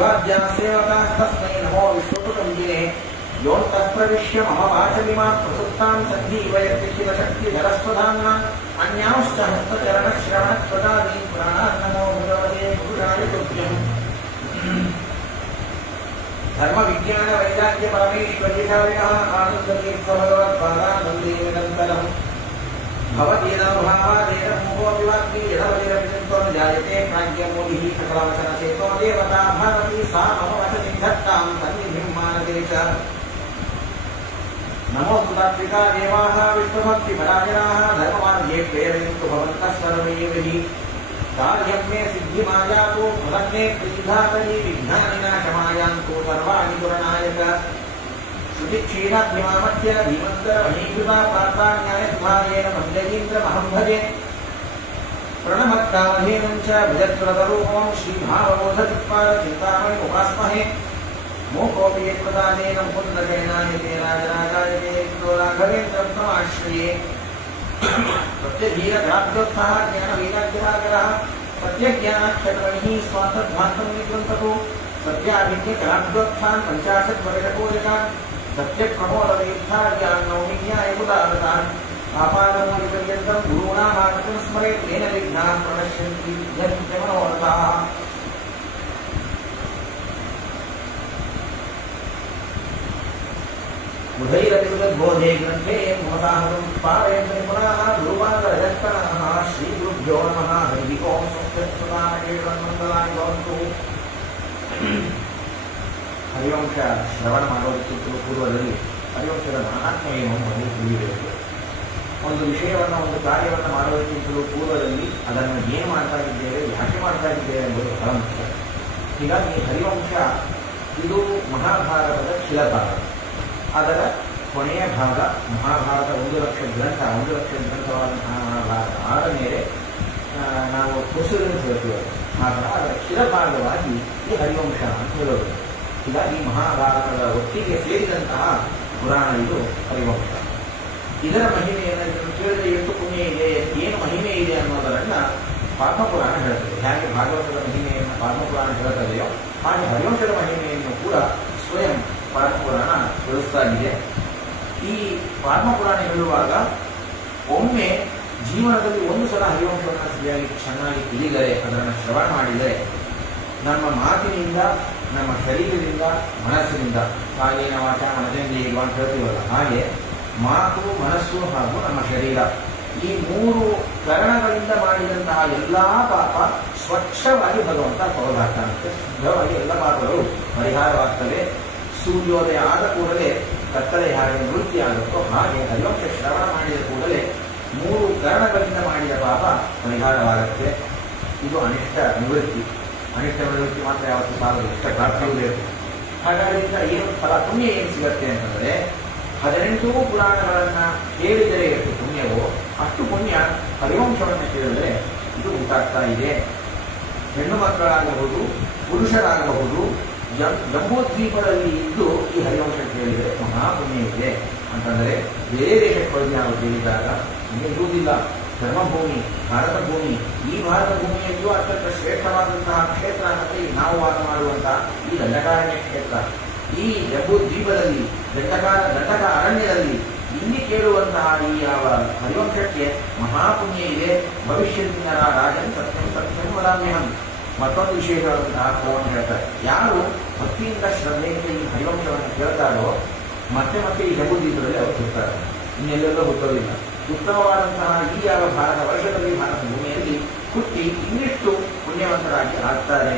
शिवाद्यासेवकाः तस्मै नमो विष्णुकुटुम्बिने योऽन्तः प्रविश्य मम वाचमिमां प्रसुप्तां सन्धीवयति शिवशक्तिधरस्वधाम्ना अन्यांश्च हस्तचरणश्रवणत्वदादीन् प्राणान् नमो भगवते पुरुषाय तुभ्यम् धर्मविज्ञानवैराग्यपरमेश्वर्यकारिणः आनन्दतीर्थभगवत्पादानन्दे निरन्तरम् भवदीनभावादेन मोहोऽपि वाक्ये यदवदिरविचिन्तो जायते प्राज्ञमूलिः सकलवचनचेतो देवता भारती सा मम वचनिधत्तां सन्निधिं मानते च नमोऽस्तु तात्विका देवाः विष्णुभक्तिपरायणाः धर्ममार्गे प्रेरयन्तु भवन्तः सर्वैः कार्यं मे सिद्धिमायातु फलन्मे प्रीधातरी विघ्नानिनाशमायान्तु सर्वाणि पुरनायक शुचिक्षीणाभ्यमामध्य धीमन्तरमहीकृता प्रार्थान्यायसुधायेन मन्दगीन्द्रमहं भजे प्रणमत्कामधेनुं च भजत्सुरतरूपं श्रीभावबोधचित्पादचिन्तामणि उपास्महे मोकोऽपि यत्प्रदानेन मुकुन्दसेनायते राजराजायते इन्दो राघवेन्द्रं तमाश्रये प्रत्यधीरग्राभ्योत्थः ज्ञानवैराग्यसागरः प्रत्यज्ञानाक्षरमणिः स्वान्तध्वान्तं निकृन्ततु सत्याभिज्ञकराभ्योत्थान् 50 वर्षपूजकान् सत्यप्रमोदतीर्थार्यान् नौमिन्यायमुदागतान् आपादमूलिपर्यन्तं गुरूणामागतं स्मरेत् तेन विघ्नाः प्रणश्यन्ति मनोरथाः बुधैरतिर्गद्बोधे ग्रन्थे मोदाहं पारयन्ति पुनः गुरुवादरजत्तनः श्रीगुरुभ्यो नमः हरिः ओं स्वस्तिस्वदानकेतन्मङ्गलानि भवन्तु ಹರಿವಂಶ ಶ್ರವಣ ಮಾಡೋದಕ್ಕಿಂತ ಪೂರ್ವದಲ್ಲಿ ಹರಿವಂಶದ ಮಹಾತ್ಮೆ ಏನು ಮೊದಲು ತಿಳಿಯಬೇಕು. ಒಂದು ವಿಷಯವನ್ನು ಒಂದು ಕಾರ್ಯವನ್ನು ಮಾಡೋದಕ್ಕಿಂತಲೂ ಪೂರ್ವದಲ್ಲಿ ಅದನ್ನು ಏನು ಮಾಡ್ತಾ ಇದ್ದೇವೆ, ಯಾಕೆ ಮಾಡ್ತಾ ಇದ್ದೇವೆ ಎಂಬುದು ಬಹಳ ಮುಖ್ಯ. ಹೀಗಾಗಿ ಹರಿವಂಶ ಇದು ಮಹಾಭಾರತದ ಶಿಲಭಾಗ. ಅದರ ಕೊನೆಯ ಭಾಗ ಮಹಾಭಾರತ 1 ಲಕ್ಷ ಗ್ರಂಥವಾದಂತಹ ಮಹಾಭಾರತ ಆದ ಮೇಲೆ ನಾವು ಕುಸುರನ್ನು ಹೇಳ್ತೀವಿ. ಆಗ ಅದರ ಶಿಲಭಾಗವಾಗಿ ಈ ಹರಿವಂಶ ಅಂತ ಹೇಳೋದು. ಹೀಗಾಗಿ ಮಹಾಭಾರತದ ಒಟ್ಟಿಗೆ ಸೇರಿದಂತಹ ಪುರಾಣ ಇದು ಹರಿವಂಶ. ಇದರ ಮಹಿಮೆಯನ್ನು ಇದನ್ನು ಕೇಳಿದ್ರೆ ಎಷ್ಟು ಪುಣ್ಯ ಇದೆ, ಏನು ಮಹಿಮೆ ಇದೆ ಅನ್ನೋದರನ್ನ ಪದ್ಮಪುರಾಣ ಹೇಳ್ತದೆ. ಹೇಗೆ ಭಾಗವತದ ಮಹಿಮೆಯನ್ನು ಪದ್ಮಪುರಾಣ ಹೇಳುತ್ತದೆಯೋ ಹಾಗೆ ಹರಿವಂಶದ ಮಹಿಮೆಯನ್ನು ಕೂಡ ಸ್ವಯಂ ಪದ್ಮಪುರಾಣ ತಿಳಿಸ್ತಾ ಇದೆ. ಈ ಪದ್ಮಪುರಾಣ ಹೇಳುವಾಗ ಒಮ್ಮೆ ಜೀವನದಲ್ಲಿ ಒಂದು ಸಲ ಹರಿವಂಶವನ್ನು ಸರಿಯಾಗಿ ಚೆನ್ನಾಗಿ ತಿಳಿದರೆ, ಅದನ್ನು ಶ್ರವಣ ಮಾಡಿದರೆ ನಮ್ಮ ಮಾತಿನಿಂದ, ನಮ್ಮ ಶರೀರದಿಂದ, ಮನಸ್ಸಿನಿಂದ ಕಾಯೇನ ವಾಚ ಮನಸೇಂದ್ರಿಯ ಅಂತ ಹೇಳ್ತೀವಲ್ಲ, ಹಾಗೆ ಮಾತು, ಮನಸ್ಸು ಹಾಗೂ ನಮ್ಮ ಶರೀರ ಈ 3 ಕರಣಗಳಿಂದ ಮಾಡಿದಂತಹ ಎಲ್ಲಾ ಪಾಪ ಸ್ವಚ್ಛವಾಗಿ ಭಗವಂತ ತೊಳೆದಾಗ್ತಾನಂತೆ. ಶುದ್ಧವಾಗಿ ಎಲ್ಲ ಪಾಪಗಳು ಪರಿಹಾರವಾಗ್ತವೆ. ಸೂರ್ಯೋದಯ ಆದ ಕೂಡಲೇ ಕತ್ತಲೆ ಹಾಗೆ ನಿವೃತ್ತಿ ಆಗುತ್ತೋ ಹಾಗೆ ಹರಿವಂಶ ಶ್ರವಣ ಮಾಡಿದ ಕೂಡಲೇ 3 ಕರಣಗಳಿಂದ ಮಾಡಿದ ಪಾಪ ಪರಿಹಾರವಾಗುತ್ತೆ. ಇದು ಅನಿಷ್ಟ ನಿವೃತ್ತಿ. ಅನಿಷ್ಟ ನಿವೃತ್ತಿ ಮಾತ್ರ ಯಾವತ್ತೂ ಸಾಲದು, ಇಷ್ಟ ಪ್ರಾಪ್ತಿಯುವುದೇ. ಹಾಗಾಗಿ ಏನು ಫಲ, ಪುಣ್ಯ ಏನು ಸಿಗತ್ತೆ ಅಂತಂದರೆ 18 ಪುರಾಣಗಳನ್ನು ಕೇಳಿದರೆ ಎಷ್ಟು ಪುಣ್ಯವೋ ಅಷ್ಟು ಪುಣ್ಯ ಹರಿವಂಶವನ್ನು ಕೇಳಿದರೆ ಇದು ಉಂಟಾಗ್ತಾ ಇದೆ. ಹೆಣ್ಣು ಮಕ್ಕಳಾಗಬಹುದು, ಪುರುಷರಾಗಬಹುದು, ಜಂಬೂದ್ವೀಪದಲ್ಲಿ ಇದ್ದು ಈ ಹರಿವಂಶ ಕೇಳಿದರೆ ಮಹಾಪುಣ್ಯ ಇದೆ ಅಂತಂದರೆ ಬೇರೆ ದೇಶಕ್ಕೆ ಹೋಗಿ ನಾವು ಕೇಳಿದಾಗ ಇರುವುದಿಲ್ಲ. ಧರ್ಮಭೂಮಿ, ಭಾರತ ಭೂಮಿ, ಈ ಭಾರತ ಭೂಮಿಯಲ್ಲಿಯೂ ಅತ್ಯಂತ ಶ್ರೇಷ್ಠವಾದಂತಹ ಕ್ಷೇತ್ರ ಅಂದರೆ ನಾವು ವಾಸ ಮಾಡುವಂತಹ ಈ ದಂಡಕಾರಣ್ಯ ಕ್ಷೇತ್ರ. ಈ ಜಂಬೂದ್ವೀಪದಲ್ಲಿ ದಂಡಕ ಅರಣ್ಯದಲ್ಲಿ ಇಲ್ಲಿ ಕೇಳುವಂತಹ ಈ ಯಾವ ಹರಿವಂಶಕ್ಕೆ ಮಹಾಪುಣ್ಯ ಇದೆ. ಭವಿಷ್ಯತ್ತಿನ ರಾಜನ್ ಸತ್ಯಂ ಸತ್ಯಂ ವದಾಮ್ಯಹಂ. ಮತ್ತೊಂದು ವಿಶೇಷವಾದಂತಹ ಫಲವನ್ನು ಹೇಳ್ತಾರೆ. ಯಾರು ಭಕ್ತಿಯಿಂದ ಶ್ರದ್ಧೆಯಿಂದ ಈ ಹರಿವಂಶವನ್ನು ಕೇಳ್ತಾರೋ ಮತ್ತೆ ಮತ್ತೆ ಈ ಜಂಬೂದ್ವೀಪದಲ್ಲಿ ಅವರು ಹುಡ್ತಾರೆ, ಇನ್ನೆಲ್ಲೆಲ್ಲೋ ಹುಟ್ಟೋದಿಲ್ಲ. ಉತ್ತಮವಾದಂತಹ ಈ ಯಾವ ಭಾರತ ವರ್ಷದಲ್ಲಿ ಭಾರತ ಭೂಮಿಯಲ್ಲಿ ಹುಟ್ಟಿ ಇನ್ನಿಷ್ಟು ಪುಣ್ಯವಂತರಾಗಿ ಆಗ್ತಾರೆ.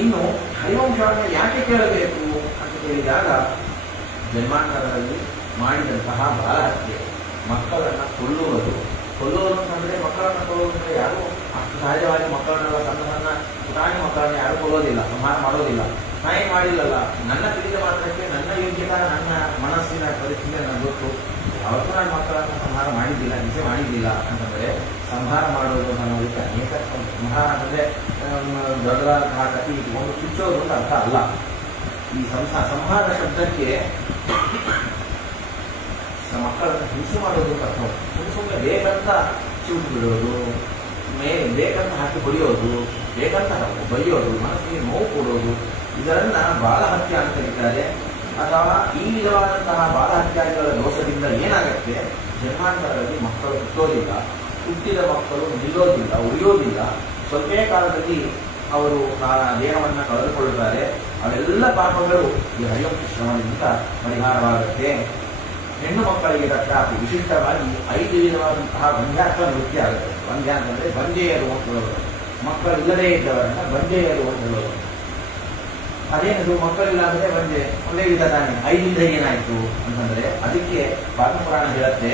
ಇನ್ನು ಹರಿವಂಶವನ್ನು ಯಾಕೆ ಕೇಳಬೇಕು ಅಂತ ಕೇಳಿದಾಗ, ಜನ್ಮಾಂತರದಲ್ಲಿ ಮಾಡಿದಂತಹ ಬಾಲಹತ್ಯೆ, ಮಕ್ಕಳನ್ನು ಕೊಲ್ಲುವುದು ಅಂತಂದರೆ ಮಕ್ಕಳನ್ನು ಕೊಲ್ಲುವುದಂದರೆ ಯಾರು ಅಷ್ಟು ಸಹಜವಾಗಿ ಮಕ್ಕಳನ್ನೆಲ್ಲ ಸಣ್ಣ ಪುಟಾಣಿ ಮಕ್ಕಳನ್ನು ಯಾರು ಕೊಲ್ಲೋದಿಲ್ಲ, ಸಂಹಾರ ಮಾಡೋದಿಲ್ಲ. ನಾ ಏನು ಮಾಡಿಲ್ಲಲ್ಲ, ನನ್ನ ತಿಳಿದ ಮಾತ್ರಕ್ಕೆ ನನ್ನ ಯೋಗ್ಯತಾ, ನನ್ನ ಮನಸ್ಸಿನ ಪರಿಸ್ಥಿತಿ ನನಗೆ ಗೊತ್ತು. ಯಾವತ್ತೂ ನಾನು ಮಕ್ಕಳನ್ನು ಸಂಹಾರ ಮಾಡಿದ್ದಿಲ್ಲ, ಹಿಂಸೆ ಮಾಡಿದ್ದಿಲ್ಲ ಅಂತಂದರೆ ಸಂಹಾರ ಮಾಡುವುದು ಅನ್ನೋದಕ್ಕೆ ಅನೇಕ ಸಂಹಾರ ಅಂದರೆ ದೊಡ್ಡದಾದಂತಹ ಕಥೆ ಇಟ್ಕೊಂಡು ಚುಚ್ಚೋದು ಅಂತ ಅರ್ಥ ಅಲ್ಲ. ಈ ಸಂಹಾರ ಶಬ್ದಕ್ಕೆ ಮಕ್ಕಳನ್ನು ಹಿಂಸೆ ಮಾಡೋದು ಅರ್ಥ. ಸುಮ್ಮನೆ ಬೇಕಂತ ಚಿವುಟು ಬಿಡೋದು, ಬೇಕಂತ ಹಾಕಿ ಹೊಡೆಯೋದು, ಬೇಕಂತ ಬೈಯೋದು, ಮನಸ್ಸಿಗೆ ನೋವು ಕೊಡೋದು, ಇದರನ್ನ ಬಾಲಹತ್ಯ ಅಂತ ಕರೀತಾರೆ. ಅಥವಾ ಈ ವಿಧವಾದಂತಹ ಬಾಲಹತ್ಯಾದಿಗಳ ದೋಷದಿಂದ ಏನಾಗುತ್ತೆ, ಜನ್ಮಾಂತರದಲ್ಲಿ ಮಕ್ಕಳು ಹುಟ್ಟೋದಿಲ್ಲ, ಹುಟ್ಟಿದ ಮಕ್ಕಳು ನಿಲ್ಲೋದಿಲ್ಲ, ಉಳಿಯೋದಿಲ್ಲ, ಸ್ವಲ್ಪ ಕಾಲದಲ್ಲಿ ಅವರು ದೇಹವನ್ನು ಕಳೆದುಕೊಳ್ಳುತ್ತಾರೆ. ಅವೆಲ್ಲ ಪಾಪಗಳು ಈ ಹರಿವಂಶ ಶ್ರವಣದಿಂದ ಪರಿಹಾರವಾಗುತ್ತೆ. ಹೆಣ್ಣು ಮಕ್ಕಳಿಗೆ ತಕ್ಷಾಪಿ ವಿಶಿಷ್ಟವಾಗಿ 5 ವಿಧವಾದಂತಹ ಬಂಧ್ಯಾತ್ವ ನೃತ್ಯ ಆಗುತ್ತೆ. ಬಂಧ್ಯ ಅಂತಂದ್ರೆ ಬಂಜೆಯರು ಅಂತ ಹೇಳೋದು, ಮಕ್ಕಳು ಇಲ್ಲದೇ ಇದ್ದವರನ್ನ ಬಂಜೆಯರು ಅಂತ ಹೇಳೋದು. ಅದೇನದು ಮಕ್ಕಳಿಲ್ಲ ಅಂದ್ರೆ ಬಂಜೆ, ಒಂದೇ ವಿಧ ತಾನೆ. 5 ವಿಧ ಏನಾಯ್ತು ಅಂತಂದ್ರೆ ಅದಕ್ಕೆ ಪುರಾಣ ಹೇಳುತ್ತೆ,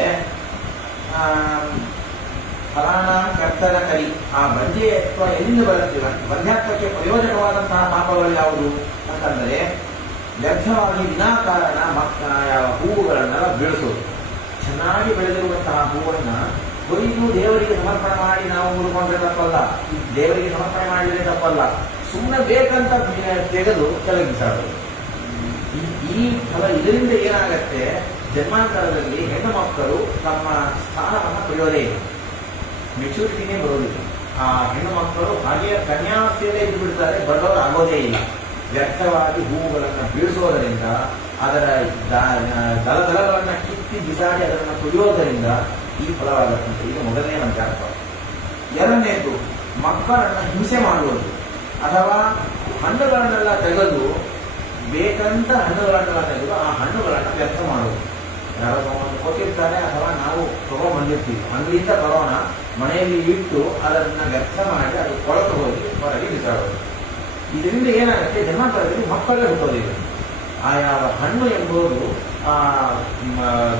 ಫಲಾನ ಕರ್ತನ ಕರಿ. ಆ ಬಂಜೆಯತ್ವ ಎಲ್ಲಿಂದ ಬರುತ್ತೆ? ಬಂಧ್ಯಾತ್ವಕ್ಕೆ ಪ್ರಯೋಜನವಾದಂತಹ ಪಾಪಗಳು ಯಾವುದು ಅಂತಂದ್ರೆ ವ್ಯರ್ಥವಾಗಿ ವಿನಾಕಾರಣ ಯಾವ ಹೂವುಗಳನ್ನೆಲ್ಲ ಬೆಳೆಸೋದು. ಚೆನ್ನಾಗಿ ಬೆಳೆದಿರುವಂತಹ ಹೂವನ್ನ ಕೊಯ್ದು ದೇವರಿಗೆ ಸಮರ್ಪಣೆ ಮಾಡಿ ನಾವು ಮುಡ್ಕೊಂಡ್ರೆ ತಪ್ಪಲ್ಲ, ದೇವರಿಗೆ ಸಮರ್ಪಣೆ ಮಾಡಿದ್ರೆ ತಪ್ಪಲ್ಲ. ಸುಮ್ಮನೆ ಬೇಕಂತ ತೆಗೆದು ಕೆಳಗಿಸಾಡೋದು. ಈ ಫಲ ಇದರಿಂದ ಏನಾಗತ್ತೆ, ಜನ್ಮಾಂತರದಲ್ಲಿ ಹೆಣ್ಣು ಮಕ್ಕಳು ತಮ್ಮ ಸ್ಥಾನವನ್ನು ಪಡೆಯೋದೇ ಇಲ್ಲ, ಮೆಚುರಿಟಿನೇ ಬರೋದಿಲ್ಲ. ಆ ಹೆಣ್ಣು ಮಕ್ಕಳು ಹಾಗೆ ಕನ್ಯಾವಸ್ಥೆಯಲ್ಲೇ ಇದ್ದು ಬಿಡ್ತಾರೆ, ಬರೋರು ಆಗೋದೇ ಇಲ್ಲ. ವ್ಯರ್ಥವಾಗಿ ಹೂವುಗಳನ್ನು ಬೀಳಿಸೋದರಿಂದ, ಅದರ ದಳಗಳನ್ನು ಕಿತ್ತಿ ಬಿಸಾಡಿ ಅದನ್ನು ಕುಡಿಯೋದರಿಂದ ಈ ಫಲವಾಗುತ್ತಂತೆ. ಇದು ಮೊದಲನೇ ಮಂತ್ರಾರ್ಥ. ಎರಡನೇದು ಮಕ್ಕಳನ್ನು ಹಿಂಸೆ ಮಾಡುವುದು, ಅಥವಾ ಹಣ್ಣುಗಳನ್ನೆಲ್ಲ ತೆಗೆದು ಬೇಕಂತ ಹಣ್ಣುಗಳನ್ನೆಲ್ಲ ತೆಗೆದು ಆ ಹಣ್ಣುಗಳನ್ನು ವ್ಯರ್ಥ ಮಾಡುವುದು. ಯಾರೋ ಕೊಟ್ಟಿರ್ತಾರೆ ಅಥವಾ ನಾವು ತಗೊಂಡ್ಬಂದಿರ್ತೀವಿ, ಅಂಗಡಿಯಿಂದ ಬರೋಣ, ಮನೆಯಲ್ಲಿ ಇಟ್ಟು ಅದನ್ನು ವ್ಯರ್ಥ ಮಾಡಿ ಅದು ಕೊಳತು ಹೋಗಿ ಹೊರಗೆ ಬಿಸಾಡೋದು. ಇದರಿಂದ ಏನಾಗುತ್ತೆ, ಜನ್ಮಾಂತರದಲ್ಲಿ ಮಕ್ಕಳೇ ಹುಟ್ಟೋದಿಲ್ಲ. ಆ ಯಾವ ಹಣ್ಣು ಎಂಬುದು ಆ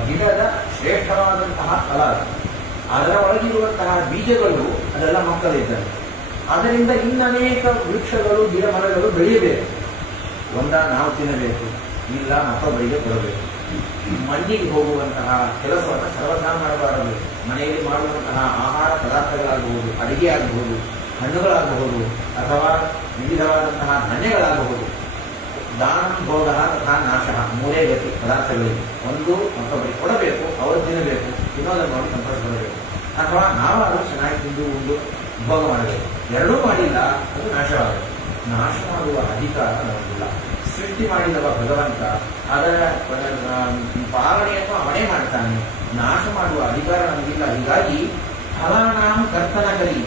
ಗಿಡದ ಶ್ರೇಷ್ಠವಾದಂತಹ ಫಲ, ಅದರ ಒಳಗಿರುವಂತಹ ಬೀಜಗಳು ಅದೆಲ್ಲ ಮಕ್ಕಳಿದ್ದಾರೆ. ಅದರಿಂದ ಇನ್ನನೇಕ ವೃಕ್ಷಗಳು, ಗಿಡ ಮರಗಳು ಬೆಳೆಯಬೇಕು. ನಾವು ತಿನ್ನಬೇಕು, ಇಲ್ಲ ಮತ್ತೊಬ್ಬರಿಗೆ ಕೊಡಬೇಕು. ಮಣ್ಣಿಗೆ ಹೋಗುವಂತಹ ಕೆಲಸವನ್ನು ಸರ್ವಥಾ ಮಾಡಬಾರದು. ಮನೆಯಲ್ಲಿ ಮಾಡುವಂತಹ ಆಹಾರ ಪದಾರ್ಥಗಳಾಗಬಹುದು, ಅಡಿಗೆ ಆಗಬಹುದು, ಹಣ್ಣುಗಳಾಗಬಹುದು, ಅಥವಾ ವಿವಿಧವಾದಂತಹ ಧಾನ್ಯಗಳಾಗಬಹುದು. ದಾನ ಭೋಗ ತಥಾ ನಾಶ, 3 ಗತಿ ಪದಾರ್ಥಗಳಿಗೆ. ಒಂದು ಮತ್ತೊಬ್ಬರಿಗೆ ಕೊಡಬೇಕು, ಅವರು ತಿನ್ನಬೇಕು, ತಿನ್ನೋದನ್ನು ನೋಡಿ ಸಂತೋಷಪಡಬೇಕು. ಅಥವಾ ನಾವಾದರೂ ಚೆನ್ನಾಗಿ ತಿಂದು ಉಂಡು ಭೋಗ ಮಾಡಬೇಕು. ಎರಡೂ ಮಾಡಿಲ್ಲ, ಅದು ನಾಶವಾಗಬೇಕು. ನಾಶ ಮಾಡುವ ಅಧಿಕಾರ ನಮಗಿಲ್ಲ. ಸೃಷ್ಟಿ ಮಾಡಿದವ ಭಗವಂತ, ಅದರ ಪಾಲನೆಯನ್ನು ಅವನೇ ಮಾಡ್ತಾನೆ. ನಾಶ ಮಾಡುವ ಅಧಿಕಾರ ನಮಗಿಲ್ಲ. ಹೀಗಾಗಿ ಫಲಾನಾಂ ಕರ್ತನ ಕರಿ,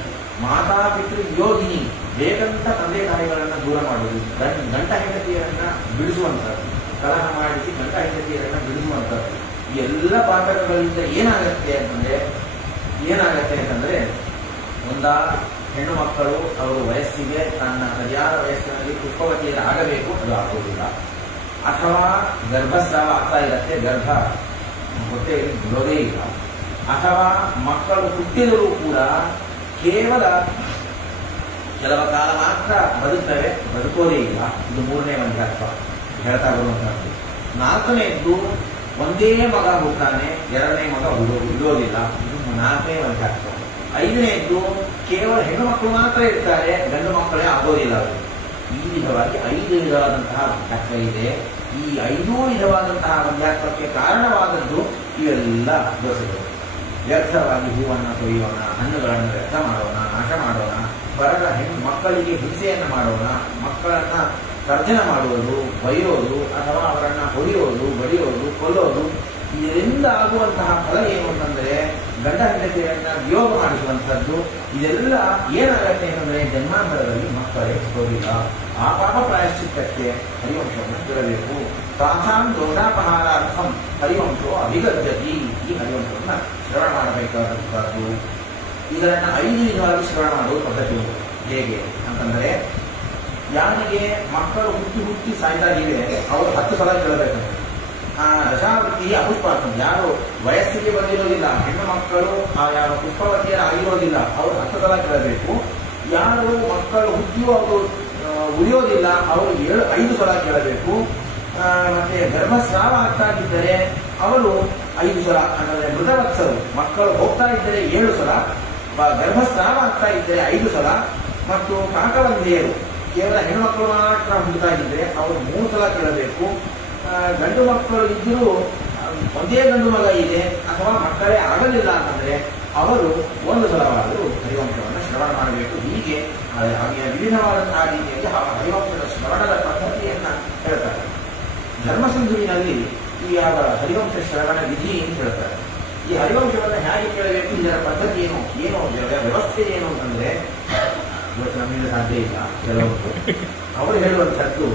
ಮಾತಾಪಿತೃ ಯೋಗಿನಿ, ಬೇಕಂತ ತಂದೆ ತಾಯಿಗಳನ್ನು ದೂರ ಮಾಡುವುದು, ಗಂಟ ಹೆಂಡತಿಯರನ್ನ ಬಿಡಿಸುವಂಥದ್ದು, ಕಲಹ ಮಾಡಿಸಿ ಗಂಟ ಹೆಂಡತಿಯರನ್ನ ಬಿಡಿಸುವಂಥದ್ದು. ಈ ಎಲ್ಲ ಪಾಠಗಳಿಂದ ಏನಾಗತ್ತೆ ಅಂತಂದ್ರೆ ಒಂದ ಹೆಣ್ಣು ಮಕ್ಕಳು ಅವರು ವಯಸ್ಸಿಗೆ ತನ್ನ ಸರಿಯಾದ ವಯಸ್ಸಿನಲ್ಲಿ ಪುಷ್ಪವತಿಯರಾಗಬೇಕು, ಅದು ಆಗುವುದಿಲ್ಲ. ಅಥವಾ ಗರ್ಭಸ್ರಾವ ಆಗ್ತಾ ಇರುತ್ತೆ, ಗರ್ಭ ಹೊಟ್ಟೆಯಲ್ಲಿ ಬಿಡೋದೇ ಇಲ್ಲ. ಅಥವಾ ಮಕ್ಕಳು ಹುಟ್ಟಿದರೂ ಕೂಡ ಕೇವಲ ಕೆಲವ ಕಾಲ ಮಾತ್ರ ಬದುಕ್ತವೆ, ಬದುಕೋದೇ ಇಲ್ಲ. ಇದು 3ನೇ ಮಂತ್ರಾರ್ಥ ಹೇಳ್ತಾ ಬರುವಂತಹದ್ದು. 4ನೇದ್ದು ಒಂದೇ ಮಗ ಹುಟ್ಟಾನೆ, 2ನೇ ಮಗ ಉಳಿಯೋದಿಲ್ಲ. ಇದು 4ನೇ ಮಂತ್ರಾರ್ಥ. 5ನೇದ್ದು ಕೇವಲ ಹೆಣ್ಣು ಮಕ್ಕಳು ಮಾತ್ರ ಇರ್ತಾರೆ, ಗಂಡು ಮಕ್ಕಳೇ ಆಗೋದಿಲ್ಲ ಅವರು. ಈ ವಿಧವಾಗಿ 5 ವಿಧವಾದಂತಹ ಮಂತ್ರಾರ್ಥ ಇದೆ. ಈ 5 ವಿಧವಾದಂತಹ ಮಂತ್ರಾರ್ಥಕ್ಕೆ ಕಾರಣವಾದದ್ದು ಇವೆಲ್ಲ ದೋಷಗಳು. ವ್ಯರ್ಥವಾಗಿ ಹೂವನ್ನು ಕೊಯ್ಯೋಣ, ಹಣ್ಣುಗಳನ್ನು ವ್ಯರ್ಥ ಮಾಡೋಣ, ನಾಶ ಮಾಡೋಣ, ಬರದ ಹೆಣ್ಣು ಮಕ್ಕಳಿಗೆ ಹಿಂಸೆಯನ್ನು ಮಾಡೋಣ, ಮಕ್ಕಳನ್ನ ಕರ್ಜನ ಮಾಡುವುದು, ಬೈಯೋದು, ಅಥವಾ ಅವರನ್ನ ಹೊಡೆಯೋದು, ಬಡಿಯೋದು, ಕೊಲ್ಲೋದು. ಇದರಿಂದ ಆಗುವಂತಹ ಫಲ ಏನು ಅಂತಂದ್ರೆ ಗಂಡ ಹೆಂಡತಿಯರನ್ನ ವಿಯೋಗ ಮಾಡಿಸುವಂಥದ್ದು. ಇದೆಲ್ಲ ಏನಾಗತ್ತೆ ಅಂತಂದ್ರೆ ಜನ್ಮಾಂತರದಲ್ಲಿ ಮಕ್ಕಳೇ ಹುಟ್ಟೋದಿಲ್ಲ. ಆ ಪಾಪ ಪ್ರಾಯಶ್ಚಿತ್ತಕ್ಕೆ ಹರಿವಂಶವನ್ನು ಕೇಳಬೇಕು. ತಾಸಾಂ ದೋಷಾಪಹಾರಾರ್ಥಂ ಹರಿವಂಶೋ ಅಭಿಗಜ್ಯತಿ. ಈ ಹರಿವಂಶವನ್ನ ಶ್ರವಣ ಮಾಡಬೇಕಾದಂತಹದ್ದು. ಇದನ್ನ 5 ವಿಧವಾಗಿ ಶ್ರವಣ ಮಾಡುವ ಪದ್ಧತಿ ಹೇಗೆ ಅಂತಂದ್ರೆ, ಯಾರಿಗೆ ಮಕ್ಕಳು ಹುಟ್ಟಿ ಸಾಯ್ತಾ ಇವೆ ಅವರು 10 ಸಲ ಕೇಳಬೇಕಂತೆ. ದಶಾವೃತ್ತಿ ಅಪುಷ್ಪಾರ್ಥಂ, ಯಾರು ವಯಸ್ಸಿಗೆ ಬಂದಿರೋದಿಲ್ಲ, ಹೆಣ್ಣು ಮಕ್ಕಳು ಯಾವ ಪುಷ್ಪವತಿಯರ ಆಗಿರೋದಿಲ್ಲ, ಅವರು 10 ಸಲ ಕೇಳಬೇಕು. ಯಾರು ಮಕ್ಕಳು ಹುಟ್ಟಿಯೂ ಅವರು ಉಳಿಯೋದಿಲ್ಲ, ಅವರು 5 ಸಲ ಕೇಳಬೇಕು. ಮತ್ತೆ ಗರ್ಭಸ್ರಾವ ಆಗ್ತಾ ಇದ್ದರೆ ಅವರು 5 ಸಲ, ಅಂದರೆ ಮೃತವತ್ಸರು ಮಕ್ಕಳು ಹೋಗ್ತಾ ಇದ್ದರೆ 7 ಸಲ, ಗರ್ಭಸ್ರಾವ ಆಗ್ತಾ ಇದ್ದರೆ 5 ಸಲ, ಮತ್ತು ಕಾಕವಂಧೆಯರು ಕೇವಲ ಹೆಣ್ಣು ಮಕ್ಕಳು ಮಾತ್ರ ಹುಟ್ಟುತ್ತಾ ಇದ್ದರೆ ಅವರು 3 ಸಲ ಕೇಳಬೇಕು. ಗಂಡು ಮಕ್ಕಳು ಇದ್ದರೂ ಒಂದೇ ಗಂಡು ಮಗ ಇದೆ ಅಥವಾ ಮಕ್ಕಳೇ ಆಗಲಿಲ್ಲ ಅಂತಂದ್ರೆ ಅವರು ಒಂದು ಸಲವಾದರೂ ಹರಿವಂಶವನ್ನು ಶ್ರವಣ ಮಾಡಬೇಕು. ಹೀಗೆ ವಿವಿಧವಾದಂತಹ ರೀತಿಯಲ್ಲಿ ಹರಿವಂಶದ ಶ್ರವಣದ ಪದ್ಧತಿಯನ್ನು ಹೇಳ್ತಾರೆ. ಧರ್ಮಸಿಂಧುವಿನಲ್ಲಿ ಈ ಯಾವ ಹರಿವಂಶ ಶ್ರವಣ ವಿಧಿ ಅಂತ ಹೇಳ್ತಾರೆ. ಈ ಹರಿವಂಶವನ್ನು ಹೇಗೆ ಕೇಳಬೇಕು, ಇದರ ಪದ್ಧತಿ ಏನು ವ್ಯವಸ್ಥೆ ಏನು ಅಂತಂದ್ರೆ ಇವತ್ತು ನಮ್ಮಿಂದ ಸಾಧ್ಯ ಇಲ್ಲ. ಕೆಲವೊಂದು ಅವರು ಹೇಳುವಂಥದ್ದು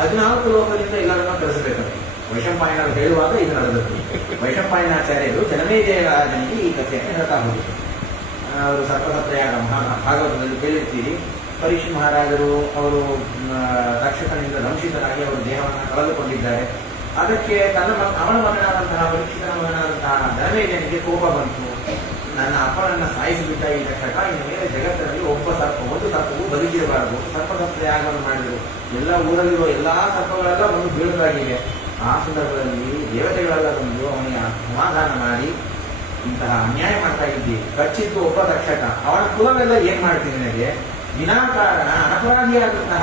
14 ಲೋಕದಿಂದ ಎಲ್ಲರನ್ನ ಕರೆಸಬೇಕಂತೆ. ವೈಶಂಪಾಯನರು ಹೇಳುವಾಗ ಇದು ನಡೆದದ್ದು. ವೈಶಂಪಾಯನಾಚಾರ್ಯರು ಜನಮೇಜಯ ರಾಜನಿಗೆ ಈ ಕಥೆಯನ್ನು ಹೇಳ್ತಾ ಹೋಗಿದ್ರು. ಅವರು ಸರ್ಪಸಪ್ರಯಾಗ ಭಾಗವತದಲ್ಲಿ ಕೇಳಿರ್ತೀರಿ. ಪರೀಕ್ಷ ಮಹಾರಾಜರು ಅವರು ತಕ್ಷಕನಿಂದ ದಂಶಿತರಾಗಿ ಅವರು ದೇಹವನ್ನು ಕಳೆದುಕೊಂಡಿದ್ದಾರೆ. ಅದಕ್ಕೆ ಅವನ ಮಗನಾದಂತಹ ಪರೀಕ್ಷಿತನ ಮಗನಾದಂತಹ ಜನಮೇಜಯನಿಗೆ ಕೋಪ ಬಂತು. ನನ್ನ ಅಪ್ಪನನ್ನು ಸಾಯಿಸಿಬಿಟ್ಟ ಈ ತಕ್ಷಕ, ಇನ್ನು ಮೇಲೆ ಜಗತ್ತಿನಲ್ಲಿ ಒಂದು ಸರ್ಪವು ಬದುಕಿರಬಾರದು. ಸರ್ಪಸಪ್ರಯಾಗವನ್ನು ಮಾಡಿದರು. ಎಲ್ಲ ಊರಲ್ಲಿರುವ ಎಲ್ಲಾ ಸರ್ಪಗಳೆಲ್ಲ ಒಂದು ಬೀಳದಾಗಿವೆ. ಆ ಸಂದರ್ಭದಲ್ಲಿ ದೇವತೆಗಳೆಲ್ಲ ಬಂದು ಅವನಿಗೆ ಸಮಾಧಾನ ಮಾಡಿ, ಇಂತಹ ಅನ್ಯಾಯ ಮಾಡ್ತಾ ಇದ್ದೀವಿ, ಕಚ್ಚಿದ್ದು ಒಬ್ಬ ತಕ್ಷಕ, ಅವನ ಕುಲವೆಲ್ಲ ಏನ್ ಮಾಡ್ತೀನಿ ನನಗೆ, ವಿನಾಕಾರಣ ಅಪರಾಧಿಯಾದಂತಹ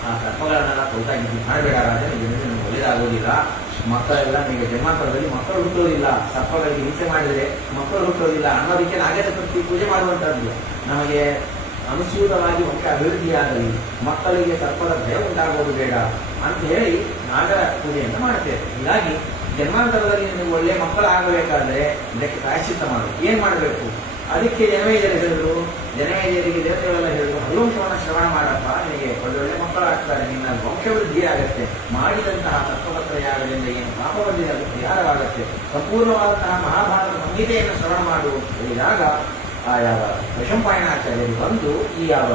ಆ ಸರ್ಪಗಳನ್ನೆಲ್ಲ ಕೊಲ್ತಾಗಿದ್ದೀವಿ, ಮಾಡಬೇಡ ರಾಜ, ನಿಮಗೆ ಒಳ್ಳೆಯದಾಗೋದಿಲ್ಲ. ಮಕ್ಕಳೆಲ್ಲ ನಿಮಗೆ ಜನ್ಮಾಂತರದಲ್ಲಿ ಮಕ್ಕಳು ಹುಟ್ಟೋದಿಲ್ಲ, ಸರ್ಪಗಳಿಗೆ ಹಿಂಸೆ ಮಾಡಿದರೆ ಮಕ್ಕಳು ಹುಟ್ಟೋದಿಲ್ಲ ಅನ್ನೋದಕ್ಕೆ ನಾಗರ ಪ್ರತಿ ಪೂಜೆ ಮಾಡುವಂತಹದ್ದು. ನಮಗೆ ಅನುಸೂತವಾಗಿ ಮುಖ್ಯ ಅಭಿವೃದ್ಧಿಯಾಗಲಿ, ಮಕ್ಕಳಿಗೆ ಸರ್ಪದ ಭಯ ಉಂಟಾಗುವುದು ಬೇಡ ಅಂತ ಹೇಳಿ ನಾಗರ ಪೂಜೆಯನ್ನು ಮಾಡ್ತೇವೆ. ಹೀಗಾಗಿ ಜನ್ಮಾಂತರದಲ್ಲಿ ನಿಮಗೆ ಒಳ್ಳೆ ಮಕ್ಕಳಾಗಬೇಕಾದ್ರೆ ಇದಕ್ಕೆ ಪ್ರಾಯಶ್ಚಿತ್ತ ಮಾಡು. ಏನ್ ಮಾಡಬೇಕು? ಅದಕ್ಕೆ ಜನಮೇಜರು ಹೇಳಿದ್ರು. ಜನಮೇಜರಿಗೆ ದೇವತೆಗಳೆಲ್ಲ ಹೇಳಿದ್ರು, ಹರಿವಂಶವನ್ನು ಶ್ರವಣ ಮಾಡಪ್ಪ, ನಿನಗೆ ಒಳ್ಳೊಳ್ಳೆ ಮಕ್ಕಳಾಗ್ತಾರೆ, ನಿನ್ನ ವಂಶವೃದ್ಧಿ ಆಗತ್ತೆ, ಮಾಡಿದಂತಹ ಸರ್ಪಪತ್ರಯಾಗದಿಂದ ಏನು ಪಾಪ ಬಂದಿದೆ ಅದು ಪರಿಹಾರವಾಗತ್ತೆ, ಸಂಪೂರ್ಣವಾದಂತಹ ಮಹಾಭಾರತ ಸಂಹಿತೆಯನ್ನು ಶ್ರವಣ ಮಾಡು ಹೇಳಿದಾಗ ಆ ಯಾವ ವೈಶಂಪಾಯನಾಚಾರ್ಯರು ಬಂದು ಈ ಯಾವ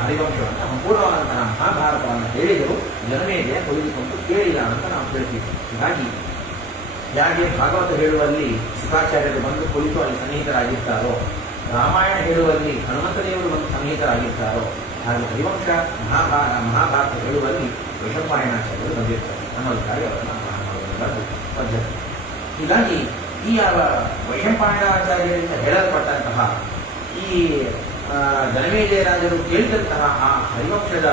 ಹರಿವಂಶವನ್ನು ಸಂಪೂರ್ಣವಾದಂತಹ ಮಹಾಭಾರತವನ್ನು ಹೇಳಿದರು. ಜನಮೇಜಯ ಕೊಲಿದುಕೊಂಡು ಕೇಳಿಲ್ಲ ಅಂತ ನಾವು ಹೇಳ್ತೀವಿ. ಹೀಗಾಗಿ ಯಾಕೆ ಭಾಗವತ ಹೇಳುವಲ್ಲಿ ಶುಕಾಚಾರ್ಯರು ಬಂದು ಕುಳಿತು ಅಲ್ಲಿ ಸನ್ನಿಹಿತರಾಗಿರ್ತಾರೋ, ರಾಮಾಯಣ ಹೇಳುವಲ್ಲಿ ಹನುಮಂತ ದೇವರು ಬಂದು ಸನ್ನಿಹಿತರಾಗಿರ್ತಾರೋ, ಹಾಗೆ ಹರಿವಂಶ ಮಹಾಭಾರತ ಹೇಳುವಲ್ಲಿ ವೈಶಂಪಾಯನಾಚಾರ್ಯರು ಬಂದಿರ್ತಾರೆ ಅನ್ನೋದಕ್ಕಾಗಿ ಅವರನ್ನು ಮಾಡುವ ಪದ್ಧತಿ. ಹೀಗಾಗಿ ಈ ಯಾವ ವೈಶಂಪಾಯನಾಚಾರ್ಯರಿಂದ ಹೇಳಲ್ಪಟ್ಟಂತಹ ಈ ಜನಮೇಜಯರಾಜರು ಕೇಳಿದಂತಹ ಆ ಹರಿವಂಶದ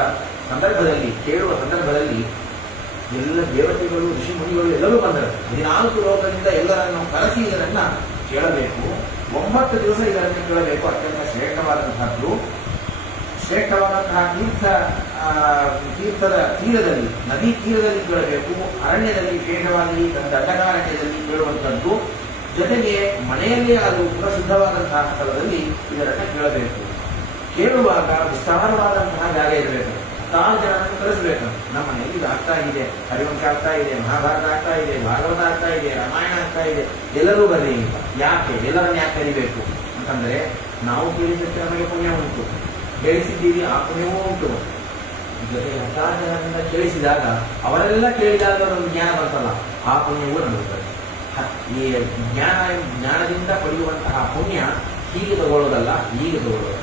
ಸಂದರ್ಭದಲ್ಲಿ, ಕೇಳುವ ಸಂದರ್ಭದಲ್ಲಿ ಎಲ್ಲ ದೇವತೆಗಳು ಋಷಿ ಮುನಿಗಳು ಎಲ್ಲರೂ ಬಂದರು. 14 ಲೋಕದಿಂದ ಎಲ್ಲರನ್ನು ಕರೆಸಿ ಇದರನ್ನ ಕೇಳಬೇಕು. 9 ದಿವಸ ಇದನ್ನು ಕೇಳಬೇಕು. ಅತ್ಯಂತ ಶ್ರೇಷ್ಠವಾದಂತಹದ್ದು. ಶ್ರೇಷ್ಠವಾದಂತಹ ತೀರ್ಥದ ತೀರದಲ್ಲಿ, ನದಿ ತೀರದಲ್ಲಿ ಕೇಳಬೇಕು. ಅರಣ್ಯದಲ್ಲಿ, ವಿಶೇಷವಾಗಿ ದಂಡಕಾರಣ್ಯದಲ್ಲಿ ಕೇಳುವಂಥದ್ದು. ಜೊತೆಗೆ ಮನೆಯಲ್ಲೇ ಅದು ಪ್ರಸಿದ್ಧವಾದಂತಹ ಸ್ಥಳದಲ್ಲಿ ಇದರನ್ನ ಕೇಳಬೇಕು. ಕೇಳುವಾಗ ವಿಸ್ತಾರವಾದಂತಹ ಜಾಗ ಇರಬೇಕು. 6 ಜನರನ್ನು ಕಳಿಸಬೇಕು. ನಮ್ಮ ಮನೆಯಲ್ಲಿ ಇದು ಆಗ್ತಾ ಇದೆ, ಹರಿವಂಶ ಆಗ್ತಾ ಇದೆ, ಮಹಾಭಾರತ ಆಗ್ತಾ ಇದೆ, ಭಾಗವತ ಆಗ್ತಾ ಇದೆ, ರಾಮಾಯಣ ಆಗ್ತಾ ಇದೆ, ಎಲ್ಲರೂ ಬರ್ರಿ ಅಂತ. ಯಾಕೆ ಎಲ್ಲರನ್ನ ಯಾಕೆ ಕರಿಬೇಕು ಅಂತಂದ್ರೆ, ನಾವು ಕೇಳಿದ್ದಕ್ಕೆ ನಮಗೆ ಪುಣ್ಯ ಉಂಟು, ಕೇಳಿಸಿದ್ದೀವಿ, ಆ ಪುಣ್ಯವೂ ಉಂಟು. ಜೊತೆಗೆ 10 ಜನರಿಂದ ಕೇಳಿಸಿದಾಗ ಅವರೆಲ್ಲ ಕೇಳಿದಾಗ ಒಂದು ಜ್ಞಾನ ಬರ್ತಲ್ಲ, ಆ ಪುಣ್ಯವೂ ನಡುತ್ತದೆ. ಈ ಜ್ಞಾನದಿಂದ ಪಡೆಯುವಂತಹ ಪುಣ್ಯ ಹೀಗೆ ತಗೊಳ್ಳೋದಲ್ಲ, ಹೀಗೆ ತಗೊಳ್ಳೋದಲ್ಲ.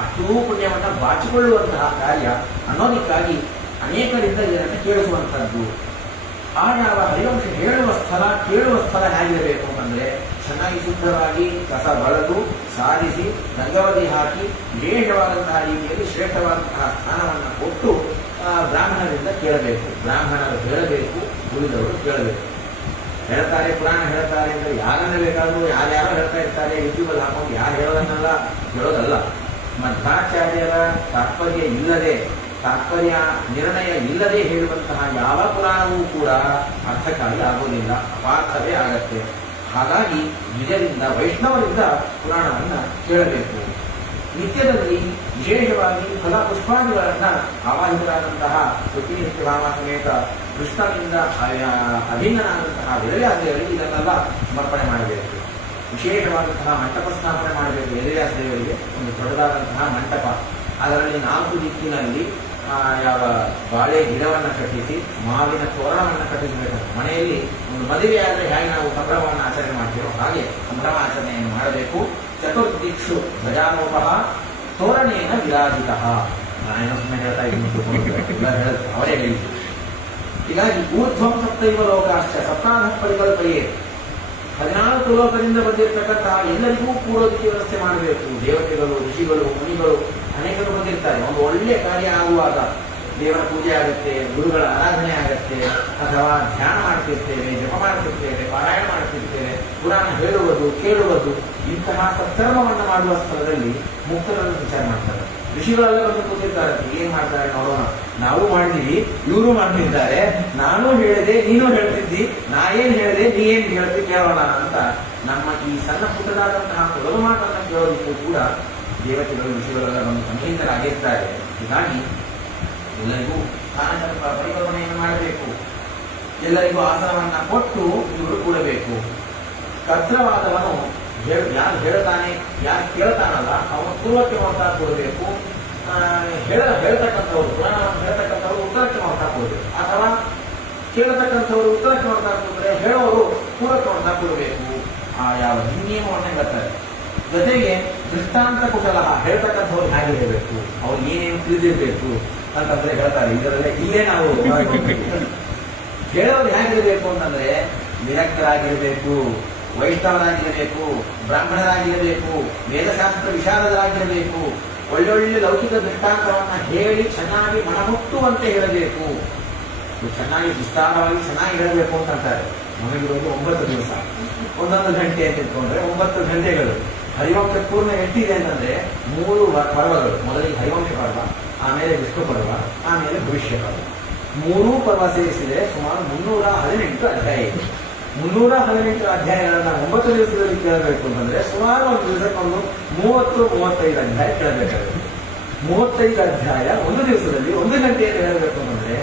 ಅಷ್ಟೂ ಪುಣ್ಯವನ್ನು ಬಾಚಿಕೊಳ್ಳುವಂತಹ ಕಾರ್ಯ ಅನ್ನೋದಕ್ಕಾಗಿ ಅನೇಕರಿಂದ ಇದನ್ನು ಕೇಳಿಸುವಂಥದ್ದು. ಆ ಯಾವ ಹರಿವಂಶ ಹೇಳುವ ಸ್ಥಳ, ಕೇಳುವ ಸ್ಥಳ ಹೇಗಿರಬೇಕು ಅಂತಂದ್ರೆ, ಚೆನ್ನಾಗಿ ಶುದ್ಧವಾಗಿ ಕಸ ಬಳೆದು ಸಾರಿಸಿ ರಂಗವಲ್ಲಿ ಹಾಕಿ ವಿಶೇಷವಾದಂತಹ ರೀತಿಯಲ್ಲಿ ಶ್ರೇಷ್ಠವಾದಂತಹ ಸ್ಥಾನವನ್ನು ಕೊಟ್ಟು ಬ್ರಾಹ್ಮಣರಿಂದ ಕೇಳಬೇಕು. ಬ್ರಾಹ್ಮಣರು ಹೇಳಬೇಕು, ಉಳಿದವರು ಕೇಳಬೇಕು. ಹೇಳ್ತಾರೆ, ಪುರಾಣ ಹೇಳ್ತಾರೆ ಅಂದ್ರೆ ಯಾರನ್ನ ಬೇಕಾದ್ರೂ ಯಾರ್ಯಾರೋ ಹೇಳ್ತಾ ಇರ್ತಾರೆ, ಯೂಟ್ಯೂಬಲ್ಲಿ ಹಾಕೊಂಡು ಯಾರು ಹೇಳೋದನ್ನೆಲ್ಲ ಹೇಳೋದಲ್ಲ. ಮಧ್ವಾಚಾರ್ಯರ ತಾತ್ಪರ್ಯ ಇಲ್ಲದೆ, ತಾತ್ಪರ್ಯ ನಿರ್ಣಯ ಇಲ್ಲದೆ ಹೇಳುವಂತಹ ಯಾವ ಪುರಾಣವೂ ಕೂಡ ಅರ್ಥಕಾರಿ ಆಗೋದಿಲ್ಲ, ಅಪಾರ್ಥವೇ ಆಗತ್ತೆ. ಹಾಗಾಗಿ ನಿಜರಿಂದ ವೈಷ್ಣವರಿಂದ ಪುರಾಣವನ್ನ ಕೇಳಬೇಕು. ನಿತ್ಯದಲ್ಲಿ ವಿಶೇಷವಾಗಿ ಫಲ ಪುಷ್ಪಾದಿಗಳನ್ನ ಆವಾಹಿತರಾದಂತಹ ರುಕ್ಮಿಣಿ ಭಾವ ಸಮೇತ ಕೃಷ್ಣನಿಂದ ಅಧೀನನಾದಂತಹ ವೇದವ್ಯಾಸದೇವರಿಗೆ ಇದನ್ನೆಲ್ಲ ಸಮರ್ಪಣೆ ಮಾಡಬೇಕು. ವಿಶೇಷವಾದಂತಹ ಮಂಟಪ ಸ್ಥಾಪನೆ ಮಾಡಬೇಕು. ವೇದವ್ಯಾಸದೇವರಿಗೆ ಒಂದು ದೊಡ್ಡದಾದಂತಹ ಮಂಟಪ, ಅದರಲ್ಲಿ 4 ದಿಕ್ಕಿನಲ್ಲಿ ಯಾವ ಬಾಳೆ ಗಿಡವನ್ನು ಕಟ್ಟಿಸಿ ಮಾವಿನ ತೋರಣವನ್ನು ಕಟ್ಟಿಸಬೇಕು. ಮನೆಯಲ್ಲಿ ಒಂದು ಮದುವೆ ಆದರೆ ಹೇಗೆ ನಾವು ಸಂಭ್ರಮವನ್ನು ಆಚರಣೆ ಮಾಡ್ತೀರೋ ಹಾಗೆ ಸಂಭ್ರಮ ಆಚರಣೆಯನ್ನು ಮಾಡಬೇಕು. ಚತುರ್ದಿಕ್ಷು ಗಜಾನೋಪಹ ತೋರಣೇನ ವಿರಾಜಿತ. ನಾನೇನೊಮ್ಮೆ ಹೇಳ್ತಾ ಇದ್ದೀನಿ, ಅವರೇ ಹೇಳಿದ್ರು. ಹೀಗಾಗಿ ಊರ್ಧ್ವಂ ಸಪ್ತೈವ ಲೋಕಾಶ್ಚ ಸಪ್ತಾಹ ಪರಿಕಲ್ಪಯೇ. 14 ಲೋಕದಿಂದ ಬಂದಿರತಕ್ಕಂತಹ ಎಲ್ಲರಿಗೂ ಕೂಡೋದಕ್ಕೆ ವ್ಯವಸ್ಥೆ ಮಾಡಬೇಕು. ದೇವತೆಗಳು, ಋಷಿಗಳು, ಮುನಿಗಳು ಅನೇಕರು ಬಂದಿರ್ತಾರೆ. ಒಂದು ಒಳ್ಳೆಯ ಕಾರ್ಯ ಆಗುವಾಗ ದೇವರ ಪೂಜೆ ಆಗುತ್ತೆ, ಗುರುಗಳ ಆರಾಧನೆ ಆಗುತ್ತೆ, ಅಥವಾ ಧ್ಯಾನ ಮಾಡ್ತಿರ್ತೇವೆ, ಜಪ ಮಾಡ್ತಿರ್ತೇವೆ, ಪಾರಾಯಣ ಮಾಡ್ತಿರ್ತೇವೆ, ಪುರಾಣ ಹೇಳುವುದು ಕೇಳುವುದು ಇಂತಹ ಸತ್ಕರ್ಮವನ್ನು ಮಾಡುವ ಸ್ಥಳದಲ್ಲಿ ಮುಕ್ತರನ್ನು ವಿಚಾರ ಮಾಡ್ತಾರೆ. ಋಷಿಗಳೆಲ್ಲ ಬಂದು ಕೂತಿರ್ತಾರೆ, ಏನ್ ಮಾಡ್ತಾರೆ ನೋಡೋಣ, ನಾವು ಮಾಡಿದೀವಿ, ಇವರು ಮಾಡ್ತಿದ್ದಾರೆ, ನಾನು ಹೇಳಿದೆ ನೀನು ಹೇಳ್ತಿದ್ದಿ, ನಾ ಏನ್ ಹೇಳಿದೆ ನೀ ಏನ್ ಹೇಳ್ತಿ ಕೇಳೋಣ ಅಂತ ನಮ್ಮ ಈ ಸಣ್ಣ ಪುಟ್ಟದಾದಂತಹ ತೊಡಲು ಮಾತನ್ನು ಕೇಳೋದಕ್ಕೂ ಕೂಡ ದೇವತೆಗಳು ಋಷಿಗಳೆಲ್ಲ ಬಂದು ಸಂಕೇತರಾಗಿರ್ತಾರೆ. ಹೀಗಾಗಿ ಎಲ್ಲರಿಗೂ ಸ್ಥಾನಕಲ್ಪ ಪರಿಕಲ್ಪನೆಯನ್ನು ಮಾಡಬೇಕು, ಎಲ್ಲರಿಗೂ ಆಸನವನ್ನ ಕೊಟ್ಟು ಇವರು ಕೂಡಬೇಕು. ಕರ್ತವಾದವನು ಯಾರು ಹೇಳ್ತಾನೆ, ಯಾರು ಕೇಳ್ತಾನಲ್ಲ ಅವನು ಪೂರ್ವಕ್ಕೆ ಮಾಡ್ತಾ ಕೊಡಬೇಕು. ಹೇಳ್ತಕ್ಕಂಥವ್ರು ಪುರಾಣವನ್ನು ಹೇಳ್ತಕ್ಕಂಥವ್ರು ಉತ್ತರಕ್ಕೆ ಮಾಡ್ತಾ ಕೊಡಬೇಕು, ಅಥವಾ ಕೇಳತಕ್ಕಂಥವ್ರು ಉತ್ತರಕ್ಕೆ ಮಾಡ್ತಾ ಕೊಟ್ಟರೆ ಹೇಳೋರು ಪೂರ್ವಕ್ಕೆ ಮಾಡ್ತಾ ಕೊಡಬೇಕು. ಆ ಯಾವ ನಿಯಮವನ್ನೇ ಬರ್ತಾರೆ. ಜೊತೆಗೆ ದೃಷ್ಟಾಂತ ಕುಶಲ ಹೇಳ್ತಕ್ಕಂಥವ್ರು ಹೇಗೆ ಹೇಳಬೇಕು, ಅವ್ರು ಏನೇನು ತಿಳಿದಿರ್ಬೇಕು ಅಂತಂದ್ರೆ ಹೇಳ್ತಾರೆ. ಇಲ್ಲೇ ನಾವು ಹೇಳೋರು ಹೇಗಿರಬೇಕು ಅಂತಂದ್ರೆ ವಿರಕ್ತರಾಗಿರಬೇಕು, ವೈಷ್ಣವರಾಗಿರಬೇಕು, ಬ್ರಾಹ್ಮಣರಾಗಿರಬೇಕು, ವೇದಶಾಸ್ತ್ರ ವಿಶಾರದರಾಗಿರಬೇಕು, ಒಳ್ಳೊಳ್ಳೆ ಲೌಕಿಕ ದೃಷ್ಟಾಂತವನ್ನ ಹೇಳಿ ಚೆನ್ನಾಗಿ ಮನಮುಟ್ಟುವಂತೆ ಹೇಳಬೇಕು, ಚೆನ್ನಾಗಿ ವಿಸ್ತಾರವಾಗಿ ಚೆನ್ನಾಗಿ ಹೇಳಬೇಕು ಅಂತ ಅಂತಾರೆ. ನಮಗಿರೋದು 9 ದಿವಸ, 1 ಗಂಟೆ ಅಂತ ಇಟ್ಕೊಂಡ್ರೆ 9 ಗಂಟೆಗಳು. ಹರಿವಂಶ ಪೂರ್ಣ ಎಷ್ಟಿದೆ ಅಂತಂದ್ರೆ 3 ಪರ್ವಗಳು. ಮೊದಲಿಗೆ ಹರಿವಂಶ ಪರ್ವ, ಆಮೇಲೆ ವಿಷ್ಣು ಪರ್ವ, ಆಮೇಲೆ ಭವಿಷ್ಯ ಪರ್ವ. 3 ಪರ್ವ ಸೇರಿಸಿದರೆ ಸುಮಾರು 318 ಅಧ್ಯಾಯ ಇದೆ. 318 ಅಧ್ಯಾಯಗಳನ್ನ 9 ದಿವಸದಲ್ಲಿ ಕೇಳಬೇಕು ಅಂತಂದ್ರೆ ಸುಮಾರು ಒಂದು ದಿವಸಕ್ಕೊಂದು 30-35 ಅಧ್ಯಾಯ ಕೇಳಬೇಕಾಗುತ್ತೆ. 35 ಅಧ್ಯಾಯ ಒಂದು ದಿವಸದಲ್ಲಿ 1 ಗಂಟೆಯಲ್ಲಿ ಹೇಳಬೇಕು ಅಂತಂದ್ರೆ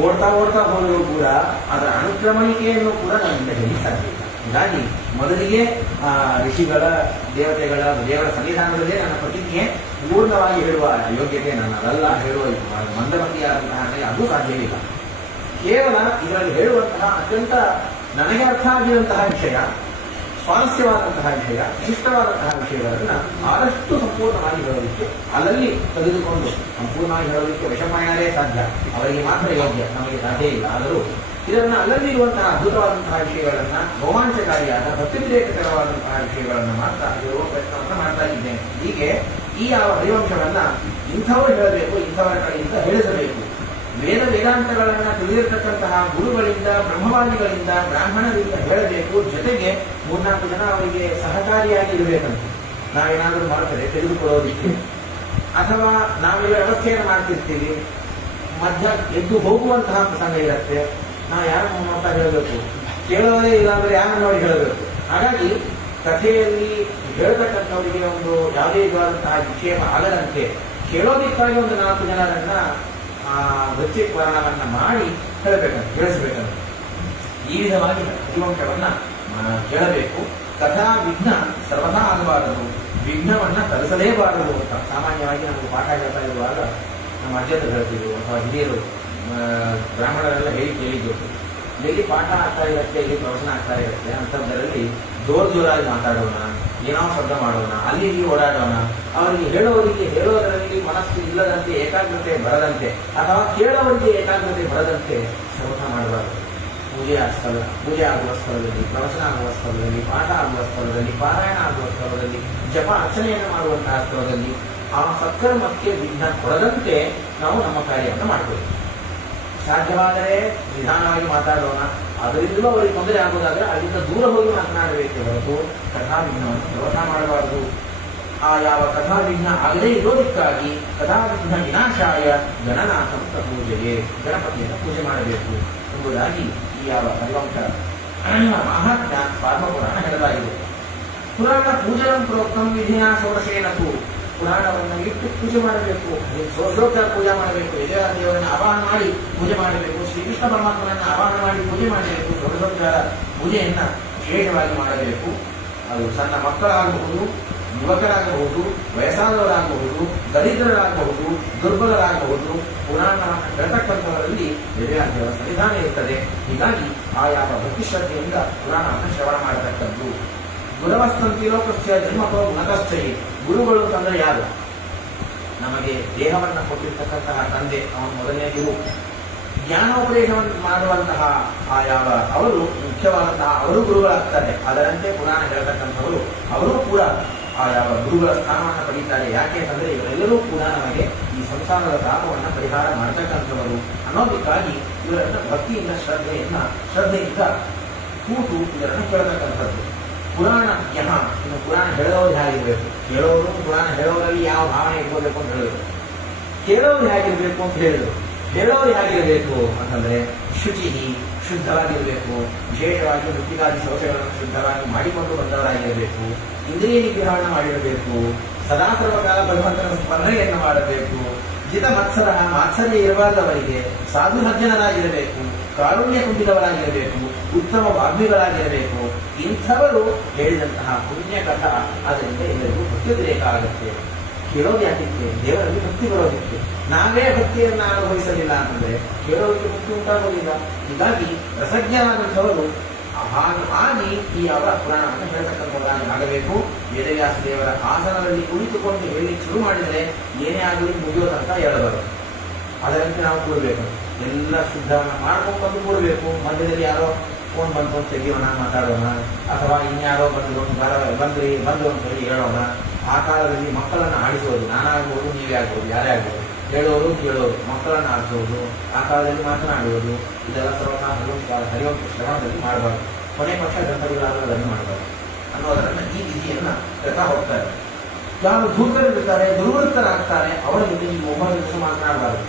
ಓಡ್ತಾ ಹೋದರೂ ಕೂಡ ಅದರ ಅನುಕ್ರಮಣಿಕೆಯನ್ನು ಕೂಡ ನಮ್ಮಿಂದ ಹೇಳಿ ಸಾಧ್ಯ ಇಲ್ಲ. ಹೀಗಾಗಿ ಮೊದಲಿಗೆ ಋಷಿಗಳ ದೇವರ ಸನ್ನಿಧಾನದಲ್ಲೇ ನನ್ನ ಪ್ರತಿಜ್ಞೆ ಪೂರ್ಣವಾಗಿ ಹೇಳುವ ಯೋಗ್ಯತೆ ನನ್ನದಲ್ಲ, ಹೇಳುವ ಮಂದಮತಿಯಾದಂತಹ ಅದು ಸಾಧ್ಯವಿಲ್ಲ. ಕೇವಲ ಇದರಲ್ಲಿ ಹೇಳುವಂತಹ ಅತ್ಯಂತ ನನಗೆ ಅರ್ಥ ಆಗಿರುವಂತಹ ವಿಷಯ, ಸ್ವಾರಸ್ಯವಾದಂತಹ ವಿಷಯ, ಇಷ್ಟವಾದಂತಹ ವಿಷಯಗಳನ್ನ ಆದಷ್ಟು ಸಂಪೂರ್ಣವಾಗಿ ಹೇಳೋದಕ್ಕೆ ಅಲ್ಲಲ್ಲಿ ತೆಗೆದುಕೊಂಡು ಸಂಪೂರ್ಣವಾಗಿ ಹೇಳೋದಕ್ಕೆ ವಿಷಮಯರೇ ಸಾಧ್ಯ, ಅವರಿಗೆ ಮಾತ್ರ ಯೋಗ್ಯ, ನಮಗೆ ಸಾಧ್ಯ ಇಲ್ಲ. ಆದರೂ ಇದನ್ನ ಅಲ್ಲಲ್ಲಿ ಇರುವಂತಹ ಅದ್ಭುತವಾದಂತಹ ವಿಷಯಗಳನ್ನ, ರೋಮಾಂಚಕಾರಿಯಾದ ಭಕ್ತಿವಿರೇಕಕರವಾದಂತಹ ವಿಷಯಗಳನ್ನು ಮಾತ್ರ ಹೇಳುವ ಪ್ರಯತ್ನವನ್ನು ಮಾಡ್ತಾ ಇದ್ದೇನೆ. ಹೀಗೆ ಈ ಯಾವ ಹರಿವಂಶವನ್ನ ಇಂಥವರು ಹೇಳಬೇಕು, ಇಂಥವರ ಕಡೆಯಿಂದ ಹೇಳಿಸಬೇಕು. ವೇದಾಂತಗಳನ್ನ ತಿಳಿದಿರತಕ್ಕಂತಹ ಗುರುಗಳಿಂದ, ಬ್ರಹ್ಮವಾದಿಗಳಿಂದ, ಬ್ರಾಹ್ಮಣರಿಂದ ಹೇಳಬೇಕು. ಜೊತೆಗೆ 3-4 ಜನ ಅವರಿಗೆ ಸಹಕಾರಿಯಾಗಿ ಇರಬೇಕಂತೆ. ನಾವೇನಾದರೂ ಮಾಡ್ತಾರೆ ತೆಗೆದುಕೊಳ್ಳೋದಿಕ್ಕೆ, ಅಥವಾ ನಾವೆಲ್ಲ ವ್ಯವಸ್ಥೆಯನ್ನು ಮಾಡ್ತಿರ್ತೀವಿ, ಮಧ್ಯ ಎದ್ದು ಹೋಗುವಂತಹ ಪ್ರಸಂಗ ಇರುತ್ತೆ, ನಾವು ಯಾರನ್ನು ನೋಡ್ತಾ ಹೇಳಬೇಕು, ಕೇಳೋದೇ ಇಲ್ಲಾಂದ್ರೆ ಯಾರನ್ನು ನೋಡಿ ಹೇಳಬೇಕು. ಹಾಗಾಗಿ ಕಥೆಯಲ್ಲಿ ಹೇಳ್ತಕ್ಕಂಥವರಿಗೆ ಒಂದು ಯಾವುದೇ ಇದಾದಂತಹ ವಿಕ್ಷೇಪ ಆಗದಂತೆ ಕೇಳೋದಿಕ್ಕಾಗಿ ಒಂದು 4 ಜನರನ್ನ ವೃತ್ತಿಕರಣವನ್ನ ಮಾಡಿ ಹೇಳಿಸಬೇಕಂತ ಈ ವಿಧವಾಗಿ ಹರಿವಂಶವನ್ನ ಕೇಳಬೇಕು. ಕಥಾ ವಿಘ್ನ ಸರ್ವಥಾ ಆಗಬಾರದು, ವಿಘ್ನವನ್ನ ತರಿಸಲೇಬಾರದು ಅಂತ ಸಾಮಾನ್ಯವಾಗಿ ನಮಗೆ ಪಾಠ ಹೇಳ್ತಾ ಇರುವಾಗ ನಮ್ಮ ಅಜ್ಜರು ಹೇಳ್ತಿದ್ರು, ಅಥವಾ ಹಿರಿಯರು ಬ್ರಾಹ್ಮಣರೆಲ್ಲ ಹೇಳಿ ಕೇಳಿದ್ರು. ಎಲ್ಲಿ ಪಾಠ ಆಗ್ತಾ ಇರುತ್ತೆ, ಇಲ್ಲಿ ಪ್ರವಚನ ಆಗ್ತಾ ಇರುತ್ತೆ ಅಂಥದ್ದರಲ್ಲಿ ಜೋರಾಗಿ ಮಾತಾಡೋಣ, ಏನೋ ಶಬ್ದ ಮಾಡೋಣ, ಅಲ್ಲಿ ಇಲ್ಲಿ ಓಡಾಡೋಣ, ಅವರಿಗೆ ಹೇಳೋದರಲ್ಲಿ ಮನಸ್ಸು ಇಲ್ಲದಂತೆ, ಏಕಾಗ್ರತೆ ಬರದಂತೆ, ಅಥವಾ ಕೇಳೋವರಿಗೆ ಏಕಾಗ್ರತೆ ಬರದಂತೆ ಸರ್ವಥ ಮಾಡಬಾರದು. ಪೂಜೆ ಆಗುವ ಸ್ಥಳದಲ್ಲಿ, ಪ್ರವಚನ ಆಗುವ ಸ್ಥಳದಲ್ಲಿ, ಪಾಠ ಆಗುವ ಸ್ಥಳದಲ್ಲಿ, ಪಾರಾಯಣ ಆಗುವ ಸ್ಥಳದಲ್ಲಿ, ಜಪ ಅರ್ಚನೆಯನ್ನು ಮಾಡುವಂತಹ ಸ್ಥಳದಲ್ಲಿ ಆ ಸತ್ಕರ್ಮಕ್ಕೆ ವಿಘ್ನ ಕೊಡದಂತೆ ನಾವು ನಮ್ಮ ಕಾರ್ಯವನ್ನು ಮಾಡ್ತೀವಿ. ಸಾಧ್ಯವಾದರೆ ನಿಧಾನವಾಗಿ ಮಾತಾಡೋಣ, ಅದರಿಂದಲೂ ಅವರಿಗೆ ತೊಂದರೆ ಆಗುವುದಾದ್ರೆ ಅಲ್ಲಿಂದ ದೂರ ಹೋಗಿ ಮಾತನಾಡಬೇಕೆ ಹೊರತು ಕಥಾವಿಘ್ನವನ್ನು ವ್ಯವಹಾರ ಮಾಡಬಾರದು. ಆ ಯಾವ ಕಥಾವಿಘ್ನ ಆಗದೇ ಇರೋದಕ್ಕಾಗಿ ಕಥಾವಿಘ್ನ ವಿನಾಶಾಯ ಗಣನಾಥಂ ಪೂಜೆಯೇ, ಗಣಪತಿಯನ್ನು ಪೂಜೆ ಮಾಡಬೇಕು ಎಂಬುದಾಗಿ ಈ ಯಾವ ಹರಿವಂಶ ಮಹಾತ್ಮ ಪಾರ್ಮಪುರಾಣ ಹೇಳಲಾಗಿದೆ. ಪುರಾಣ ಪೂಜನ ಪ್ರೋಕ್ತಂ ವಿಧಿನ ಷೋಡಶೇನತು, ಪುರಾಣವನ್ನು ಇಟ್ಟು ಪೂಜೆ ಮಾಡಬೇಕು, ಷೋಡಶೋಪಚಾರ ಪೂಜೆ ಮಾಡಬೇಕು, ದೇವರನ್ನು ಆವಾಹನ ಮಾಡಿ ಪೂಜೆ ಮಾಡಬೇಕು, ಶ್ರೀಕೃಷ್ಣ ಪರಮಾತ್ಮನನ್ನು ಆವಾಹನ ಮಾಡಿ ಪೂಜೆ ಮಾಡಬೇಕು. ಷೋಡಶೋಪಚಾರ ಪೂಜೆಯನ್ನ ವಿಶೇಷವಾಗಿ ಮಾಡಬೇಕು. ಅದು ಸಣ್ಣ ಮಕ್ಕಳಾಗಬಹುದು, ಯುವಕರಾಗಬಹುದು, ವಯಸ್ಸಾದವರಾಗಬಹುದು, ದರಿದ್ರರಾಗಬಹುದು, ದುರ್ಬಲರಾಗಬಹುದು, ಪುರಾಣವನ್ನು ಕೇಳತಕ್ಕಂಥವರಲ್ಲಿ ದೇವರ ಸನ್ನಿಧಾನ ಇರ್ತದೆ. ಹೀಗಾಗಿ ಆ ಯಾವ ಭಕ್ತಿ ಶ್ರದ್ಧೆಯಿಂದ ಪುರಾಣವನ್ನು ಶ್ರವಣ ಮಾಡತಕ್ಕದ್ದು. ಗುರವಸ್ತಂತಿ ಲೋಕಸ್ಯ ಜನ್ಮಕೋ ಗುಣಕಶ್ಚಯಿ, ಗುರುಗಳು ಅಂತಂದ್ರೆ ಯಾರು? ನಮಗೆ ದೇಹವನ್ನು ಕೊಟ್ಟಿರ್ತಕ್ಕಂತಹ ತಂದೆ, ಅವನು ಮೊದಲನೇ ಗುರು. ಜ್ಞಾನೋಪದೇಶವನ್ನು ಮಾಡುವಂತಹ ಆ ಯಾವ ಅವರು ಮುಖ್ಯವಾದಂತಹ ಅವರು ಗುರುಗಳಾಗ್ತಾರೆ. ಅದರಂತೆ ಪುರಾಣ ಹೇಳತಕ್ಕಂಥವರು ಅವರು ಕೂಡ ಆ ಯಾವ ಗುರುಗಳ ಸ್ಥಾನವನ್ನು ಪಡೀತಾರೆ. ಯಾಕೆ ಅಂತಂದ್ರೆ ಇವರೆಲ್ಲರೂ ಕೂಡ ನಮಗೆ ಈ ಸಂಸಾರದ ತಾಪವನ್ನು ಪರಿಹಾರ ಮಾಡತಕ್ಕಂಥವರು ಅನ್ನೋದಕ್ಕಾಗಿ ಇವರನ್ನ ಭಕ್ತಿಯಿಂದ ಶ್ರದ್ಧೆಯಿಂದ ಕೂತು ಇದರನ್ನು ಕೇಳತಕ್ಕಂಥದ್ದು. ಪುರಾಣ ಇನ್ನು ಪುರಾಣ ಹೇಳೋರು ಹೇಗಿರಬೇಕು, ಕೇಳೋರು ಪುರಾಣ ಹೇಳೋರಲ್ಲಿ ಯಾವ ಭಾವನೆ ಇಟ್ಕೋಬೇಕು ಅಂತ ಹೇಳಿದ್ರು, ಕೇಳೋರು ಹೇಗಿರ್ಬೇಕು ಅಂತ ಹೇಳಿದ್ರು. ಹೇಳೋರು ಹೇಗಿರಬೇಕು ಅಂತಂದ್ರೆ ಶುಚಿ, ಶುದ್ಧವಾಗಿರಬೇಕು, ವಿಶೇಷವಾಗಿ ವೃತ್ತಿಗಾಗಿ ಶೌಚಗಳನ್ನು ಶುದ್ಧವಾಗಿ ಮಾಡಿಕೊಂಡು ಬಂದವರಾಗಿರಬೇಕು, ಇಂದ್ರಿಯ ನಿಗ್ರಹವನ್ನು ಮಾಡಿರಬೇಕು, ಸದಾ ಸರ್ವಕಾಲ ಭಗವಂತನ ಸ್ಮರಣೆಯನ್ನು ಮಾಡಬೇಕು, ಜಿತ ಮತ್ಸರ ಮಾತ್ಸರ್ಯ ಇರಬಾರದವರಿಗೆ, ಸಾಧು ಸಜ್ಜನರಾಗಿರಬೇಕು, ಕಾರುಣ್ಯ ಕುಂಠಿತವರಾಗಿರಬೇಕು, ಉತ್ತಮ ವಾಗ್ಮಿಗಳಾಗಿರಬೇಕು. ಇಂಥವರು ಹೇಳಿದಂತಹ ಪುಣ್ಯ ಕಥ ಅದರಿಂದ ಎಲ್ಲರಿಗೂ ಗೊತ್ತಿರಬೇಕಾಗುತ್ತೆ. ಕೇಳೋದು ಯಾಕಿತ್ತೆ? ದೇವರಲ್ಲಿ ಭಕ್ತಿ ಬರೋದಿಕ್ಕೆ. ನಾವೇ ಭಕ್ತಿಯನ್ನ ಅನುಭವಿಸಲಿಲ್ಲ ಅಂತಂದ್ರೆ ಕೇಳೋದಕ್ಕೆ ಭಕ್ತಿ ಉಂಟಾಗೋದಿಲ್ಲ. ಹೀಗಾಗಿ ರಸಜ್ಞರಾದಂಥವರು ಆಗಿ ಈ ಅವರ ಪುರಾಣವನ್ನು ಹೇಳ್ತಕ್ಕಂಥವರಾಗಿ ಆಗಬೇಕು. ವೇದವ್ಯಾಸ ದೇವರ ಆಸನದಲ್ಲಿ ಕುಳಿತುಕೊಂಡು ಹೇಳಿ ಶುರು ಮಾಡಿದರೆ ಏನೇ ಆಗಲಿ ಮುಗಿಯೋ ತನಕ ಹೇಳಬಾರದು. ಅದರಂತೆ ನಾವು ಕೂಡಬೇಕು, ಎಲ್ಲ ಶುದ್ಧವನ್ನ ಮಾಡ್ಕೊಂಡು ಬಂದು ಕೂಡಬೇಕು. ಮಧ್ಯದಲ್ಲಿ ಯಾರೋ ಫೋನ್ ಬಂತು ಅಂತ ತೆಗಿಯೋಣ, ಮಾತಾಡೋಣ, ಅಥವಾ ಇನ್ಯಾರೋ ಬಂದು ಅಂತ ಹೇಳಿ ಹೇಳೋಣ. ಆ ಕಾಲದಲ್ಲಿ ಮಕ್ಕಳನ್ನು ಆಡಿಸೋದು, ನಾನಾಗ್ಬೋದು, ನೀವೇ ಆಗ್ಬೋದು, ಯಾರೇ ಆಗ್ಬೋದು, ಹೇಳೋರು ಕೇಳೋರು, ಮಕ್ಕಳನ್ನು ಆಡಿಸೋದು, ಆ ಕಾಲದಲ್ಲಿ ಮಾತನಾಡುವುದು, ಇದೆಲ್ಲ ಸರ್ವಕಾಲ ಹರಿವಂಶ ಶ್ರವಣದಲ್ಲಿ ಮಾಡಬಾರ್ದು. ಕೊನೆ ಪಕ್ಷ ದಂಪತಿಗಳಾದರೂ ಅದನ್ನು ಮಾಡಬಾರ್ದು ಅನ್ನೋದರನ್ನ ಈ ವಿಧಿಯನ್ನ ಹೇಳ್ತಾ ಹೋಗ್ತಾರೆ. ಯಾರು ಧೂರ್ತರಿರ್ತಾರೆ, ದುರ್ವೃತ್ತರಾಗ್ತಾರೆ, ಅವರ ಜೊತೆ ನೀವು ಒಬ್ಬರ ದಿವಸ ಮಾತನಾಡಬಾರದು.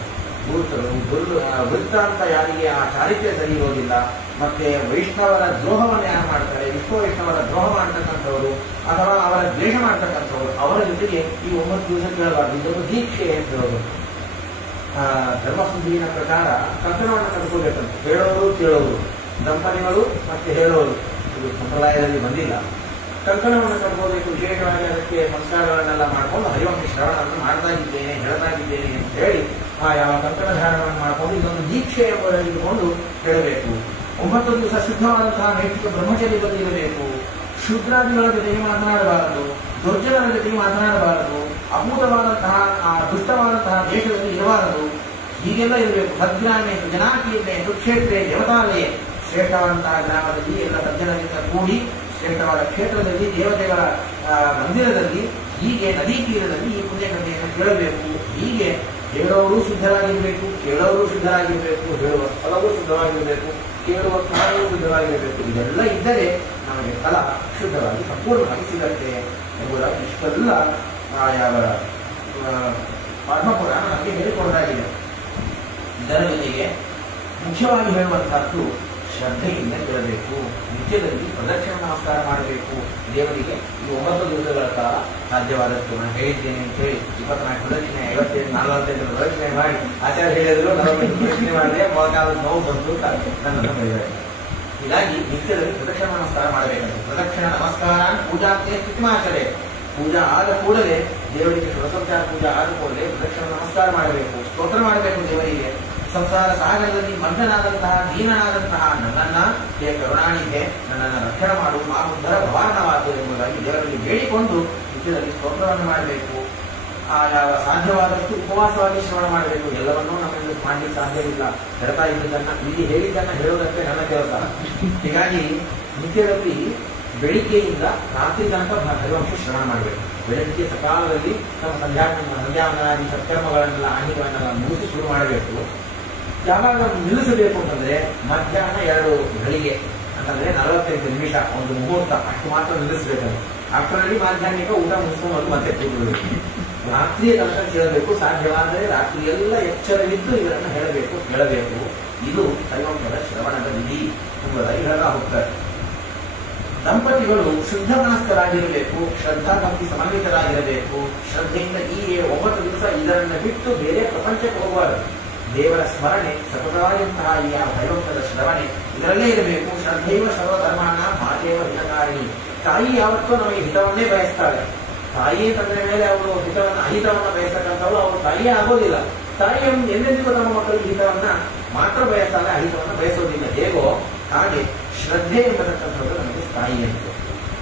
ವೃತ್ತ ಅಂತ ಯಾರಿಗೆ ಆ ಚಾರಿತ್ರ್ಯ ಸರಿ ಇರೋದಿಲ್ಲ, ಮತ್ತೆ ವೈಷ್ಣವರ ದ್ರೋಹವನ್ನು ಯಾರು ಮಾಡ್ತಾರೆ, ವೈಷ್ಣವರ ದ್ರೋಹ ಮಾಡ್ತಕ್ಕಂಥವರು ಅಥವಾ ಅವರ ದ್ವೇಷ ಮಾಡ್ತಕ್ಕಂಥವ್ರು, ಅವರ ಜೊತೆಗೆ ಈ 9 ದಿವಸ ಕೇಳಬಾರ್ದು. ಇದೊಂದು ದೀಕ್ಷೆ ಅಂತ ಹೇಳೋದು. ಧರ್ಮಸುದ್ದಿನ ಪ್ರಕಾರ ಕಂಕಣವನ್ನು ಕಟ್ಕೋಬೇಕಂತ ಹೇಳೋರು ಕೇಳೋರು, ದಂಪತಿಗಳು ಮತ್ತೆ ಹೇಳೋರು, ಇದು ಸಂಪ್ರದಾಯದಲ್ಲಿ ಬಂದಿಲ್ಲ. ಕಂಕಣವನ್ನು ಕಟ್ಕೋಬೇಕು. ವಿಶೇಷವಾಗಿ ಅದಕ್ಕೆ ಸಂಸ್ಕಾರಗಳನ್ನೆಲ್ಲ ಮಾಡಿಕೊಂಡು ಹರಿವಂಶ ಶ್ರವಣವನ್ನು ಮಾಡ್ತಾಗಿದ್ದೇನೆ, ಹೇಳ್ತಾಗಿದ್ದೇನೆ ಅಂತ ಹೇಳಿ ಯಾವ ಕಂಕಣ ಧಾರಣವನ್ನು ಮಾಡಿಕೊಂಡು ಇದೊಂದು ದೀಕ್ಷೆ ಎಂಬುದನ್ನು ಇಟ್ಟುಕೊಂಡು ಹೇಳಬೇಕು. 9 ದಿವಸ ಶುದ್ಧವಾದಂತಹ ನೈತಿಕ ಬ್ರಹ್ಮಚರ್ಯದಲ್ಲಿ ಇರಬೇಕು. ಶೂದ್ರಾದಿಗಳ ಜೊತೆಗೆ ಮಾತನಾಡಬಾರದು, ದುರ್ಜನರ ಜೊತೆಗೆ ಮಾತನಾಡಬಾರದು, ಅಭೂತವಾದಂತಹ ದುಷ್ಟವಾದಂತಹ ದೇಶದಲ್ಲಿ ಇರಬಾರದು. ಹೀಗೆಲ್ಲ ಇರಬೇಕು. ಸದ್ಗ್ರಾಮೆ ಜನಾಕೀಯತೆ ಸುಕ್ಷೇತ್ರೆ ದೇವತಾಲಯ, ಶ್ರೇಷ್ಠವಾದಂತಹ ಗ್ರಾಮದಲ್ಲಿ ಎಲ್ಲ ಸಜ್ಜನರಿಂದ ಕೂಡಿ ಶ್ರೇಷ್ಠವಾದ ಕ್ಷೇತ್ರದಲ್ಲಿ ದೇವತೆಗಳ ಮಂದಿರದಲ್ಲಿ ಹೀಗೆ ನದಿ ತೀರದಲ್ಲಿ ಈ ಪುಣ್ಯಕಥೆಯನ್ನು ಕೇಳಬೇಕು. ಹೀಗೆ ಹೇಳೋರು ಶುದ್ಧರಾಗಿರಬೇಕು, ಕೇಳೋರು ಶುದ್ಧರಾಗಿರಬೇಕು, ಹೇಳುವ ಸ್ಥಳವೂ ಶುದ್ಧವಾಗಿರಬೇಕು, ಕೇಳುವ ಕಾಲವೂ ಶುದ್ಧವಾಗಿರಬೇಕು. ಇದೆಲ್ಲ ಇದ್ದರೆ ನಮಗೆ ಸ್ಥಳ ಶುದ್ಧವಾಗಿ ಸಂಪೂರ್ಣವಾಗಿ ಸಿಗತ್ತೆ ಎಂಬುದಾಗಿ ಇಷ್ಟೆಲ್ಲ ಯಾವ ಪದ್ಮಪುರಾಣ ನಮಗೆ ಹೇಳಿಕೊಡಲಾಗಿದೆ. ಇದರ ಜೊತೆಗೆ ಮುಖ್ಯವಾಗಿ ಹೇಳುವಂತಹದ್ದು ಶ್ರದ್ಧೆಯಿಂದ ಇರಬೇಕು. ನಿತ್ಯದಲ್ಲಿ ಪ್ರದಕ್ಷಿಣ ನಮಸ್ಕಾರ ಮಾಡಬೇಕು ದೇವರಿಗೆ. ಈ 9 ದಿವಸಗಳ ಕಾಲ ಸಾಧ್ಯವಾದಷ್ಟು ನಾನು ಹೇಳಿದ್ದೇನೆ ಅಂತ ಹೇಳಿ 24 ಪ್ರದಕ್ಷಿಣೆ, 55, 45 ಪ್ರದಕ್ಷಿಣೆ ಮಾಡಿ ಆಚಾರ್ಯ ಹೇಳಿದ್ರು 40 ಪ್ರದಕ್ಷಿಣೆ ಮಾಡಿದ್ರೆ ಮೊಳಕಾಲದ ನೋವು ಬಂತು ನನ್ನ ಹೇಳಿದ್ದಾರೆ. ಹೀಗಾಗಿ ನಿತ್ಯದಲ್ಲಿ ಪ್ರದಕ್ಷಿಣ ನಮಸ್ಕಾರ ಮಾಡಬೇಕಂತ. ಪ್ರದಕ್ಷಿಣ ನಮಸ್ಕಾರ ಪೂಜಾಂತೆ ಸ್ಥಿತಿಮಾಚರೆ, ಪೂಜಾ ಆದ ಕೂಡಲೇ ದೇವರಿಗೆ ಷೋಡಶೋಪಚಾರ ಪೂಜಾ ಆದ ಕೂಡಲೇ ಪ್ರದಕ್ಷಿಣ ನಮಸ್ಕಾರ ಮಾಡಬೇಕು, ಸ್ತೋತ್ರ ಮಾಡಬೇಕು ದೇವರಿಗೆ. ಸಂಸಾರ ಸಾಗರದಲ್ಲಿ ಮಗ್ನನಾದಂತಹ ದೀನನಾದಂತಹ ನನ್ನನ್ನ ಹೇ ಕರುಣಾನಿಗೆ ನನ್ನನ್ನು ರಕ್ಷಣೆ ಮಾಡು, ಆ ಉದ್ಧರ ಭವಾನವಾದ ಎಂಬುದಾಗಿ ದೇವರಲ್ಲಿ ಬೇಡಿಕೊಂಡು ನಿತ್ಯದಲ್ಲಿ ಸ್ತೋತ್ರವನ್ನು ಮಾಡಬೇಕು. ಯಾವ ಸಾಧ್ಯವಾದಷ್ಟು ಉಪವಾಸವಾಗಿ ಶ್ರವಣ ಮಾಡಬೇಕು. ಎಲ್ಲವನ್ನೂ ನಮ್ಮಿಂದ ಮಾಡಲಿಕ್ಕೆ ಸಾಧ್ಯವಿಲ್ಲ. ಹೇಳ್ತಾ ಇದ್ದದನ್ನ ಇಲ್ಲಿ ಹೇಳಿದ್ದನ್ನ ಹೇಳೋದಕ್ಕೆ ನನ್ನ ಕೆಲಸ. ಹೀಗಾಗಿ ನಿತ್ಯದಲ್ಲಿ ಬೆಳಿಗ್ಗೆಯಿಂದ ರಾತ್ರಿ ತನಕ ಹರಿವಂಶ ಶ್ರವಣ ಮಾಡಬೇಕು. ಬೆಳಗ್ಗೆ ಸಕಾಲದಲ್ಲಿ ನಮ್ಮ ಸಂಧ್ಯಾವಂದನಾದಿ ಸತ್ಕರ್ಮಗಳನ್ನೆಲ್ಲ ಆಹಿತವನ್ನೆಲ್ಲ ಮುಗಿಸಿ ಶುರು ಮಾಡಬೇಕು. ಯಾವಾಗ ನಿಲ್ಲಿಸಬೇಕು ಅಂತಂದ್ರೆ ಮಧ್ಯಾಹ್ನ 2 ಘಳಿಗೆ ಅಂತಂದ್ರೆ 45 ನಿಮಿಷ, ಒಂದು ಮುಹೂರ್ತ ಅಷ್ಟು ಮಾತ್ರ ನಿಲ್ಲಿಸಬೇಕಂದ್ರೆ. ಅಷ್ಟರಲ್ಲಿ ಮಾಧ್ಯಾಹ್ನಿಕ ಊಟ ಮುಗಿಸ್ಕೊಂಡು ಮತ್ತೆ ಕೂಡಬೇಕು. ರಾತ್ರಿಯ ತನಕ ಕೇಳಬೇಕು. ಸಾಧ್ಯವಾದರೆ ರಾತ್ರಿ ಎಲ್ಲ ಎಚ್ಚರವಿದ್ದು ಇದನ್ನು ಹೇಳಬೇಕು. ಇದು ಹರಿವಂಶದ ಶ್ರವಣದ ವಿಧಿ ಎಂಬುದಾಗಿ ಹೇಳ್ತಾ ಹೋಗ್ತಾರೆ. ದಂಪತಿಗಳು ಶುದ್ಧ ಮನಸ್ಕರಾಗಿರಬೇಕು, ಶ್ರದ್ಧಾ ಭಕ್ತಿ ಸಮನ್ವಿತರಾಗಿರಬೇಕು. ಶ್ರದ್ಧೆಯಿಂದ ಈ 9 ದಿವಸ ಇದರನ್ನು ಬಿಟ್ಟು ಬೇರೆ ಪ್ರಪಂಚಕ್ಕೆ ಹೋಗಬಾರದು. ದೇವರ ಸ್ಮರಣೆ ಸತತವಾದಂತಹ ಈ ಹರಿವಂಶದ ಶ್ರವಣೆ ಇದರಲ್ಲೇ ಇರಬೇಕು. ಶ್ರದ್ಧೆಯು ಸರ್ವಧರ್ಮಾನ ಮಾತೇವ ಹಿತಕಾರಿಣಿ. ತಾಯಿ ಯಾವತ್ತೂ ನಮಗೆ ಹಿತವನ್ನೇ ಬಯಸ್ತಾಳೆ. ತಾಯಿಯೇ ತಂದ ಮೇಲೆ ಅವರು ಅಹಿತವನ್ನ ಬಯಸ್ತಕ್ಕಂಥವ್ರು ಅವರು ತಾಯಿಯೇ ಆಗೋದಿಲ್ಲ. ತಾಯಿಯನ್ನು ಎಂದೆಂದಿಗೂ ತಮ್ಮ ಮಕ್ಕಳಿಗೆ ಹಿತವನ್ನ ಮಾತ್ರ ಬಯಸ್ತಾಳೆ, ಅಹಿತವನ್ನ ಬಯಸೋದಿಲ್ಲ. ಹೇಗೋ ಹಾಗೆ ಶ್ರದ್ಧೆ ಎಂಬತಕ್ಕಂಥದ್ದು ನಮಗೆ ತಾಯಿ ಅಂತ.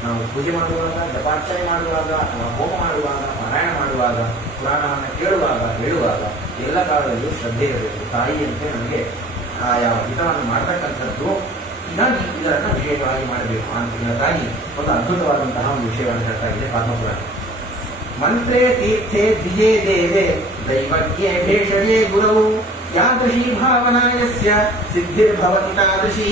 ನಾವು ಪೂಜೆ ಮಾಡುವಾಗ, ಜಪಾರ್ಚನೆ ಮಾಡುವಾಗ, ಹೋಮ ಮಾಡುವಾಗ, ಪಾರಾಯಣ ಮಾಡುವಾಗ, ಪುರಾಣವನ್ನು ಕೇಳುವಾಗ, ಹೇಳುವಾಗ ಎಲ್ಲ ಕಾಲದಲ್ಲೂ ಶ್ರದ್ಧೆ ಇರಬೇಕು. ತಾಯಿಯಂತೆ ನಮಗೆ ಯಾವ ಹಿತವನ್ನು ಮಾಡ್ತಕ್ಕಂಥದ್ದು. ಹೀಗಾಗಿ ಇದರನ್ನು ವಿಶೇಷವಾಗಿ ಮಾಡಬೇಕು ಅನ್ನೋದಕ್ಕಾಗಿ ಒಂದು ಅದ್ಭುತವಾದಂತಹ ಒಂದು ವಿಷಯವನ್ನು ಹೇಳ್ತಾ ಇದೆ ಪದ್ಮಪುರಾಣ. ಮಂತ್ರೇ ತೀರ್ಥೆ ದ್ವಿಜೇ ದೇವೆ ದೈವಜ್ಞೆ ಭೇಷಜೇ ಗುರವು ಯಾದೃಶೀ ಭಾವನಾಯಸ್ಯ ಸಿದ್ಧಿರ್ಭವತಿ ತಾದೃಶಿ.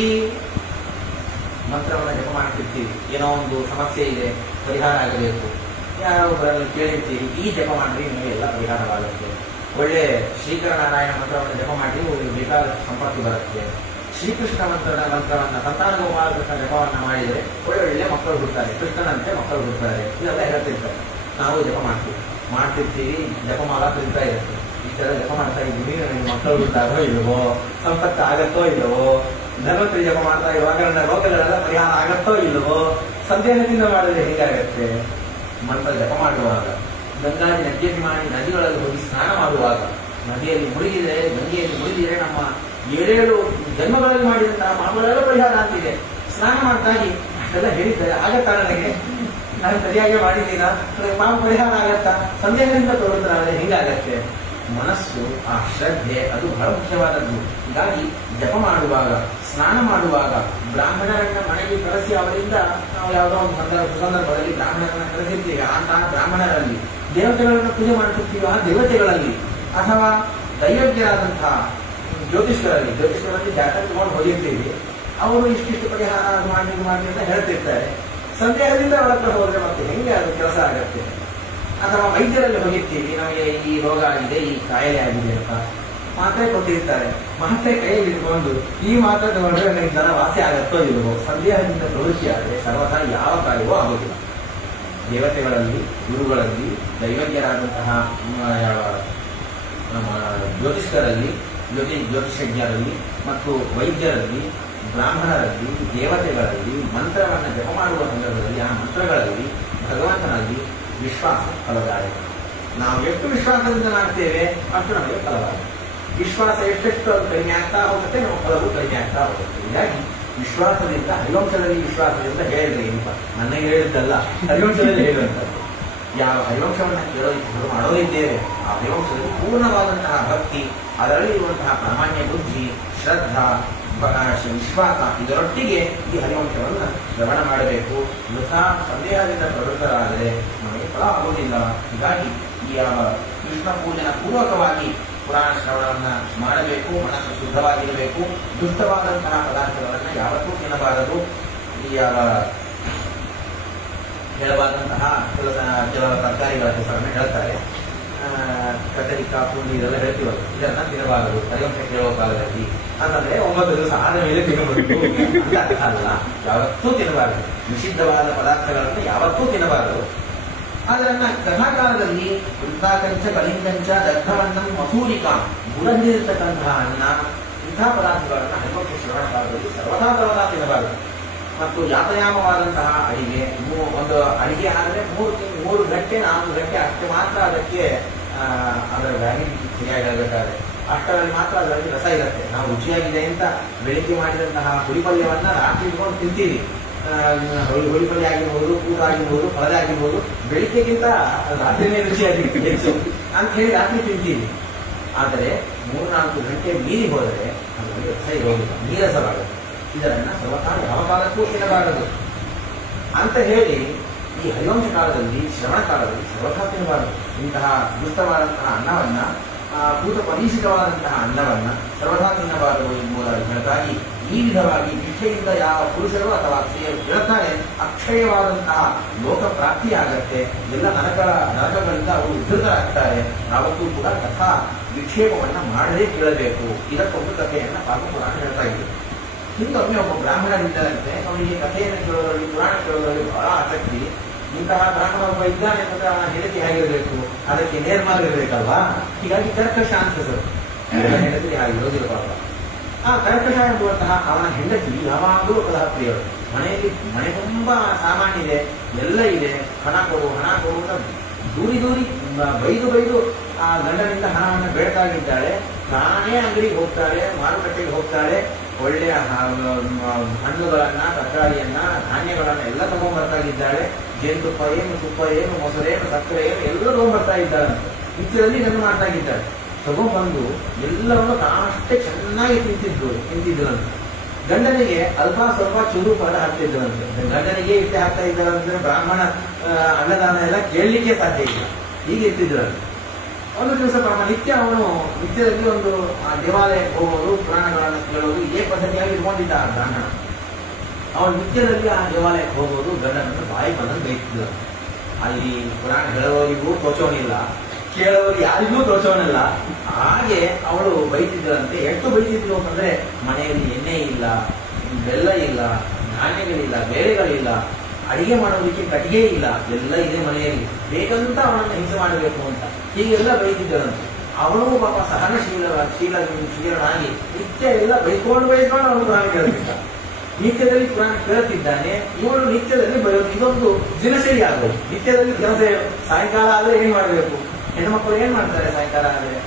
ಮಂತ್ರವನ್ನು ಜಪ ಮಾಡ್ತಿರ್ತೀವಿ, ಏನೋ ಒಂದು ಸಮಸ್ಯೆ ಇದೆ, ಪರಿಹಾರ ಆಗಬೇಕು, ಯಾರೊಬ್ಬರಲ್ಲಿ ಕೇಳಿರ್ತೀವಿ, ಈ ಜಪ ಮಾಡಿದ್ರೆ ನಿಮಗೆ ಎಲ್ಲ ಪರಿಹಾರವಾಗುತ್ತೆ. ಒಳ್ಳೆ ಶ್ರೀಕರ ನಾರಾಯಣ ಮಂತ್ರವನ್ನು ಜಪ ಮಾಡಿ ಬೇಕಾದ ಸಂಪತ್ತು ಬರುತ್ತೆ. ಶ್ರೀಕೃಷ್ಣ ಮಂತ್ರವನ್ನು ಸಂತಾನ ಗೋಪಾಲ ಕೃಷ್ಣ ಜಪವನ್ನು ಮಾಡಿದರೆ ಒಳ್ಳೆ ಮಕ್ಕಳು ಹುಡ್ತಾರೆ, ಕೃಷ್ಣನಂತೆ ಮಕ್ಕಳು ಹುಡ್ತಾರೆ, ಇದೆಲ್ಲ ಹೇಳ್ತಿರ್ತಾರೆ. ನಾವು ಜಪ ಮಾಡ್ತಿರ್ತೀವಿ, ಜಪಮಾಲ ತಿಂತಾ ಇರುತ್ತೆ. ಇಷ್ಟೆಲ್ಲ ಜಪ ಮಾಡ್ತಾ ಇದ್ದೀವಿ, ನನಗೆ ಮಕ್ಕಳು ಹುಡ್ತಾರೋ ಇಲ್ಲವೋ, ಸಂಪತ್ತು ಆಗತ್ತೋ ಇಲ್ಲವೋ, ಧನ್ವಂತರಿ ಜಪ ಮಾಡ್ತಾ ಇರುವಾಗ ನನ್ನ ರೋಗಗಳೆಲ್ಲ ಪರಿಹಾರ ಆಗತ್ತೋ ಇಲ್ಲವೋ, ಸಂದೇಹದಿಂದ ಮಾಡಿದ್ರೆ ಹೇಗಾಗತ್ತೆ? ಮಂತ್ರ ಜಪ ಮಾಡುವಾಗ, ಗಂಗಾದಿ ನದ್ಯತಿ ಮಾಡಿ ನದಿಗಳಲ್ಲಿ ಹೋಗಿ ಸ್ನಾನ ಮಾಡುವಾಗ, ನದಿಯಲ್ಲಿ ಮುಳುಗಿದರೆ, ಗಂಗೆಯಲ್ಲಿ ಮುಳುಗಿದರೆ ನಮ್ಮ 7 ಜನ್ಮಗಳಲ್ಲಿ ಮಾಡಿದಂತಹ ಪಾಪಗಳೆಲ್ಲ ಪರಿಹಾರ ಆಗ್ತಿದೆ. ಸ್ನಾನ ಮಾಡ್ತಾಗಿ ಅಷ್ಟೆಲ್ಲ ಹೇಳಿದ್ದಾರೆ, ಆಗತ್ತಾ ನನಗೆ? ನಾನು ಸರಿಯಾಗಿ ಮಾಡಿದ್ದೀನಾ? ನನಗೆ ಪಾಪ ಪರಿಹಾರ ಆಗತ್ತಾ? ಸಂದೇಹದಿಂದ ತೋರುತ್ತಾರೆ, ಹಿಂಗಾಗತ್ತೆ. ಮನಸ್ಸು, ಆ ಶ್ರದ್ಧೆ ಅದು ಬಹಳ ಮುಖ್ಯವಾದದ್ದು. ಹೀಗಾಗಿ ಜಪ ಮಾಡುವಾಗ, ಸ್ನಾನ ಮಾಡುವಾಗ, ಬ್ರಾಹ್ಮಣರನ್ನ ಮನೆಗೆ ಕರೆಸಿ ಅವರಿಂದ ನಾವು ಯಾವುದೋ ಒಂದು ಸಂದರ್ಭದಲ್ಲಿ ಬ್ರಾಹ್ಮಣರನ್ನ ಕರೆಸಿರ್ತೀವಿ. ಅಂತಹ ಬ್ರಾಹ್ಮಣರಲ್ಲಿ ದೇವತೆಗಳನ್ನು ಪೂಜೆ ಮಾಡ್ತಿರ್ತೀವಿ, ಆ ದೇವತೆಗಳಲ್ಲಿ ಅಥವಾ ದೈವಜ್ಞರಾದಂತಹ ಜ್ಯೋತಿಷ್ಕರಲ್ಲಿ ಜಾತಕ ತಗೊಂಡು ಹೋಗಿರ್ತೀವಿ. ಅವರು ಇಷ್ಟಿಷ್ಟು ಪರಿಹಾರ ಮಾಡಿ ಅಂತ ಹೇಳ್ತಿರ್ತಾರೆ. ಸಂದೇಹದಿಂದ ಅವರ ಹತ್ರ ಹೋದ್ರೆ ಮತ್ತೆ ಹೆಂಗೆ ಅದು ಕೆಲಸ ಆಗತ್ತೆ? ಅಥವಾ ವೈದ್ಯರಲ್ಲಿ ಹೋಗಿರ್ತೀವಿ, ನಮಗೆ ಈ ರೋಗ ಆಗಿದೆ, ಈ ಕಾಯಿಲೆ ಆಗಿದೆ ಅಂತ ಮಾತ್ರೆ ಕೊಟ್ಟಿರ್ತಾರೆ. ಮಾತ್ರೆ ಕೈಯಲ್ಲಿ ಇಟ್ಕೊಂಡು ಈ ಮಾತ್ರೆ ತಗೊಂಡ್ರೆ ನನಗೆ ಜನ ವಾಸಿ ಆಗತ್ತೋ ಇಲ್ಲವೋ, ಸಂದೇಹದಿಂದ ಪ್ರವೃತ್ತಿ ಆದರೆ ಸರ್ವಥಾ ಯಾವ ಕಾರ್ಯವೂ ಆಗೋದಿಲ್ಲ. ದೇವತೆಗಳಲ್ಲಿ, ಗುರುಗಳಲ್ಲಿ, ದೈವಜ್ಞರಾದಂತಹ ನಮ್ಮ ಜ್ಯೋತಿಷ್ಕರಲ್ಲಿ, ಜ್ಯೋತಿಷಜ್ಞರಲ್ಲಿ ಮತ್ತು ವೈದ್ಯರಲ್ಲಿ, ಬ್ರಾಹ್ಮಣರಲ್ಲಿ, ದೇವತೆಗಳಲ್ಲಿ ಮಂತ್ರವನ್ನು ಜಪ ಮಾಡುವ ಸಂದರ್ಭದಲ್ಲಿ ಆ ಮಂತ್ರಗಳಲ್ಲಿ ಭಗವಂತನಲ್ಲಿ ವಿಶ್ವಾಸ ಫಲದಾಯಕ. ನಾವು ಎಷ್ಟು ವಿಶ್ವಾಸದಿಂದ ಮಾಡ್ತೇವೆ ಅಷ್ಟು ನಮಗೆ ಫಲವಾಗುತ್ತೆ. ವಿಶ್ವಾಸ ಎಷ್ಟೆಷ್ಟು ಅದು ಕಡಿಮೆ ಆಗ್ತಾ ಹೋಗುತ್ತೆ, ನಮ್ಮ ಫಲವು ಕಡಿಮೆ ಆಗ್ತಾ ಹೋಗುತ್ತೆ. ಹೀಗಾಗಿ ವಿಶ್ವಾಸದಿಂದ, ಹರಿವಂಶದಲ್ಲಿ ವಿಶ್ವಾಸದಿಂದ ಹೇಳಿದ್ರೆ ಏನಪ್ಪ, ನನಗೆ ಹೇಳಿದ್ದಲ್ಲ, ಹರಿವಂಶದಲ್ಲಿ ಹೇಳುವಂಥದ್ದು. ಯಾವ ಹರಿವಂಶವನ್ನು ಶುರು ಮಾಡೋದಿದ್ದೇವೆ, ಆ ಹರಿವಂಶದಲ್ಲಿ ಪೂರ್ಣವಾದಂತಹ ಭಕ್ತಿ, ಅದರಲ್ಲಿ ಇರುವಂತಹ ಪ್ರಾಮಾಣ್ಯ ಬುದ್ಧಿ, ಶ್ರದ್ಧಾ, ವಿಶ್ವಾಸ, ಇದರೊಟ್ಟಿಗೆ ಈ ಹರಿವಂಶವನ್ನು ಶ್ರವಣ ಮಾಡಬೇಕು. ವೃಥಾ ಸಂದೇಹದಿಂದ ಪ್ರವೃತ್ತರಾದರೆ ನಮಗೆ ಫಲ ಆಗುವುದಿಲ್ಲ. ಹೀಗಾಗಿ ಈ ಕೃಷ್ಣ ಪೂಜನ ಪೂರ್ವಕವಾಗಿ ಪುರಾಣ ಶ್ರವಣವನ್ನು ಮಾಡಬೇಕು. ಮನಸ್ಸು ಶುದ್ಧವಾಗಿರಬೇಕು. ದುಷ್ಟವಾದಂತಹ ಪದಾರ್ಥಗಳನ್ನು ಯಾವತ್ತೂ ತಿನ್ನಬಾರದು. ಈ ಹೇಳಬಾದಂತಹ ಕೆಲವು ತರಕಾರಿಗಳ ಹೆಸರನ್ನು ಹೇಳ್ತಾರೆ. ಕತ್ತರಿಕಾ, ಪುಂಡಿ ಇದೆಲ್ಲ ಹೇಳ್ತೀವಲ್ಲ, ಇದನ್ನ ತಿನ್ನಬಾರದು ಹರಿವಂಶ ಕೇಳುವ ಕಾಲದಲ್ಲಿ. ಅಂತಂದ್ರೆ 9 ದಿವಸ ಆದ ಮೇಲೆ ತಿನ್ನಬಹುದು ಅಂತ ಅಲ್ಲ, ಯಾವತ್ತೂ ತಿನ್ನಬಾರದು. ನಿಷಿದ್ಧವಾದ ಪದಾರ್ಥಗಳನ್ನು ಯಾವತ್ತೂ ತಿನ್ನಬಾರದು. ಅದನ್ನ ಕಥಾಕಾಲದಲ್ಲಿ ವೃತ್ತಾಕಂಚ, ಕಲಿಂಗಂಚ, ದಗ್ಧವನ್ನಂ, ಮಸೂರಿಕಾ, ಗುಡಹಿಡಿರ್ತಕ್ಕಂತಹ ಅನ್ನ, ಇಂತಹ ಪದಾರ್ಥಗಳನ್ನು ಹರಿವಂಶ ಶ್ರವಣ ಕಾಲದಲ್ಲಿ ಸರ್ವದಾ ತಿನ್ನಬಾರದು. ಮತ್ತು ಯಾತಯಾಮವಾದಂತಹ ಅಡಿಗೆ, ಒಂದು ಅಡಿಗೆ ಆದರೆ 3 ಗಂಟೆ 4 ಗಂಟೆ ಅಷ್ಟು ಮಾತ್ರ ಅದಕ್ಕೆ ಅದರ ವ್ಯಾಲಿಡಿಟಿ ಸರಿಯಾಗಿರಬೇಕಾದ್ರೆ ಅಷ್ಟರಲ್ಲಿ ಮಾತ್ರ ಅದರಲ್ಲಿ ರಸ ಇರುತ್ತೆ. ನಾವು ರುಚಿಯಾಗಿದೆ ಅಂತ ಬೆಳಿಗ್ಗೆ ಮಾಡಿದಂತಹ ಹುಳಿಪಲ್ಯವನ್ನ ರಾತ್ರಿ ಇಟ್ಕೊಂಡು ತಿಂತೀವಿ. ಹುಳಿಪಲ್ಯ ಆಗಿರ್ಬೋದು, ಕೂಟ ಆಗಿರ್ಬೋದು, ಫಲದ ಆಗಿರ್ಬೋದು, ಬೆಳಿಗ್ಗೆಗಿಂತ ರಾತ್ರಿನೇ ರುಚಿಯಾಗಿರುತ್ತೆ ಹೆಚ್ಚು ಅಂತ ಹೇಳಿ ರಾತ್ರಿ ತಿಂತೀವಿ. ಆದರೆ 3-4 ಗಂಟೆ ಮೀರಿ ಹೋದರೆ ಅದರಲ್ಲಿ ರಸ ಇರೋದಿಲ್ಲ, ನೀರಸವಾಗುತ್ತೆ. ಇದರನ್ನ ಸರ್ವಥಾ ಯಾವ ಕಾಲಕ್ಕೂ ತಿನ್ನಬಾರದು ಅಂತ ಹೇಳಿ ಈ ಹರಿವಂಶ ಕಾಲದಲ್ಲಿ, ಶ್ರವಣ ಕಾಲದಲ್ಲಿ ಸರ್ವಥಾ ತಿನ್ನಬಾರದು. ಇಂತಹ ದುಷ್ಟವಾದಂತಹ ಅನ್ನವನ್ನ, ಭೂತ ಪರಿಶಿತವಾದಂತಹ ಅನ್ನವನ್ನ ಸರ್ವಥಾ ತಿನ್ನಬಾರದು ಎಂಬುದಾಗಿ ಈ ವಿಧವಾಗಿ ನಿಷ್ಠೆಯಿಂದ ಯಾವ ಪುರುಷರು ಅಥವಾ ಸ್ತ್ರೀಯರು ಕೇಳುತ್ತಾರೆ, ಅಕ್ಷಯವಾದಂತಹ ಲೋಕ ಪ್ರಾಪ್ತಿಯಾಗತ್ತೆ. ಎಲ್ಲ ನರಕಗಳಿಂದ ಅವರು ಉದ್ಧತರಾಗ್ತಾರೆ. ಯಾವತ್ತೂ ಕೂಡ ಕಥಾ ವಿಕ್ಷೇಪವನ್ನ ಮಾಡದೇ ಕೇಳಬೇಕು. ಇದಕ್ಕೊಂದು ಕಥೆಯನ್ನ ಪಾಲ್ಪುರಾಣ ಹೇಳ್ತಾ ಇದ್ರು. ಹಿಂದೊಮ್ಮೆ ಒಬ್ಬ ಬ್ರಾಹ್ಮಣರಿದ್ದರಂತೆ. ಅವನಿಗೆ ಕಥೆಯನ್ನು ಕೇಳೋದ್ರಲ್ಲಿ, ಪುರಾಣ ಕೇಳೋದ್ರಲ್ಲಿ ಬಹಳ ಆಸಕ್ತಿ. ಇಂತಹ ಬ್ರಾಹ್ಮಣ ಒಬ್ಬ ಇದ್ದಾನೆ ಅಂತ ಅವನ ಹೆಂಡತಿ ಹೇಗಿರಬೇಕು, ಅದಕ್ಕೆ ನೇರ್ಮಾರ್ಗಿರ್ಬೇಕಲ್ವಾ. ಹೀಗಾಗಿ ಕರ್ಕಶ ಅಂತ ಹೆಸರು. ಹೆಂಡತಿ ಹಾಗಿರೋದಿಲ್ಲ ಪಾಪ. ಆ ಕರ್ಕಶ ಎಂಬುವಂತಹ ಅವನ ಹೆಂಡತಿ ಯಾವಾಗಲೂ ಕಲಹಪ್ರಿಯರು. ಮನೆ ತುಂಬಾ ಸಾಮಾನ್ಯ ಇದೆ, ಎಲ್ಲ ಇದೆ, ಹಣ ಕೊಡು ಅಂತ ದೂರಿ ಬೈದು ಆ ಗಂಡನಿಂದ ಹಣವನ್ನು ಬೇಡ್ತಾಗಿದ್ದಾಳೆ. ನಾನೇ ಅಂಗಡಿಗೆ ಹೋಗ್ತಾಳೆ, ಮಾರುಕಟ್ಟೆಗೆ ಹೋಗ್ತಾಳೆ, ಒಳ್ಳೆಯ ಹಣ್ಣುಗಳನ್ನ, ತರಕಾರಿಯನ್ನ, ಧಾನ್ಯಗಳನ್ನ ಎಲ್ಲ ತಗೊಂಡ್ಬರ್ತಾ ಇದ್ದಾಳೆ. ಜೇನುತುಪ್ಪ ಏನು, ತುಪ್ಪ ಏನು, ಮೊಸರೇನು, ಸಕ್ಕರೆ ಏನು, ಎಲ್ಲ ತಗೊಂಡ್ಬರ್ತಾ ಇದ್ದಾಳಂತೆ. ನಿತ್ಯದಲ್ಲಿ ಇದನ್ನು ಮಾಡ್ತಾ ಇದ್ದಾಳೆ. ತಗೊಂಡ್ಬಂದು ಎಲ್ಲವನ್ನು ತಾನಷ್ಟೇ ಚೆನ್ನಾಗಿ ತಿಂತಿದ್ದರಂತೆ. ಗಂಡನಿಗೆ ಅಲ್ಪ ಸ್ವಲ್ಪ ಚೂರು ಪದ ಹಾಕ್ತಿದ್ದರಂತೆ. ಗಂಡನಿಗೆ ಇಟ್ಟೆ ಹಾಕ್ತಾ ಇದ್ದಾರಂದ್ರೆ ಬ್ರಾಹ್ಮಣ ಅನ್ನದಾನ ಎಲ್ಲ ಕೇಳಲಿಕ್ಕೆ ಸಾಧ್ಯ ಇಲ್ಲ. ಹೀಗೆ ಇರ್ತಿದ್ರಂತೆ. ಒಂದು ದಿವಸ ನಿತ್ಯದಲ್ಲಿ ಒಂದು ದೇವಾಲಯಕ್ಕೆ ಹೋಗೋದು, ಪುರಾಣಗಳನ್ನು ಕೇಳೋದು, ಇದೇ ಪದ್ಧತಿಯಾಗಿ ಇಟ್ಕೊಂಡಿದ್ದ ಬ್ರಾಹ್ಮಣ. ಅವನು ನಿತ್ಯದಲ್ಲಿ ಆ ದೇವಾಲಯಕ್ಕೆ ಹೋಗೋದು, ಗಂಡನನ್ನು ಬಾಯಿ ಬಂದು ಬೈತಿದ್ದ. ಅಲ್ಲಿ ಪುರಾಣ ಹೇಳೋರಿಗೂ ತೋಚೋನಿಲ್ಲ, ಕೇಳೋರು ಯಾರಿಗೂ ತೋಚೋನಿಲ್ಲ. ಹಾಗೆ ಅವಳು ಬೈತಿದ್ದರಂತೆ. ಎಷ್ಟು ಬೈತಿದ್ಲು ಅಂತಂದ್ರೆ, ಮನೆಯಲ್ಲಿ ಎಣ್ಣೆ ಇಲ್ಲ, ಬೆಲ್ಲ ಇಲ್ಲ, ಧಾನ್ಯಗಳಿಲ್ಲ, ಬೇಳೆಗಳಿಲ್ಲ, ಅಡಿಗೆ ಮಾಡೋದಕ್ಕೆ ಕಟ್ಟಿಗೆ ಇಲ್ಲ, ಎಲ್ಲ ಇದೆ ಮನೆಯಲ್ಲಿ, ಬೇಕಂತ ಅವನನ್ನು ಹಿಂಸೆ ಮಾಡಬೇಕು ಅಂತ ಹೀಗೆಲ್ಲ ಬೈತಿದ್ದರಂತೆ. ಅವಳು ಪಾಪ ಶೀಲನಾಗಿ ನಿತ್ಯ ಎಲ್ಲ ಬೈಸ್ಕೊಂಡು ಅವನು ಪುರಾಣ ಕೇಳ್ತಿದ್ದ. ನಿತ್ಯದಲ್ಲಿ ಪುರಾಣ ಕೇಳುತ್ತಿದ್ದಾನೆ, ಇವಳು ನಿತ್ಯದಲ್ಲಿ ಬರೆಯೋದು. ಇದೊಂದು ದಿನಚರಿ ಆಗೋದು. ನಿತ್ಯದಲ್ಲಿ ಕೆಲಸ ಸಾಯಂಕಾಲ ಆದ್ರೆ ಏನ್ ಮಾಡಬೇಕು, ಹೆಣ್ಮಕ್ಳು ಏನ್ ಮಾಡ್ತಾರೆ, ಸಾಯಂಕಾಲ ಆದ್ರೆ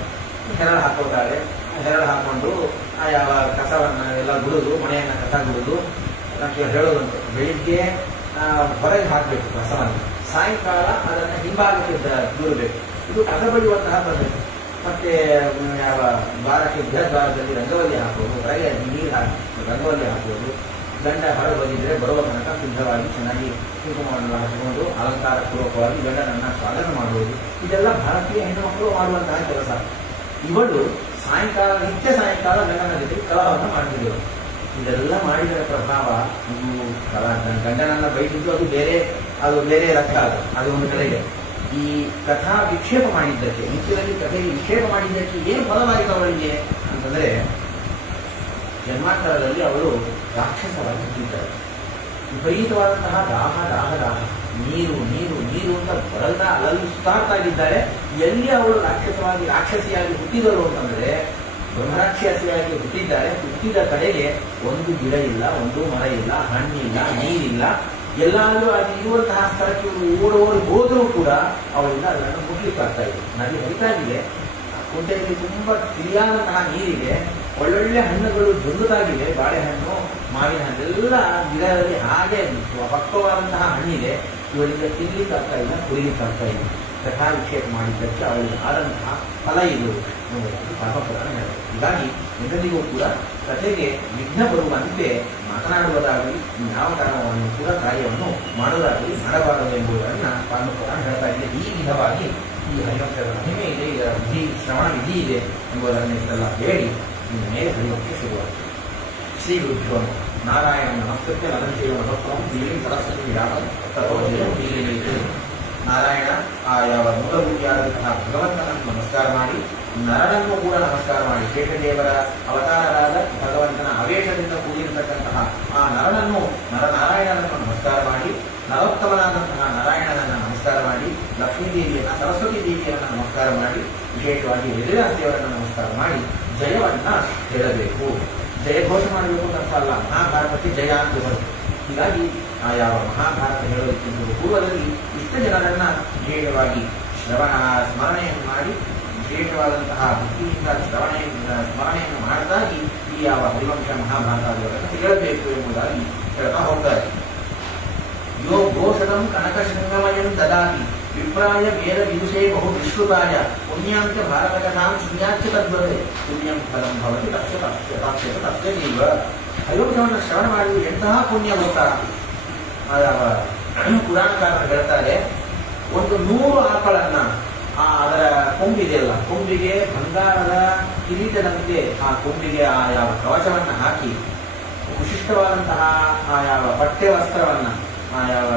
ಹೆರಳು ಹಾಕೋತಾರೆ. ಹೆರಳು ಹಾಕೊಂಡು ಯಾವ ಕಸವನ್ನ ಎಲ್ಲ ಗುಡಿದು, ಮನೆಯನ್ನ ಕಸ ಗುಡಿದು ಹೇಳೋದಂತೆ, ಬೆಳಿಗ್ಗೆ ಹೊರಗೆ ಹಾಕಬೇಕು ಕಸವನ್ನು, ಸಾಯಂಕಾಲ ಅದನ್ನ ಹಿಂಭಾಗಕ್ಕೆ ದೂರಬೇಕು. ಇದು ಕಸ ಬಳಿಯುವಂತಹ ಪದ್ಧತಿ. ಮತ್ತೆ ಯಾವ ದ್ವಾರಕ್ಕೆ ಗೃಹದ್ವಾರದಲ್ಲಿ ರಂಗವಲ್ಲಿ ಹಾಕೋದು, ಹೊರಗೆ ನೀರು ಹಾಕಿ ರಂಗವಲ್ಲಿ ಹಾಕೋದು, ಗಂಡ ಹೊರಗೆ ಬಂದಿದ್ರೆ ಬರುವ ತನಕ ಸಿದ್ಧವಾಗಿ ಚೆನ್ನಾಗಿ ಕುಂಕುಮವನ್ನು ಹಚ್ಚಿಕೊಂಡು ಅಲಂಕಾರ ಪೂರ್ವಕವಾಗಿ ಗಂಡನನ್ನ ಸ್ವಾಗತ ಮಾಡುವುದು. ಇದೆಲ್ಲ ಭಾರತೀಯ ಹೆಣ್ಣು ಮಕ್ಕಳು ಮಾಡುವಂತಹ ಕೆಲಸ. ಇವಳು ಸಾಯಂಕಾಲ, ನಿತ್ಯ ಸಾಯಂಕಾಲ ಗಂಡನ ಜೊತೆ ಕಲಹವನ್ನು ಮಾಡ್ತಿದ್ದೆವು. ಇದೆಲ್ಲ ಮಾಡಿದರ ಪ್ರಭಾವ ಇದು ಗಂಡನನ್ನ ಬೈತಿದ್ದು ಅದು ಬೇರೆ ರಥ. ಅದು ಒಂದು ಕಡೆಗೆ ಈ ಕಥಾ ವಿಕ್ಷೇಪ ಮಾಡಿದ್ದಕ್ಕೆ, ನಿತ್ಯದಲ್ಲಿ ಕಥೆಗೆ ವಿಕ್ಷೇಪ ಮಾಡಿದ್ದಕ್ಕೆ ಏನು ಫಲವಾಯಿತು ಅವಳಿಗೆ ಅಂತಂದ್ರೆ, ಜನ್ಮಾಂತರದಲ್ಲಿ ಅವಳು ರಾಕ್ಷಸವಾಗಿ ಹುಟ್ಟಿದ್ದಾರೆ. ವಿಪರೀತವಾದಂತಹ ದಾಹ ದಾಹ ದಾಹ, ನೀರು ನೀರು ನೀರು ಅಂತ ಬರಲ್ತಾ ಅಲ್ಲಲ್ಲಿ ಸುತ್ತಾಡ್ತಾ ಇದ್ದಾರೆ. ಎಲ್ಲಿ ಅವಳು ರಾಕ್ಷಸಿಯಾಗಿ ಹುಟ್ಟಿದರು ಅಂತಂದ್ರೆ, ಬ್ರಹ್ಮರಾಕ್ಷಸಿಯಾಗಿ ಹುಟ್ಟಿದ್ದಾರೆ. ಹುಟ್ಟಿದ ಕಡೆಗೆ ಒಂದು ಗಿಡ ಇಲ್ಲ, ಒಂದು ಮರ ಇಲ್ಲ, ಹಣ್ಣಿಲ್ಲ, ನೀರಿಲ್ಲ. ಎಲ್ಲಾದರೂ ಅದು ಇರುವಂತಹ ಸ್ಥಳಕ್ಕೆ ಓಡೋರು ಹೋದರೂ ಕೂಡ ಅವಳಿಂದ ಅದನ್ನು ಮುಟ್ಲಿಕ್ಕಾಗ್ತಾ ಇದೆ. ನದಿ ಹರಿತಾ ಇದೆ, ಕುಂಟೆಯಲ್ಲಿ ತುಂಬಾ ತಿಳಿಯಾದಂತಹ ನೀರಿದೆ, ಒಳ್ಳೊಳ್ಳೆ ಹಣ್ಣುಗಳು ದೊಡ್ಡದಾಗಿವೆ, ಬಾಳೆಹಣ್ಣು, ಮಾವಿನ ಹಣ್ಣೆಲ್ಲ ಗಿಡದಲ್ಲಿ ಹಾಗೆ ಪಕ್ವವಾದಂತಹ ಹಣ್ಣಿದೆ. ಇವಳಿಂದ ತಿನ್ಲಿಕ್ಕಾಗ್ತಾ ಇಲ್ಲ, ಕುಡಿಲಿಕ್ಕಾಗ್ತಾ ಇಲ್ಲ. ಕಥಾ ವಿಕ್ಷೇಪ ಮಾಡಿದ್ದಕ್ಕೆ ಅವಳಿಗೆ ಆದಂತಹ ಫಲ ಇದು ಎಂಬುದಾಗಿ ಪರಮಪುರಾಣ ಹೇಳಿದೆ. ಹೀಗಾಗಿ ಎಲ್ಲರಿಗೂ ಕೂಡ ಕಥೆಗೆ ವಿಘ್ನ ಬರುವಂತೆ ಮಾತನಾಡುವುದಾಗಲಿ, ಯಾವ ಕಾರಣವನ್ನು ಕೂಡ ಕಾರ್ಯವನ್ನು ಮಾಡುವುದಾಗಲಿ ಮಾಡಬಾರದು ಎಂಬುದನ್ನು ಪರಮಪುರಾಣ ಹೇಳ್ತಾ ಇದೆ. ಈ ವಿಧವಾಗಿ ಈ ಹರಿವಂಶದ ಮಹಿಮೆ ಇದೆ, ಇದರ ವಿಧಿ, ಶ್ರವಣ ವಿಧಿ ಇದೆ ಎಂಬುದನ್ನು ಇಷ್ಟೆಲ್ಲ ಹೇಳಿ ಇನ್ನು ಮೇಲೆ ಹರಿವಂಶ ಶುರುವಾಗಿದೆ. ಶ್ರೀ ಗುರುಭ್ಯೋ ನಾರಾಯಣ ನಮಸ್ಕೃತ್ಯ ನರಂಜೀವ ಭಕ್ತಂ ಹೀಲಿ ಸರಸ್ವತಿ ವಿರಾಮ ಹೀಲಿ ನಾರಾಯಣ ಆ ಯಾವ ಮೂಲಭೂತಿಯಾದಂತಹ ಭಗವಂತನನ್ನು ನಮಸ್ಕಾರ ಮಾಡಿ, ನರನನ್ನು ಕೂಡ ನಮಸ್ಕಾರ ಮಾಡಿ, ಶೇಷದೇವರ ಅವತಾರರಾದ ಭಗವಂತನ ಆವೇಶದಿಂದ ಕೂಡಿರತಕ್ಕಂತಹ ಆ ನರನನ್ನು, ನರನಾರಾಯಣನನ್ನು ನಮಸ್ಕಾರ ಮಾಡಿ, ನರೋತ್ತಮನಾದಂತಹ ನಾರಾಯಣನನ್ನು ನಮಸ್ಕಾರ ಮಾಡಿ, ಲಕ್ಷ್ಮೀ ದೇವಿಯನ್ನ, ಸರಸ್ವತಿ ದೇವಿಯನ್ನ ನಮಸ್ಕಾರ ಮಾಡಿ, ವಿಶೇಷವಾಗಿ ವೇದವ್ಯಾಸ ದೇವರನ್ನು ನಮಸ್ಕಾರ ಮಾಡಿ ಜಯವನ್ನ ಹೇಳಬೇಕು. ಜಯಘೋಷ ಮಾಡಬೇಕು ಅಂತ ಅಲ್ಲ, ಮಹಾಭಾರತಕ್ಕೆ ಜಯ ಅಂತ ಬರುತ್ತೆ. ಹೀಗಾಗಿ ಆ ಯಾವ ಮಹಾಭಾರತ ಹೇಳೋದಕ್ಕಿಂತ ಪೂರ್ವದಲ್ಲಿ ಇಷ್ಟ ಜನರನ್ನ ವಿಶೇಷವಾಗಿ ಸ್ಮರಣೆಯನ್ನು ಮಾಡಿ, ವಿಶೇಷವಾದಂತಹ ಭಕ್ತಿಯಿಂದ ಸ್ಮರಣೆಯನ್ನು ಮಾಡದಾಗಿ ಈ ಯಾವ ಹರಿವಂಶ ಮಹಾಭಾರತವನ್ನು ಹೇಳಬೇಕು ಎಂಬುದಾಗಿ ಹೇಳ್ತಾ ಹೋಗ್ತಾರೆ. ಯೋ ಘೋಷಣಂ ಕನಕ ಶೃಂಗಮಯಂ ದದಾತಿ ವಿಪ್ರಾಯ ವೇದ ವಿದುಷೇ ಬಹು ವಿಶ್ರುತಾಯ ಪುಣ್ಯಾಂಚ ಭಾರತಕಥಾಂ ಶೃಣ್ಯಾಚ ತದ್ವದೆ ಪುಣ್ಯಂ ಫಲಂ ಭವತಿ ತಸ್ಯ ತಸ್ಯೈವ. ಹರಿವಂಶವನ್ನು ಶ್ರವಣ ಮಾಡಿ ಎಂತಹ ಪುಣ್ಯ ಗೊತ್ತಾ? ಯಾವ ಪುರಾಣಕಾರರು ಹೇಳ್ತಾರೆ, ಒಂದು 100 ಆಕಳನ್ನ ಅದರ ಕೊಂಬಿದೆಯಲ್ಲ, ಕೊಂಬಿಗೆ ಬಂಗಾರದ ಕಿರೀಟದಂತೆ ಆ ಕೊಂಬಿಗೆ ಆ ಯಾವ ಕವಚವನ್ನ ಹಾಕಿ, ವಿಶಿಷ್ಟವಾದಂತಹ ಆ ಯಾವ ಪಟ್ಟೆ ವಸ್ತ್ರವನ್ನ, ಆ ಯಾವ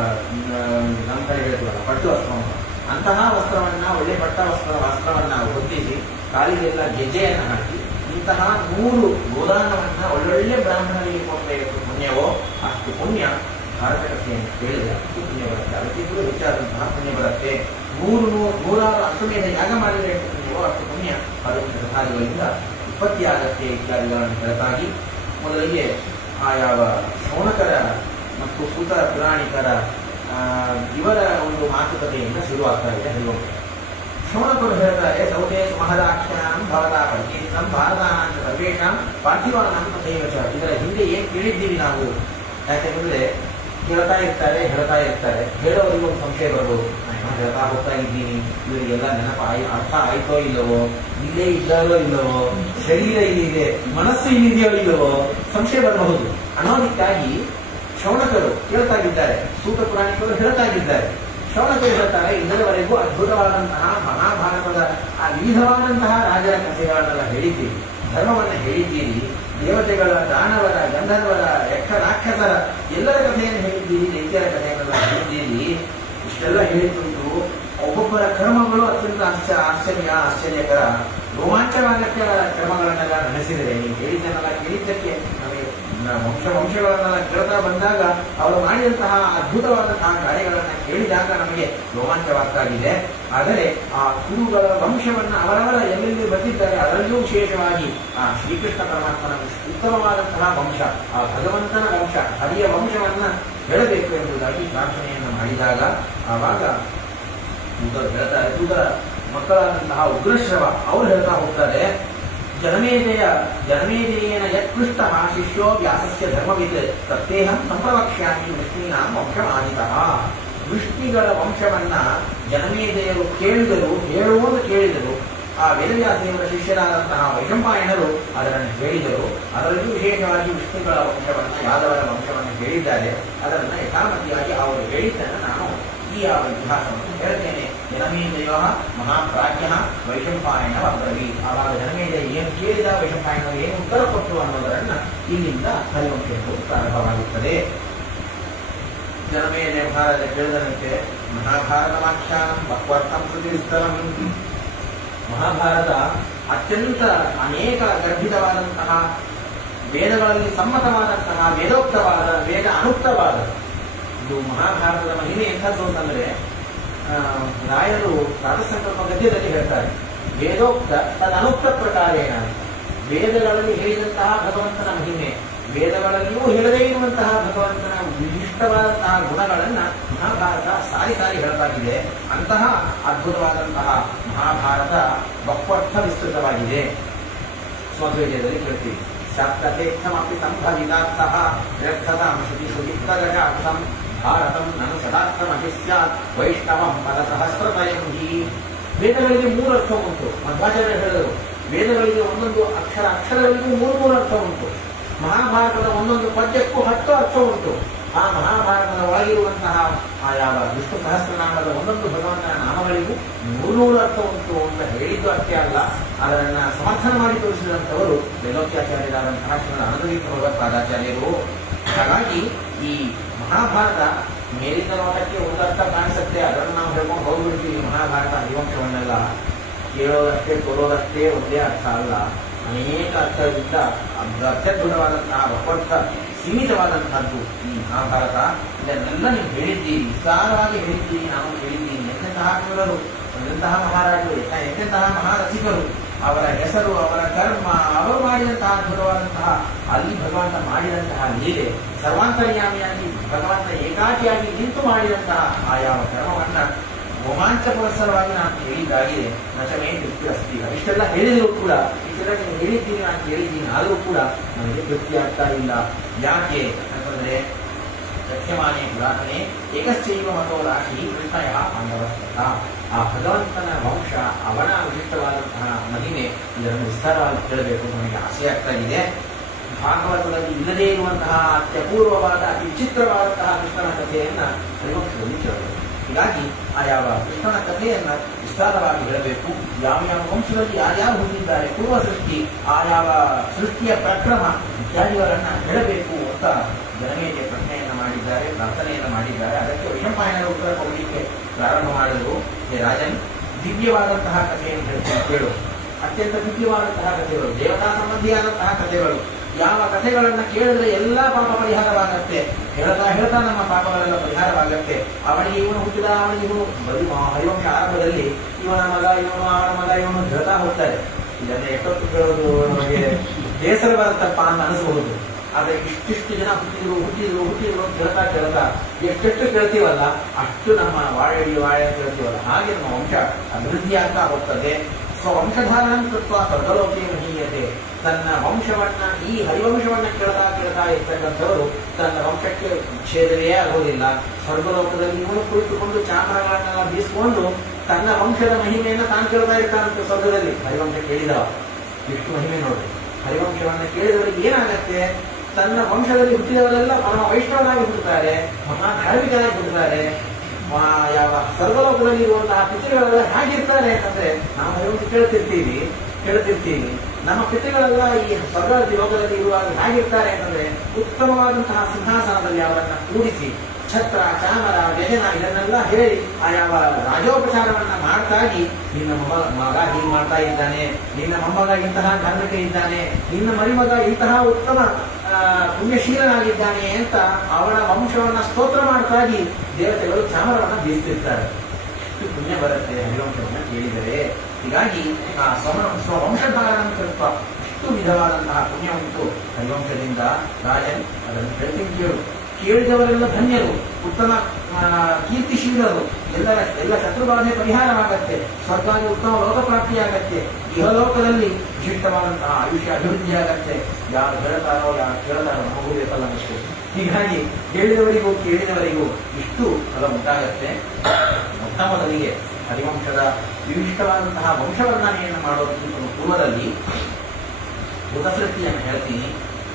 ನಮ್ಮ ಕಡೆ ಹೇಳ್ತೀವಲ್ಲ ಪಟ್ಟು ವಸ್ತ್ರವನ್ನು, ಅಂತಹ ವಸ್ತ್ರವನ್ನ, ಒಳ್ಳೆ ವಸ್ತ್ರವನ್ನ ಹೊತ್ತಿಸಿ, ಕಾಲಿಗೆಲ್ಲ ಗೆಜ್ಜೆಯನ್ನು ಹಾಕಿ, ಇಂತಹ 100 ಗೋದಾನವನ್ನ ಒಳ್ಳೊಳ್ಳೆ ಬ್ರಾಹ್ಮಣರಿಗೆ ಕೊಟ್ಟರೆ ಎಷ್ಟು ಪುಣ್ಯವೋ ಅಷ್ಟು ಪುಣ್ಯ ಭಾರತ ಕಥೆಯನ್ನು ಕೇಳಿದರೆ ಅಷ್ಟು ಪುಣ್ಯ ಬರುತ್ತೆ. ಅದಕ್ಕಿಂತಲೂ ಹೆಚ್ಚಾದಂತಹ ಪುಣ್ಯ ಬರುತ್ತೆ. 100 ಅಷ್ಟಮೇಧ ಯಾಗ ಮಾಡಿದರೆ ಎಷ್ಟು ಪುಣ್ಯವೋ ಅಷ್ಟು ಪುಣ್ಯ ಹರಿವಂಶ ಕಥಾದಿಗಳಿಂದ ಉತ್ಪತ್ತಿಯಾಗತ್ತೆ ಇತ್ಯಾದಿಗಳನ್ನು ಬೆಳಕಾಗಿ, ಮೊದಲಿಗೆ ಆ ಯಾವ ಶೌನಕರ ಮತ್ತು ಸೂತ ಪುರಾಣಿಕರ ಇವರ ಒಂದು ಮಾತುಕತೆಯಿಂದ ಶುರುವಾಗ್ತಾ ಇದೆ ಹರಿವಂಶ. ಶೌನಕರು ಹೇಳ್ತಾರೆ, ಸೌತೇಶು ಮಹದಾಖ್ಯಾನಂ ಭವತಾ ಪರಿಕೀರ್ತಿತಂ ಭಾರತಾನಾಂ ಸರ್ವೇಷಾಂ ಪಾರ್ಥಿವಾನಾಂ ತಥೈವ. ಇದರ ಹಿಂದೆ ಏನ್ ಕೇಳಿದ್ದೀವಿ ನಾವು? ಯಾಕೆಂದ್ರೆ ಹೇಳ್ತಾ ಇರ್ತಾರೆ ಹೇಳೋವರಿಗೂ ಒಂದು ಸಂಶಯ ಬರ್ಬೋದು. ನಾನು ಹೇಳ್ತಾ ಹೋಗ್ತಾ ಇದ್ದೀನಿ, ಇವರಿಗೆಲ್ಲ ಅರ್ಥ ಆಯ್ತೋ ಇಲ್ಲವೋ, ಇಲ್ಲೇ ಇದ್ದಾರೋ ಇಲ್ಲವೋ, ಶರೀರ ಇಲ್ಲಿದೆ, ಮನಸ್ಸು ಇಲ್ಲಿದೆಯೋ ಇಲ್ಲವೋ, ಸಂಶಯ ಬರಬಹುದು ಅನ್ನೋದಕ್ಕಾಗಿ ಶೌನಕರು ಹೇಳ್ತಾ ಇದ್ದಾರೆ, ಸೂತ ಪುರಾಣಿಕರು ಹೇಳ್ತಾ ಇದ್ದಾರೆ. ಶೌನಕರು ಹೇಳ್ತಾರೆ, ಇದರವರೆಗೂ ಅದ್ಭುತವಾದಂತಹ ಮಹಾಭಾರತದ ಆ ವಿವಿಧವಾದಂತಹ ರಾಜರ ಕಥೆಗಳನ್ನೆಲ್ಲ ಹೇಳಿದ್ದೀರಿ, ಧರ್ಮವನ್ನು ಹೇಳಿದ್ದೀರಿ, ದೇವತೆಗಳ, ದಾನವರ, ಗಂಧರ್ವರ, ಯಕ್ಷ ರಾಕ್ಷಸರ ಎಲ್ಲರ ಕಥೆಯನ್ನು ಹೇಳಿದ್ದೀರಿ, ದೈತ್ಯರ ಕಥೆಯನ್ನೆಲ್ಲ ಹೇಳಿದ್ದೀರಿ. ಇಷ್ಟೆಲ್ಲ ಹೇಳಿಕೊಂಡು ಒಬ್ಬೊಬ್ಬರ ಕರ್ಮಗಳು ಅತ್ಯಂತ ಆಶ್ಚರ್ಯಕರ, ರೋಮಾಂಚವಾಗಕ್ಕೆ ಕರ್ಮಗಳನ್ನೆಲ್ಲ ನಡೆಸಿದರೆ ನೀವು ಹೇಳಿದ್ದನ್ನೆಲ್ಲ ಕೇಳಿದ್ದಕ್ಕೆ ನಮಗೆ ವಂಶಗಳನ್ನೆಲ್ಲ ಕೇಳ್ತಾ ಬಂದಾಗ ಅವರು ಮಾಡಿದಂತಹ ಅದ್ಭುತವಾದಂತಹ ಕಾರ್ಯಗಳನ್ನು ಕೇಳಿದಾಗ ನಮಗೆ ರೋಮಾಂಚವಾಗ್ತಾಗಿದೆ. ಆದರೆ ಆ ಕುರುಗಳ ವಂಶವನ್ನು ಅವರವರ ಎಲ್ಲೆಲ್ಲಿ ಬಂದಿದ್ದಾರೆ ಅದರಲ್ಲೂ ವಿಶೇಷವಾಗಿ ಆ ಶ್ರೀಕೃಷ್ಣ ಪರಮಾತ್ಮನ ಉತ್ತಮವಾದಂತಹ ವಂಶ, ಆ ಭಗವಂತನ ವಂಶ, ಹರಿಯ ವಂಶವನ್ನ ಹೇಳಬೇಕು ಎಂಬುದಾಗಿ ಪ್ರಾರ್ಥನೆಯನ್ನು ಮಾಡಿದಾಗ ಆವಾಗ ದೂತರ ಮಕ್ಕಳಾದಂತಹ ಉಗ್ರಶ್ರವ ಅವರು ಹೇಳ್ತಾ ಹೋಗ್ತಾರೆ, ಜನಮೇಜಯೇನ ಯತ್ಪೃಷ್ಟ ಶಿಷ್ಯೋ ವ್ಯಾಸಸ್ಯ ಧರ್ಮವಿತ್ ತತ್ತೇಹಂ ಸಂಪ್ರವಕ್ಷ್ಯಾಮಿ ವೃಷ್ಣೀನಾಂ ವಂಶಮಾದಿತಃ. ವೃಷ್ಣಿಗಳ ವಂಶವನ್ನ ಜನಮೇಜಯರು ಕೇಳಿದರು, ಹೇಳುವುದು ಕೇಳಿದರು. ಆ ವೇದವ್ಯಾಸದೇವರ ಶಿಷ್ಯರಾದಂತಹ ವೈಶಂಪಾಯನರು ಅದನ್ನು ಹೇಳಿದರು. ಅದರಲ್ಲೂ ವಿಶೇಷವಾಗಿ ವಿಷ್ಣುಗಳ ವಂಶವನ್ನ, ಯಾದವರ ವಂಶವನ್ನು ಹೇಳಿದ್ದಾರೆ. ಅದನ್ನು ಯಥಾಮತಿಯಾಗಿ ಅವರು ಹೇಳಿದ್ದನ್ನು ನಾನು ಈ ಇತಿಹಾಸವನ್ನು ಹೇಳ್ತೇನೆ. ಜನಮೇಜಯ ಮಹಾಪ್ರಾಜ್ಞ ವೈಶಂಪಾಯನ ವಕ್ರವಿ. ಆವಾಗ ಜನಮೇಜಯ ಏನು ಕೇಳಿದ, ವೈಶಂಪಾಯನವರು ಏನು ಉತ್ತರ ಕೊಟ್ಟರು ಅನ್ನೋದರನ್ನ ಇಲ್ಲಿಂದ ಹರಿವಂಶವು ಪ್ರಾರಂಭವಾಗುತ್ತದೆ. ಜನಮೇಜಯ ಭಾರತ ಕೇಳಿದಂತೆ ಮಹಾಭಾರತವಾಖ್ಯಾನಂ ವಕ್ವರ್ಥಂ ಶ್ರುತಿಸ್ಥಲಂ. ಮಹಾಭಾರತ ಅತ್ಯಂತ ಅನೇಕ ಗರ್ಭಿತವಾದಂತಹ, ವೇದಗಳಲ್ಲಿ ಸಮ್ಮತವಾದಂತಹ, ವೇದೋಕ್ತವಾದ, ವೇದ ಅನುಕ್ತವಾದ ಇದು ಮಹಾಭಾರತದ ಮಹಿಮೆ ಎಂಥದ್ದು ಅಂತಂದ್ರೆ, ರಾಯರು ಪ್ರಾತಸಂಕಲ್ಪ ಗದ್ಯದಲ್ಲಿ ಹೇಳ್ತಾರೆ, ವೇದೋಕ್ತ ತದನುಕ್ತ ಪ್ರಕಾರೇಣ. ವೇದಗಳಲ್ಲಿ ಹೇಳಿದಂತಹ ಭಗವಂತನ ಮಹಿಮೆ, ವೇದಗಳಲ್ಲಿಯೂ ಹೇಳದೇ ಇರುವಂತಹ ಭಗವಂತನ ವಿಶಿಷ್ಟವಾದಂತಹ ಗುಣಗಳನ್ನ ಮಹಾಭಾರತ ಸಾರಿ ಸಾರಿ ಹೇಳ್ತಾಗಿದೆ. ಅಂತಹ ಅದ್ಭುತವಾದಂತಹ ಮಹಾಭಾರತ ಬಹ್ವರ್ಥ ವಿಸ್ತೃತವಾಗಿದೆ. ಸ್ವದ್ವೇದದಲ್ಲಿ ಕೇಳ್ತೀವಿ, ಶಾಸ್ತ್ರಥೇಕ್ಷಮಪಿ ಸಂಭವಿತಾರ್ಥಃ ವ್ಯರ್ಥತಾಂ ಶ್ರುತಿ ಶ್ರುತಿಸ್ತಗಜಾರ್ಥಂ ಭಾರತಂ ನನು ಸದಾರ್ಥಮಪಿ ಸ್ಯಾತ್ ವೈಷ್ಣವಂ ಪದ ಸಹಸ್ರತಯಂ ಹಿ. ವೇದಗಳಿಗೆ 3 ಅರ್ಥ ಉಂಟು. ಮಧ್ವಾಚಾರ್ಯ ಹೇಳಿದರು, ವೇದಗಳಿಗೆ ಒಂದೊಂದು ಅಕ್ಷರಗಳಿಗೂ 3 ಅರ್ಥ ಉಂಟು. ಮಹಾಭಾರತದ ಒಂದೊಂದು ಪದ್ಯಕ್ಕೂ 10 ಅರ್ಥ ಉಂಟು. ಆ ಮಹಾಭಾರತದ ಒಳಗಿರುವಂತಹ ಆ ಯಾವ ವಿಷ್ಣು ಸಹಸ್ರನಾಮದ ಒಂದೊಂದು ಭಗವಂತನ ನಾಮಗಳಿಗೂ 300 ಅರ್ಥ ಉಂಟು ಅಂತ ಹೇಳಿದ್ದು ಅಷ್ಟೇ ಅಲ್ಲ, ಅದನ್ನ ಸಮರ್ಥನ ಮಾಡಿ ತೋರಿಸಿದಂಥವರು ವೇದೋಕ್ತಾಚಾರ್ಯರಾದಂತಹ ಶ್ರೀ ಅನಂತತೀರ್ಥ ಭಗವತ್ಪಾದಾಚಾರ್ಯರು. ಹಾಗಾಗಿ ಈ ಮಹಾಭಾರತ ಮೇಲಿನ ನೋಟಕ್ಕೆ ಒಂದು ಅರ್ಥ ಕಾಣಿಸುತ್ತೆ, ಅದನ್ನು ನಾವು ಹೇಳ್ಕೊಂಡು ಹೋಗ್ಬಿಡ್ತೀವಿ. ಮಹಾಭಾರತ ಹರಿವಂಶವನ್ನೆಲ್ಲ ಕೇಳೋದಷ್ಟೇ ತೋರೋದಷ್ಟೇ ಒಂದೇ ಅರ್ಥ ಅಲ್ಲ, ಅನೇಕ ಅರ್ಥದಿಂದ ಅತ್ಯದ್ಭುತವಾದಂತಹ ಭಗವರ್ಥ ಸೀಮಿತವಾದಂತಹದ್ದು ಈ ಮಹಾಭಾರತ. ಇದನ್ನೆಲ್ಲ ನೀವು ಹೇಳಿದ್ದೀರಿ, ವಿಸ್ತಾರವಾಗಿ ಹೇಳಿದ್ದೀರಿ, ನಾವು ಹೇಳಿದ್ದೀರಿ. ಎಂತೆಂತಹ ಕವಿಗಳು, ಎಂತೆಂತಹ ಮಹಾರಾಜರು, ಎಂತೆಂತಹ ಮಹಾರಥಿಕರು, ಅವರ ಹೆಸರು, ಅವರ ಕರ್ಮ, ಅವರು ಮಾಡಿದಂತಹ ಅದ್ಭುತವಾದಂತಹ, ಅಲ್ಲಿ ಭಗವಂತ ಮಾಡಿದಂತಹ ಲೀಲೆ, ಸರ್ವಾಂತರ್ಯಾಮಿಯಾಗಿ ಭಗವಂತ ಏಕಾಕಿಯಾಗಿ ನಿಂತು ಮಾಡಿದಂತಹ ಆ ಯಾವ ಕರ್ಮವನ್ನ ರೋಮಾಂಚ ಪುರಸ್ಸರವಾಗಿ ನಾನು ಹೇಳಿದ್ದಾಗಿದೆ. ನಚಮೇ ತೃಪ್ತಿ ಅಸ್ತಿ. ಇಷ್ಟೆಲ್ಲ ಹೇಳಿದರೂ ಕೂಡ, ಇಷ್ಟೆಲ್ಲ ನೀವು ಹೇಳಿದ್ದೀನಿ, ನಾನು ಹೇಳಿದ್ದೀನಿ, ಆದರೂ ಕೂಡ ನನಗೆ ತೃಪ್ತಿ ಆಗ್ತಾ ಇಲ್ಲ. ಯಾಕೆ ಅಂತಂದ್ರೆ, ಸತ್ಯಮಾನೇ ಪುರಾತನೆ ಏಕಶ್ಚೈವ ಮತೋ ರಾಶಿ ಕೃಷ್ಣಯ ಪಾಂಡವಸ್ತಃ. ಆ ಭಗವಂತನ ವಂಶ, ಅವನ ವಿಶಿಷ್ಟವಾದಂತಹ ಮಹಿಮೆ, ಇದನ್ನು ವಿಸ್ತಾರವಾಗಿ ಕೇಳಬೇಕು ನಮಗೆ ಆಸೆ ಆಗ್ತಾ ಇದೆ. ಭಾಗವತದಲ್ಲಿ ಇಲ್ಲದೇ ಇರುವಂತಹ ಅತ್ಯಪೂರ್ವವಾದ, ಅತಿ ವಿಚಿತ್ರವಾದಂತಹ ಕೃಷ್ಣನ ಕಥೆಯನ್ನ ಹರಿವಂಶದಲ್ಲಿ ಕೇಳಬೇಕು. ಹೀಗಾಗಿ ಆ ಯಾವ ಕೃಷ್ಣನ ಕಥೆಯನ್ನ ವಿಸ್ತಾರವಾಗಿ ಹೇಳಬೇಕು. ಯಾವ ಯಾವ ವಂಶದಲ್ಲಿ ಯಾರ್ಯಾರು ಹುಟ್ಟಿದ್ದಾರೆ, ಪೂರ್ವ ಸೃಷ್ಟಿ, ಆ ಯಾವ ಸೃಷ್ಟಿಯ ಪ್ರಕ್ರಮ ಇತ್ಯಾದಿಗಳನ್ನ ಹೇಳಬೇಕು ಅಂತ ಜನಮೇಜಯ ಪ್ರಶ್ನೆಯನ್ನ ಮಾಡಿದ್ದಾರೆ, ಪ್ರಾರ್ಥನೆಯನ್ನ ಮಾಡಿದ್ದಾರೆ. ಅದಕ್ಕೆ ವೈಶಂಪಾಯನರ ಉತ್ತರ ಕೊಡಲಿಕ್ಕೆ ಪ್ರಾರಂಭ ಮಾಡಿದರು. ಹೇ ರಾಜನ್, ದಿವ್ಯವಾದಂತಹ ಕಥೆಯನ್ನು ಕೇಳು. ಅತ್ಯಂತ ದಿವ್ಯವಾದಂತಹ ಕಥೆಗಳು, ದೇವತಾ ಸಂಬಂಧಿಯಾದಂತಹ ಕಥೆಗಳು. ಯಾವ ಕಥೆಗಳನ್ನ ಕೇಳಿದ್ರೆ ಎಲ್ಲಾ ಪಾಪ ಪರಿಹಾರವಾಗತ್ತೆ. ಹೇಳ್ತಾ ನಮ್ಮ ಪಾಪಗಳೆಲ್ಲ ಪರಿಹಾರವಾಗತ್ತೆ. ಅವನಿಗೆ ಇವನು ಹುಟ್ಟಿದ, ಅವನಿಗೆ ಇವನು ಬರೀ ಹರಿವಂಶ ಆರಂಭದಲ್ಲಿ ಇವನ ಮಗ, ಇವನು ಅವನ ಮಗ, ಇವನು ಹೇಳ್ತಾ ಹೋಗ್ತಾರೆ. ಇದನ್ನ ಎಷ್ಟೊತ್ತು ಕೇಳೋದು ನಮಗೆ ಬೇಸರ ಬರುತ್ತಪ್ಪ ಅಂತ ಅನಿಸಬಹುದು. ಆದ್ರೆ ಇಷ್ಟಿಷ್ಟು ಜನ ಹುಟ್ಟಿದ್ರು ಅಂತ ಕೇಳ್ತಾ ಎಷ್ಟೆಷ್ಟು ಕೇಳ್ತೀವಲ್ಲ, ಅಷ್ಟು ನಮ್ಮ ವಾಳೆ ಅಂತ ಕೇಳ್ತೀವಲ್ಲ, ಹಾಗೆ ನಮ್ಮ ವಂಶ ಅಭಿವೃದ್ಧಿ ಆಗ್ತಾ ಹೋಗ್ತದೆ. ವಂಶಧಾರಣ ಕೃತ್ವ ಸ್ವರ್ಗಲೋಕೆ ಮಹೀಯತೆ. ತನ್ನ ವಂಶವನ್ನ, ಈ ಹರಿವಂಶವನ್ನ ಕೇಳ್ತಾ ಇರ್ತಕ್ಕಂಥವರು ತನ್ನ ವಂಶಕ್ಕೆ ಛೇದವೇ ಆಗೋದಿಲ್ಲ. ಸ್ವರ್ಗಲೋಕದಲ್ಲಿ ಇವನು ಕುಳಿತುಕೊಂಡು ಚಾಮರಗಳನ್ನೆಲ್ಲ ಬೀಸ್ಕೊಂಡು ತನ್ನ ವಂಶದ ಮಹಿಮೆಯನ್ನು ತಾನು ಕೇಳ್ತಾ ಇರ್ತಾನಂತೆ ಸ್ವರ್ಗದಲ್ಲಿ. ಹರಿವಂಶ ಕೇಳಿದವ ಎಷ್ಟು ಮಹಿಮೆ ನೋಡ್ರಿ. ಹರಿವಂಶವನ್ನ ಕೇಳಿದವರಿಗೆ ಏನಾಗತ್ತೆ, ತನ್ನ ವಂಶದಲ್ಲಿ ಹುಟ್ಟಿದವರೆಲ್ಲ ಪರಮ ವೈಷ್ಣವರಾಗಿ ಹುಟ್ಟುತ್ತಾರೆ, ಮಹಾಧಾರ್ಮಿಕರಾಗಿ ಹುಟ್ಟುತ್ತಾರೆ. ಯಾವ ಸರ್ವಲೋಕದಲ್ಲಿ ಇರುವಂತಹ ಪಿತೃಗಳೆಲ್ಲ ಹೇಗಿರ್ತಾರೆ ಅಂತಂದ್ರೆ, ನಾವು ಹರಿವಂಶ ಕೇಳ್ತಿರ್ತೀವಿ, ಹೇಳ್ತಿರ್ತೀವಿ. ನಮ್ಮ ಪಿತೃಗಳೆಲ್ಲ ಈ ಸ್ವರ್ಗದಲ್ಲಿ ಲೋಕದಲ್ಲಿ ಇರುವಾಗ ಹೇಗಿರ್ತಾರೆ ಅಂತಂದ್ರೆ ಉತ್ತಮವಾದಂತಹ ಸಿಂಹಾಸನದಲ್ಲಿ ಅವರನ್ನ ಕೂಡಿಸಿ ಛತ್ರ ಚಾಮರ ವ್ಯಜನ ಇದನ್ನೆಲ್ಲ ಹೇಳಿ ಯಾವ ರಾಜೋಪಚಾರವನ್ನ ಮಾಡ್ತಾಗಿ ನಿನ್ನ ಮಗ ಹೀಗೆ ಮಾಡ್ತಾ ಇದ್ದಾನೆ, ನಿನ್ನ ಮೊಮ್ಮಗ ಇಂತಹ ಧಾರ್ಮಿಕ ಇದ್ದಾನೆ, ನಿನ್ನ ಮರಿಮಗ ಇಂತಹ ಉತ್ತಮ ಪುಣ್ಯಶೀಲನಾಗಿದ್ದಾನೆ ಅಂತ ಅವನ ವಂಶವನ್ನ ಸ್ತೋತ್ರ ಮಾಡ್ತಾಗಿ ದೇವತೆಗಳು ಚಾಮರವನ್ನ ಬೀಸ್ತಿರ್ತಾರೆ. ಇಷ್ಟು ಪುಣ್ಯ ಬರುತ್ತೆ ಹರಿವಂಶವನ್ನ ಕೇಳಿದರೆ. ಹೀಗಾಗಿ ಆ ಸ್ವವಂಶಧಾರಣ ಸ್ವಲ್ಪ ಇಷ್ಟು ವಿಧವಾದಂತಹ ಪುಣ್ಯ ಉಂಟು ಹರಿವಂಶದಿಂದ. ರಾಜನ್ ಅದನ್ನು ಕೇಳು, ಕೇಳಿದವರೆಲ್ಲ ಧನ್ಯರು, ಉತ್ತಮ ಕೀರ್ತಿಶೀಲರು, ಎಲ್ಲ ಶತ್ರುಬಾಧೆ ಪರಿಹಾರವಾಗತ್ತೆ, ಸ್ವರ್ಗಾದಿ ಉತ್ತಮ ಲೋಕ ಪ್ರಾಪ್ತಿಯಾಗತ್ತೆ, ಇಹಲೋಕದಲ್ಲಿ ವಿಶಿಷ್ಟವಾದಂತಹ ಆಯುಷ್ಯ ಅಭಿವೃದ್ಧಿಯಾಗತ್ತೆ. ಯಾರು ಹೇಳ್ತಾರೋ ಯಾರು ಕೇಳ್ತಾರೋ ನಮಗೂ ಬೇಕಲ್ಲ ಅಷ್ಟೇ. ಹೀಗಾಗಿ ಹೇಳಿದವರಿಗೂ ಕೇಳಿದವರಿಗೂ ಇಷ್ಟು ಫಲ ಉಂಟಾಗತ್ತೆ. ಮೊಟ್ಟ ಮೊದಲಿಗೆ ಹರಿವಂಶದ ವಿಶಿಷ್ಟವಾದಂತಹ ವಂಶವರ್ಣನೆಯನ್ನು ಮಾಡೋದಕ್ಕಿಂತ ಪೂರ್ವದಲ್ಲಿ ಬುಧಸೃಷ್ಟಿಯನ್ನು ಹೇಳ್ತೀನಿ.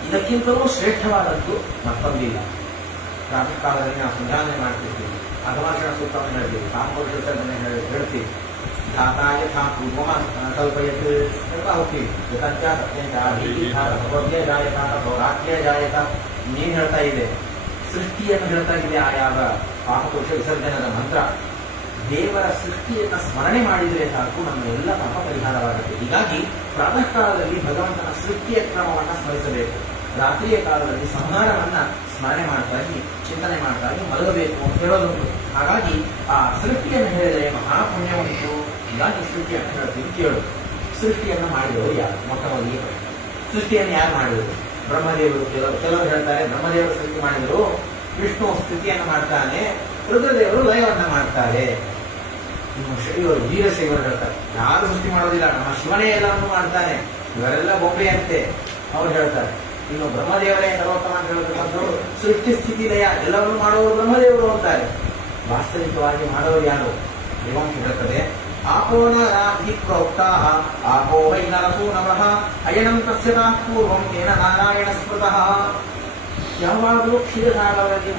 ಇದಕ್ಕಿಂತಲೂ ಶ್ರೇಷ್ಠವಾದದ್ದು ಮತ್ತೊಂದಿಲ್ಲ. ಪ್ರಾತಃ ಕಾಲದಲ್ಲಿ ನಾವು ಸಂಧಾನೆ ಮಾಡ್ತಿರ್ತೀವಿ, ಅಘಮಾಷಣ ಸೂತ್ರವನ್ನು ಹೇಳ್ತೀವಿ, ಕಾಮಪುರುಷನೇ ಹೇಳ್ತೀವಿ. ಧಾತಾಯ ಥಾ ಪೂರ್ವಮ ಕಲ್ಪಯತ್ ಹೇಳ್ತಾ ಹೋಗ್ತೀವಿ. ಯತಂಚ ಸತ್ಯ ಜಾಯತ ಭೋಗಾತ್ಯ ಜಾಯತ ಇನ್ನೇನು ಹೇಳ್ತಾ ಇದೆ, ಸೃಷ್ಟಿಯನ್ನು ಹೇಳ್ತಾ ಇದೆ. ಆಯಾವ ಪಾಪಪುರುಷ ವಿಸರ್ಜನದ ಮಂತ್ರ. ದೇವರ ಸೃಷ್ಟಿಯನ್ನ ಸ್ಮರಣೆ ಮಾಡಿದರೆ ಸಾಕು ನಮ್ಮ ಎಲ್ಲ ಪಾಪ ಪರಿಹಾರವಾಗುತ್ತೆ. ಹೀಗಾಗಿ ಪ್ರಾತಃ ಕಾಲದಲ್ಲಿ ಭಗವಂತನ ಸೃಷ್ಟಿಯ ಕ್ರಮವನ್ನ ಸ್ಮರಿಸಬೇಕು. ರಾತ್ರಿಯ ಕಾಲದಲ್ಲಿ ಸಂಹಾರವನ್ನ ಸ್ಮರಣೆ ಮಾಡ್ತಾಗಿ ಚಿಂತನೆ ಮಾಡ್ತಾಗಿ ಮಲಗಬೇಕು ಅಂತ ಹೇಳೋದುಂಟು. ಹಾಗಾಗಿ ಆ ಸೃಷ್ಟಿಯನ್ನು ಹೇಳಿದರೆ ಮಹಾಪುಣ್ಯ ಉಂಟು. ಹೀಗಾಗಿ ಸೃಷ್ಟಿಯನ್ನು ಹೇಳ್ತೀವಿ ಕೇಳು. ಸೃಷ್ಟಿಯನ್ನು ಮಾಡಿದವರು ಯಾರು? ಮೊಟ್ಟ ಮೊದಲಿಗೆ ಸೃಷ್ಟಿಯನ್ನು ಯಾರು ಮಾಡಿದರು? ಬ್ರಹ್ಮದೇವರು. ಕೆಲವರು ಹೇಳ್ತಾರೆ ಬ್ರಹ್ಮದೇವರು ಸೃಷ್ಟಿ ಮಾಡಿದರು, ವಿಷ್ಣು ಸ್ಥಿತಿಯನ್ನು ಮಾಡ್ತಾನೆ, ರುದ್ರದೇವರು ಲಯವನ್ನ ಮಾಡ್ತಾರೆ. ಇನ್ನು ಶೈವರು ವೀರಶೈವರು ಹೇಳ್ತಾರೆ ಯಾರು ಸೃಷ್ಟಿ ಮಾಡೋದಿಲ್ಲ, ನಮ್ಮ ಶಿವನೇ ಎಲ್ಲವನ್ನು ಮಾಡ್ತಾನೆ, ಇವರೆಲ್ಲ ಬೊಂಬೆಯಂತೆ ಅವ್ರು ಹೇಳ್ತಾರೆ. ಇನ್ನು ಬ್ರಹ್ಮದೇವರೇ ಸರ್ವೋತ್ತಮ ಅಂತ ಹೇಳ್ತಕ್ಕಂಥವ್ರು ಸೃಷ್ಟಿ ಸ್ಥಿತಿ ಲಯ ಎಲ್ಲವನ್ನು ಮಾಡುವವರು ಬ್ರಹ್ಮದೇವರು ಅಂತಾರೆ. ವಾಸ್ತವಿಕವಾಗಿ ಮಾಡೋರು ಯಾರು? ಹರಿವಂಶ ಹೇಳ್ತದೆ ಆಪೋನ ರಾಹಿ ಪ್ರೋಕ್ತಾ ಆಪೋ ವೈ ನರಸೋ ನಮಃ ಅಯನಂ ತಸ್ಯತಾ ಪೂರ್ವಂ ತೇನ ನಾರಾಯಣ ಸ್ಮೃತಃ. ಯಾವಾಗಲೂ ಕ್ಷೀರಸಾಗರದಲ್ಲಿ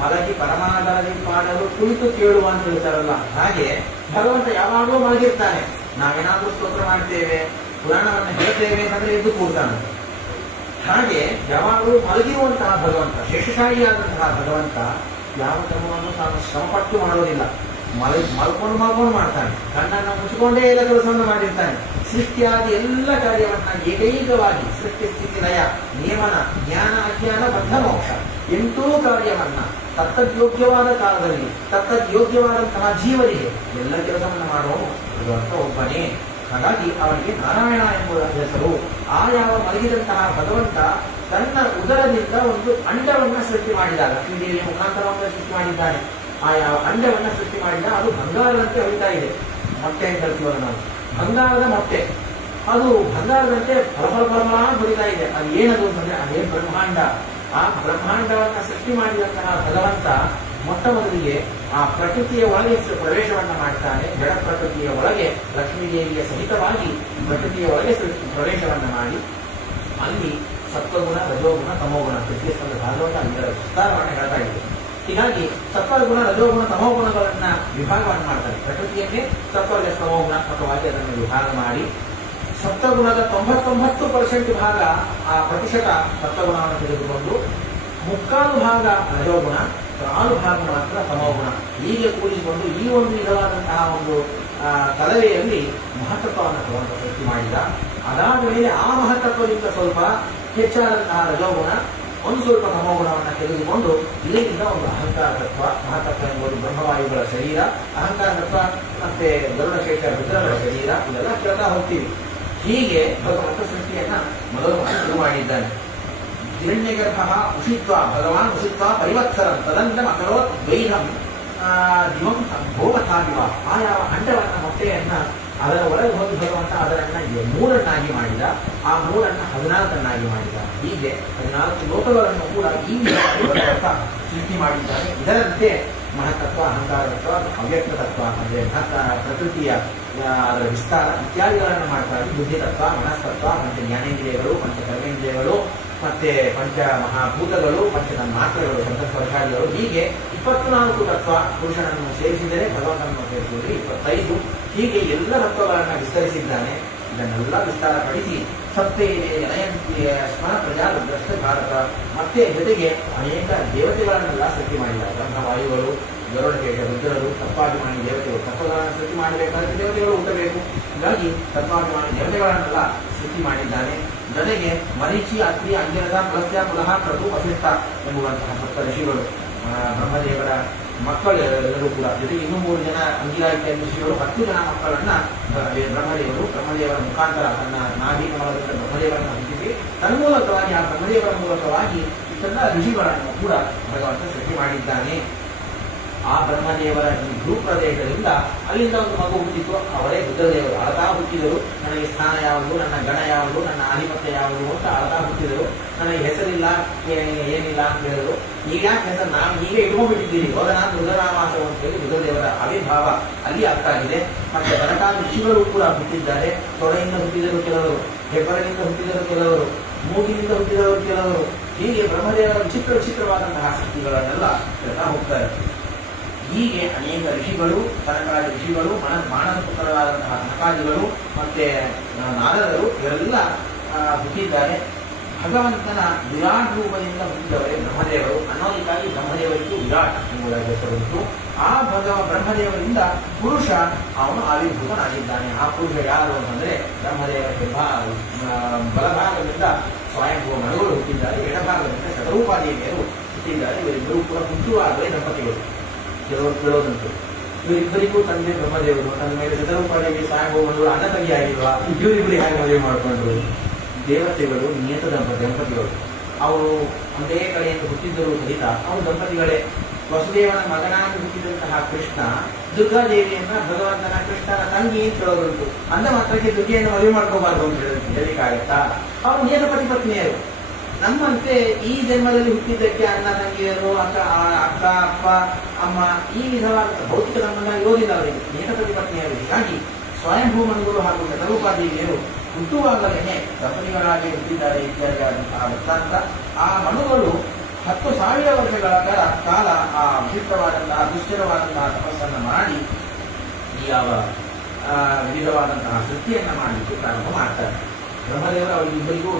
ಮಲಗಿ ಪರಮಾನಂದರಲ್ಲಿ ಪಾಡಲು ಕುಳಿತು ಕೇಳುವ ಅಂತ ಹೇಳ್ತಾರಲ್ಲ, ಹಾಗೆ ಭಗವಂತ ಯಾವಾಗಲೂ ಮಲಗಿರ್ತಾನೆ. ನಾವೇನಾದ್ರೂ ಸ್ತೋತ್ರ ಮಾಡ್ತೇವೆ, ಪುರಾಣವನ್ನು ಹೇಳ್ತೇವೆ ಅಂತಂದ್ರೆ ಎದ್ದು ಕೂರ್ತಾನೆ. ಹಾಗೆ ಯಾವಾಗಲೂ ಮಲಗಿರುವಂತಹ ಭಗವಂತ, ಶೇಷಶಾಹಿಯಾದಂತಹ ಭಗವಂತ ಯಾವ ಕ್ರಮವನ್ನು ತಾನು ಶ್ರಮಪಟ್ಟು ಮಾಡೋದಿಲ್ಲ. ಮಲ್ಕೊಂಡು ಮಾಡ್ತಾನೆ, ಕಣ್ಣನ್ನು ಮುಚ್ಚಿಕೊಂಡೇ ಎಲ್ಲ ಕೆಲಸವನ್ನು ಮಾಡಿರ್ತಾನೆ. ಸೃಷ್ಟಿಯಾದ ಎಲ್ಲ ಕಾರ್ಯವನ್ನ ಏಕೈಕವಾಗಿ ಸೃಷ್ಟಿ ಸ್ಥಿತಿ ಲಯ ನಿಯಮನ ಜ್ಞಾನ ಅಜ್ಞಾನ ಬದ್ಧ ಮೋಕ್ಷ 8 ಕಾರ್ಯವನ್ನ ತತ್ತದ್ಯೋಗ್ಯವಾದ ಕಾಲದಲ್ಲಿ ತತ್ತದ್ಯೋಗ್ಯವಾದಂತಹ ಜೀವನಿಗೆ ಎಲ್ಲ ಕೆಲಸವನ್ನು ಮಾಡುವನು ಭಗವಂತ ಒಬ್ಬನೇ. ಹಾಗಾಗಿ ಅವನಿಗೆ ನಾರಾಯಣ ಎಂಬುದ ಹೆಸರು. ಆ ಯಾವ ಮಲಗಿದಂತಹ ಭಗವಂತ ತನ್ನ ಉದರದಿಂದ ಒಂದು ಅಂಡವನ್ನ ಸೃಷ್ಟಿ ಮಾಡಿದಾಗ, ಲಕ್ಷ್ಮೀದೇವಿಯ ಮುಖಾಂತರವನ್ನು ಸೃಷ್ಟಿ ಮಾಡಿದ್ದಾನೆ. ಆ ಯಾವ ಅಂಡವನ್ನ ಸೃಷ್ಟಿ ಮಾಡಿದ ಅದು ಬಂಗಾರದಂತೆ ಹೊಳಿತಾ ಇದೆ. ಮೊಟ್ಟೆ ಅಂತ ಹೇಳ್ತೀವಲ್ಲ ನಾವು, ಬಂಗಾರದ ಮೊಟ್ಟೆ, ಅದು ಬಂಗಾರದಂತೆ ಫಲಫಲ ಹೊಳಿತಾ ಇದೆ. ಅದು ಏನದು ಅಂತಂದ್ರೆ ಅದೇ ಬ್ರಹ್ಮಾಂಡ. ಆ ಬ್ರಹ್ಮಾಂಡವನ್ನ ಸೃಷ್ಟಿ ಮಾಡಿದಂತಹ ಭಗವಂತ ಮೊಟ್ಟ ಮೊದಲಿಗೆ ಆ ಪ್ರಕೃತಿಯ ಒಳಗೆ ಪ್ರವೇಶವನ್ನ ಮಾಡ್ತಾನೆ. ಜಡ ಪ್ರಕೃತಿಯ ಒಳಗೆ ಲಕ್ಷ್ಮೀದೇವಿಯ ಸಹಿತವಾಗಿ ಪ್ರಕೃತಿಯ ಒಳಗೆ ಪ್ರವೇಶವನ್ನ ಮಾಡಿ ಅಲ್ಲಿ ಸತ್ವಗುಣ ರಜೋಗುಣ ತಮೋಗುಣ ಪ್ರತಿಸ್ಪಂದ ಭಾಗವತ ಇದರ ವಿಸ್ತಾರವನ್ನು ಹೇಳ್ತಾ ಇದೆ. ಹೀಗಾಗಿ ಸತ್ವಗುಣ ರಜೋಗುಣ ತಮೋಗುಣಗಳನ್ನ ವಿಭಾಗವನ್ನು ಮಾಡ್ತಾರೆ. ಪ್ರಕೃತಿಯನ್ನೇ ಸತ್ವಗೆ ತಮೋಗುಣಾತ್ಮಕವಾಗಿ ಅದನ್ನು ವಿಭಾಗ ಮಾಡಿ ಸತ್ವಗುಣದ 99% ಭಾಗ ಆ ಪ್ರತಿಶತ ಸತ್ವಗುಣವನ್ನು ತೆಗೆದುಕೊಂಡು 3/4 ಭಾಗ ರಜೋಗುಣ, 4 ಭಾಗ ಮಾತ್ರ ತಮೋಗುಣ ಹೀಗೆ ಕೂಡಿಸಿಕೊಂಡು ಈ ಒಂದು ವಿಧವಾದಂತಹ ಒಂದು ಕಲವೆಯಲ್ಲಿ ಮಹತ್ತತ್ವವನ್ನು ಭಗವಂತ ಸೃಷ್ಟಿ ಮಾಡಿದ. ಅದಾದ ಮೇಲೆ ಆ ಮಹತ್ತತ್ವದಿಂದ ಸ್ವಲ್ಪ ಹೆಚ್ಚಾದಂತಹ ರಜೋಗುಣ, ಒಂದು ಸ್ವಲ್ಪ ತಮೋಗುಣವನ್ನು ತೆಗೆದುಕೊಂಡು ಇದರಿಂದ ಒಂದು ಅಹಂಕಾರ ತತ್ವ, ಮಹತ್ತತ್ವ ಎಂಬುದು ಬ್ರಹ್ಮವಾಯುಗಳ ಶರೀರ, ಅಹಂಕಾರ ತತ್ವ ಮತ್ತೆ ಗರುಡಶೇಷ ರುದ್ರಗಳ ಶರೀರ, ಇದೆಲ್ಲ ಕೇಳ್ತಾ ಹೋಗ್ತೀವಿ. ಹೀಗೆ ಭಗವಂತ ಸೃಷ್ಟಿಯನ್ನ ಮೊದಲು ಶುರು ಮಾಡಿದ್ದಾನೆ. ಹಿರಣ್ಯಗರ್ಭ ಉಷಿತ್ವ ಭಗವಾನ್ ಉಷಿತ್ವ ಪರಿವತ್ಸರಂ ತದಂಡಂ ಅಕರೋತ್ ದ್ವೈಧಂ ದಿವಂ ಭೋಗಥಾದಿವ. ಆ ಯಾವ ಅಂಡವನ್ನ ಮೊಟ್ಟೆಯನ್ನ ಅದರ ಒಳಗೆ ಹೋಗಿ ಭಗವಂತ ಅದರನ್ನ 3 ಮಾಡಿದ. ಆ 3 14 ಮಾಡಿದ. ಹೀಗೆ 14 ಲೋಕಗಳನ್ನು ಕೂಡ ಈ ಭಗವಂತ ಸೃಷ್ಟಿ ಮಾಡಿದ್ದಾನೆ. ಇದರಂತೆ ಮಹತ್ತತ್ವ, ಅಹಂಕಾರ ತತ್ವ, ಅವ್ಯಕ್ತ ತತ್ವ ಅಂದ್ರೆ ಪ್ರಕೃತಿಯ ಅದರ ವಿಸ್ತಾರ ಇತ್ಯಾದಿಗಳನ್ನು ಮಾಡ್ತಾರೆ. ಬುದ್ಧಿ ತತ್ವ, ಮನಸ್ತತ್ವ, ಪಂಚ ಜ್ಞಾನೇಂದ್ರಿಯಗಳು, ಪಂಚ ಕರ್ಮೇಂದ್ರಿಯಗಳು, ಮತ್ತೆ ಪಂಚ ಮಹಾಭೂತಗಳು, ಪಂಚ ತನ್ಮಾತ್ರಗಳು, ಸಂತಸ್ಪರ್ಶಾದಿಗಳು, ಹೀಗೆ 24 ತತ್ವ. ಪುರುಷನನ್ನು ಸೇರಿಸಿದರೆ ಭಗವಂತನನ್ನು ಸೇರಿಸಿದರೆ 25. ಹೀಗೆ ಎಲ್ಲ ತತ್ವಗಳನ್ನು ವಿಸ್ತರಿಸಿದ್ದಾನೆ. ಇದನ್ನೆಲ್ಲ ವಿಸ್ತಾರಪಡಿಸಿ ಸಪ್ತೈದೇ ಜನಯಂತಿಯ ಸ್ಮ ಪ್ರಜಾ ರುದ್ರಷ್ಟ ಭಾರತ. ಮತ್ತೆ ಜೊತೆಗೆ ಅನೇಕ ದೇವತೆಗಳನ್ನೆಲ್ಲ ಸೃಷ್ಟಿ ಮಾಡಿದ್ದಾರೆ. ಬ್ರಹ್ಮವಾಯುಗಳು, ಗರುಡಕೇಶ, ರುದ್ರರು, ತತ್ವಾಭಿಮಾನಿ ದೇವತೆಗಳು. ತತ್ವಗಳನ್ನು ಸೃಷ್ಟಿ ಮಾಡಬೇಕಾದ್ರೆ ದೇವತೆಗಳು ಹುಟ್ಟಬೇಕು. ಹೀಗಾಗಿ ತತ್ವಾಭಿಮಾನಿ ದೇವತೆಗಳನ್ನೆಲ್ಲ ಸೃಷ್ಟಿ ಮಾಡಿದ್ದಾನೆ. ಜೊತೆಗೆ ಮರೀಚಿ, ಅತ್ರಿ, ಅಂಜನದ, ಪ್ಲಸ್ಯ, ಪುಲಹ, ಕ್ರತು, ವಸಿಷ್ಠ ಎಂಬುವಂತಹ ಸಪ್ತ ಋಷಿಗಳು, ಬ್ರಹ್ಮದೇವರ ಮಕ್ಕಳು ಎಲ್ಲರೂ ಕೂಡ. ಜೊತೆಗೆ ಇನ್ನೂ 3 ಜನ ಅಂಗಿರಾ ಇತ್ಯಾದಿ ಋಷಿಗಳು, 10 ಜನ ಮಕ್ಕಳನ್ನ ಬ್ರಹ್ಮದೇವರ ಮುಖಾಂತರ ತನ್ನ ನಾಭಿ ಕಮಲದಿಂದ ಬ್ರಹ್ಮದೇವರನ್ನು ಹುಟ್ಟಿಸಿ ತನ್ಮೂಲಕವಾಗಿ ಆ ಬ್ರಹ್ಮದೇವರ ಮೂಲಕವಾಗಿ ಇಷ್ಟೆಲ್ಲ ಋಷಿಗಳನ್ನು ಕೂಡ ಭಗವಂತ ಸೃಷ್ಟಿ ಮಾಡಿದ್ದಾನೆ. ಆ ಬ್ರಹ್ಮದೇವರ ಈ ಭೂಪ್ರದೇಶದಿಂದ ಅಲ್ಲಿಂದ ಒಂದು ಮಗು ಹುಟ್ಟಿತು. ಅವರೇ ರುದ್ರದೇವರು. ಅಳತಾ ಹುಟ್ಟಿದರು. ನನಗೆ ಸ್ಥಾನ ಯಾವುದು, ನನ್ನ ಗಣ ಯಾವುದು, ನನ್ನ ಆಧಿಪತ್ಯ ಯಾವುದು ಅಂತ ಅಳತಾ ಹುಟ್ಟಿದರು. ನನಗೆ ಹೆಸರಿಲ್ಲ, ಏನಿಲ್ಲ ಅಂತ ಹೇಳಿದರು. ಈಗ ಯಾಕೆ ಹೆಸರು ನಾನು ಹೀಗೆ ಇಟ್ಕೊಂಡ್ಬಿಟ್ಟಿದ್ದೀನಿ, ಹೋದನಾಥ ರುದ್ರನಾಮಾಸ ಅಂತೇಳಿ ರುದ್ರದೇವರ ಆವಿರ್ಭಾವ ಅಲ್ಲಿ ಆಗ್ತಾ ಇದೆ. ಮತ್ತೆ ಬರಕಾದ ಋಷಿಗಳು ಕೂಡ ಹುಟ್ಟಿದ್ದಾರೆ. ತೊಡೆಯಿಂದ ಹುಟ್ಟಿದರು ಕೆಲವರು, ಹೆಬ್ಬರದಿಂದ ಹುಟ್ಟಿದರು ಕೆಲವರು, ಮೂಗಿನಿಂದ ಹುಟ್ಟಿದವರು ಕೆಲವರು. ಹೀಗೆ ಬ್ರಹ್ಮದೇವರ ವಿಚಿತ್ರವಾದಂತಹ ಶಕ್ತಿಗಳನ್ನೆಲ್ಲ ಹೇಳ್ತಾ ಹೋಗ್ತಾರೆ. ಹೀಗೆ ಅನೇಕ ಋಷಿಗಳು, ಕನಕಾದಿ ಋಷಿಗಳು, ಮಾನಸ ಪುತ್ರರಾದಂತಹ ಕನಕಾದಿಗಳು ಮತ್ತೆ ನಾರದರು ಇವರೆಲ್ಲ ಹುಟ್ಟಿದ್ದಾರೆ. ಭಗವಂತನ ವಿರಾಟ್ ರೂಪದಿಂದ ಹುಟ್ಟಿದವರೇ ಬ್ರಹ್ಮದೇವರು. ಅನ್ನೋದಕ್ಕಾಗಿ ಬ್ರಹ್ಮದೇವರಿಗೂ ವಿರಾಟ್ ಎಂಬುದಾಗಿ ಹೆಸರುಂಟು. ಆ ಬ್ರಹ್ಮದೇವರಿಂದ ಪುರುಷ ಅವನು ಆವಿರ್ಭೂತನಾಗಿದ್ದಾನೆ. ಆ ಪುರುಷ ಯಾರು ಅಂತಂದ್ರೆ ಬ್ರಹ್ಮದೇವರಿಗೆ ಬಲಭಾಗದಿಂದ ಸ್ವಯಂಭೂ ಮನುಗಳು ಹುಟ್ಟಿದ್ದಾರೆ, ಎಡಭಾಗದಿಂದ ಶತರೂಪಾದೇವಿಯರು ಹುಟ್ಟಿದ್ದಾರೆ. ಇವರಿಬ್ಬರು ಕೂಡ ಹುಟ್ಟುವಾಗಲೇ ದಂಪತಿಗಳು. ಕೆಲವರು ಕೇಳೋದಂತು, ಇವರಿಬ್ಬರಿಗೂ ತಂದೆ ಬ್ರಹ್ಮದೇವರು, ನನ್ನ ಮೇಲೆ ಶತರೂಪಾದೇವಿ ಸ್ವಯಂಭೂಮನುಗಳು ಅಣ್ಣ ತಂಗಿ ಆಗಿಲ್ವಾ, ಇವರಿಬ್ಬರಿಗೆ ಹೇಗೆ ಮದುವೆ ಮಾಡಿಕೊಂಡ್ರು? ದೇವತೆಗಳು ನಿಯತ ದಂಪತಿಗಳು. ಅವರು ಒಂದೇ ಕಡೆಯಿಂದ ಹುಟ್ಟಿದ್ದರೂ ಸಹಿತ ಅವರು ದಂಪತಿಗಳೇ. ವಸುದೇವನ ಮಗನಾಗಿ ಹುಟ್ಟಿದಂತಹ ಕೃಷ್ಣ ದುರ್ಗಾದೇವಿಯನ್ನ ಭಗವಂತನ ಕೃಷ್ಣನ ತಂಗಿ ಅಂತ ಹೇಳೋದುಂಟು. ಅಂದ ಮಾತ್ರಕ್ಕೆ ದುರ್ಗೆಯನ್ನು ಮದುವೆ ಮಾಡ್ಕೋಬಾರ್ದು ಅಂತ ಹೇಳಲಿಕ್ಕಾಗತ್ತಾ? ಅವರು ನಿಯತ ಪತಿಪತ್ನಿಯರು. ನಮ್ಮಂತೆ ಈ ಜನ್ಮದಲ್ಲಿ ಹುಟ್ಟಿದ್ದಕ್ಕೆ ಅಣ್ಣ ತಂಗಿಯರು, ಅಕ್ಕ ಅಪ್ಪ ಅಮ್ಮ ಈ ವಿಧವಾದ ಭೌತಿಕ ಸಂಬಂಧ ಇರೋದಿಲ್ಲ ಅವರಿಗೆ, ನಿಯತ ಪತಿಪತ್ನಿಯರು. ಹೀಗಾಗಿ ಸ್ವಯಂಭೂಮನುಗಳು ಹಾಗೂ ಶತರೂಪಾದೇವಿಯರು ಹುಟ್ಟುವಾಗಲೇ ದಂಪತಿಗಳಾಗಿ ಹುಟ್ಟಿದ್ದಾರೆ ಇತ್ಯಾದಿಯಾದಂತಹ ವೃತ್ತಾಂತ. ಆ ಮನುಗಳು 10,000 ವರ್ಷಗಳ ಕಾಲ ಆ ವಿಶಿಷ್ಟವಾದಂತಹ ದುಶ್ಚರವಾದಂತಹ ತಪಸ್ಸನ್ನು ಮಾಡಿ ಈ ಯಾವ ವಿವಿಧವಾದಂತಹ ಸೃಷ್ಟಿಯನ್ನ ಮಾಡಲಿಕ್ಕೆ ಪ್ರಾರಂಭ ಮಾಡ್ತಾರೆ. ಬ್ರಹ್ಮದೇವರು ಅವರಿಬ್ಬರಿಗೂ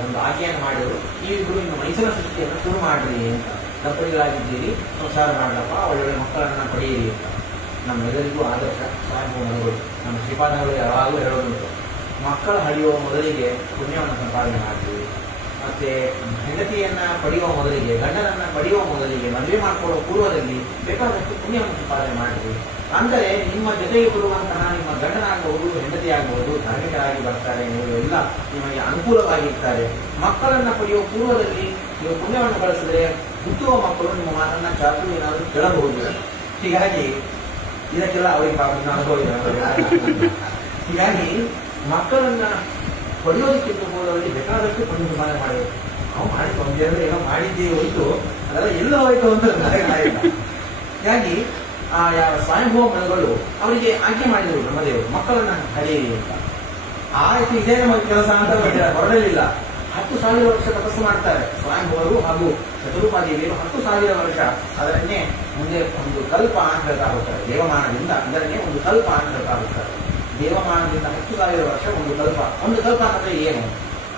ಒಂದು ಆಜ್ಞೆಯನ್ನು ಮಾಡಿದರು, ನೀವಿಬ್ಬರು ಇನ್ನು ಮೈಸೂರ ಸೃಷ್ಟಿಯನ್ನು ಶುರು ಮಾಡ್ರಿ ಅಂತ. ದಂಪತಿಗಳಾಗಿದ್ದೀರಿ, ಸಂಸಾರ ಮಾಡಲಪ್ಪ, ಒಳ್ಳೊಳ್ಳೆ ಮಕ್ಕಳನ್ನ ಪಡೆಯಿರಿ ಅಂತ. ನಮ್ಮೆಲ್ಲರಿಗೂ ಆದರ್ಶ ಸ್ವಯಂಭೂಮನುಗಳು. ನಮ್ಮ ಶ್ರೀಪಾದಗಳು ಯಾವಾಗಲೂ ಹೇಳೋದುಂಟು, ಮಕ್ಕಳು ಹಳೆಯುವ ಮೊದಲಿಗೆ ಪುಣ್ಯವನ್ನು ಸಂಪಾದನೆ ಮಾಡ್ತೀವಿ. ಮತ್ತೆ ಹೆಂಡತಿಯನ್ನ ಪಡೆಯುವ ಮೊದಲಿಗೆ, ಗಂಡನನ್ನ ಪಡೆಯುವ ಮೊದಲಿಗೆ, ಮದುವೆ ಮಾಡಿಕೊಳ್ಳುವ ಪೂರ್ವದಲ್ಲಿ ಬೇಕಾದಷ್ಟು ಪುಣ್ಯವನ್ನು ಸಂಪಾದನೆ ಮಾಡಿದ್ವಿ. ಅಂದರೆ ನಿಮ್ಮ ಜೊತೆಗೆ ಬರುವಂತಹ ನಿಮ್ಮ ಗಂಡನಾಗಬಹುದು, ಹೆಂಡತಿಯಾಗಬಹುದು, ಧಾರ್ಮಿಕರಾಗಿ ಬರ್ತಾರೆ, ನೀವು ಎಲ್ಲ ನಿಮಗೆ ಅನುಕೂಲವಾಗಿರ್ತಾರೆ. ಮಕ್ಕಳನ್ನ ಪಡೆಯುವ ಪೂರ್ವದಲ್ಲಿ ನೀವು ಪುಣ್ಯವನ್ನು ಬಳಸಿದ್ರೆ ಹುಟ್ಟುವ ಮಕ್ಕಳು ನಿಮ್ಮ ಮಾತನ್ನ ಚಾಚು ಏನಾದರೂ ಕೇಳಬಹುದು. ಹೀಗಾಗಿ ಇದಕ್ಕೆಲ್ಲ ಅವರಿಗೆ ಅನುಭವ ಇದೆ. ಹೀಗಾಗಿ ಮಕ್ಕಳನ್ನ ಪಡೆಯೋದಕ್ಕಿಂತ ಪೂರ್ವದಲ್ಲಿ ಬೇಕಾದಷ್ಟು ಪುಣ್ಯ ಸಂಪಾದನೆ ಮಾಡಬೇಕು. ನಾವು ಮಾಡಿ ಒಂದೆರಡು ಏನೋ ಮಾಡಿದ್ದೀವಿ ಹೊರತು ಅದೆಲ್ಲ ಎಲ್ಲೋ ಹೋಯ್ತು ಅಂತ ಹೀಗಾಗಿ ಆ ಯಾವ ಸ್ವಯಂಭೂ ಮನುಗಳು ಅವರಿಗೆ ಆಯ್ಕೆ ಮಾಡಿದರು ಬ್ರಹ್ಮದೇವರು, ಮಕ್ಕಳನ್ನ ಹರಿಯಿರಿ ಅಂತ. ಆಯ್ತು, ಇದೇ ನಮ್ಮ ಕೆಲಸ ಅಂತ ಹೊರಡಲಿಲ್ಲ. 10,000 ವರ್ಷ ತಪಸ್ಸು ಮಾಡ್ತಾರೆ ಸ್ವಯಂಭೂವರು ಹಾಗೂ ಶತರೂಪಾದೇವಿಯರು. 10,000 ವರ್ಷ ಅದನ್ನೇ ಮುಂದೆ ಒಂದು ಕಲ್ಪ ಅಂತ ಹೇಳ್ತಾ ಹೋಗ್ತಾರೆ. ದೇವಮಾನದಿಂದ ಇದನ್ನೇ ಒಂದು ಕಲ್ಪ ಅಂತ ಹೇಳ್ತಾ ಹೋಗ್ತಾರೆ. ದೇವಮಾನದಿಂದ 10,000 ವರ್ಷ ಒಂದು ಕಲ್ಪ. ಒಂದು ಕಲ್ಪ ಅಂದ್ರೆ ಏನು?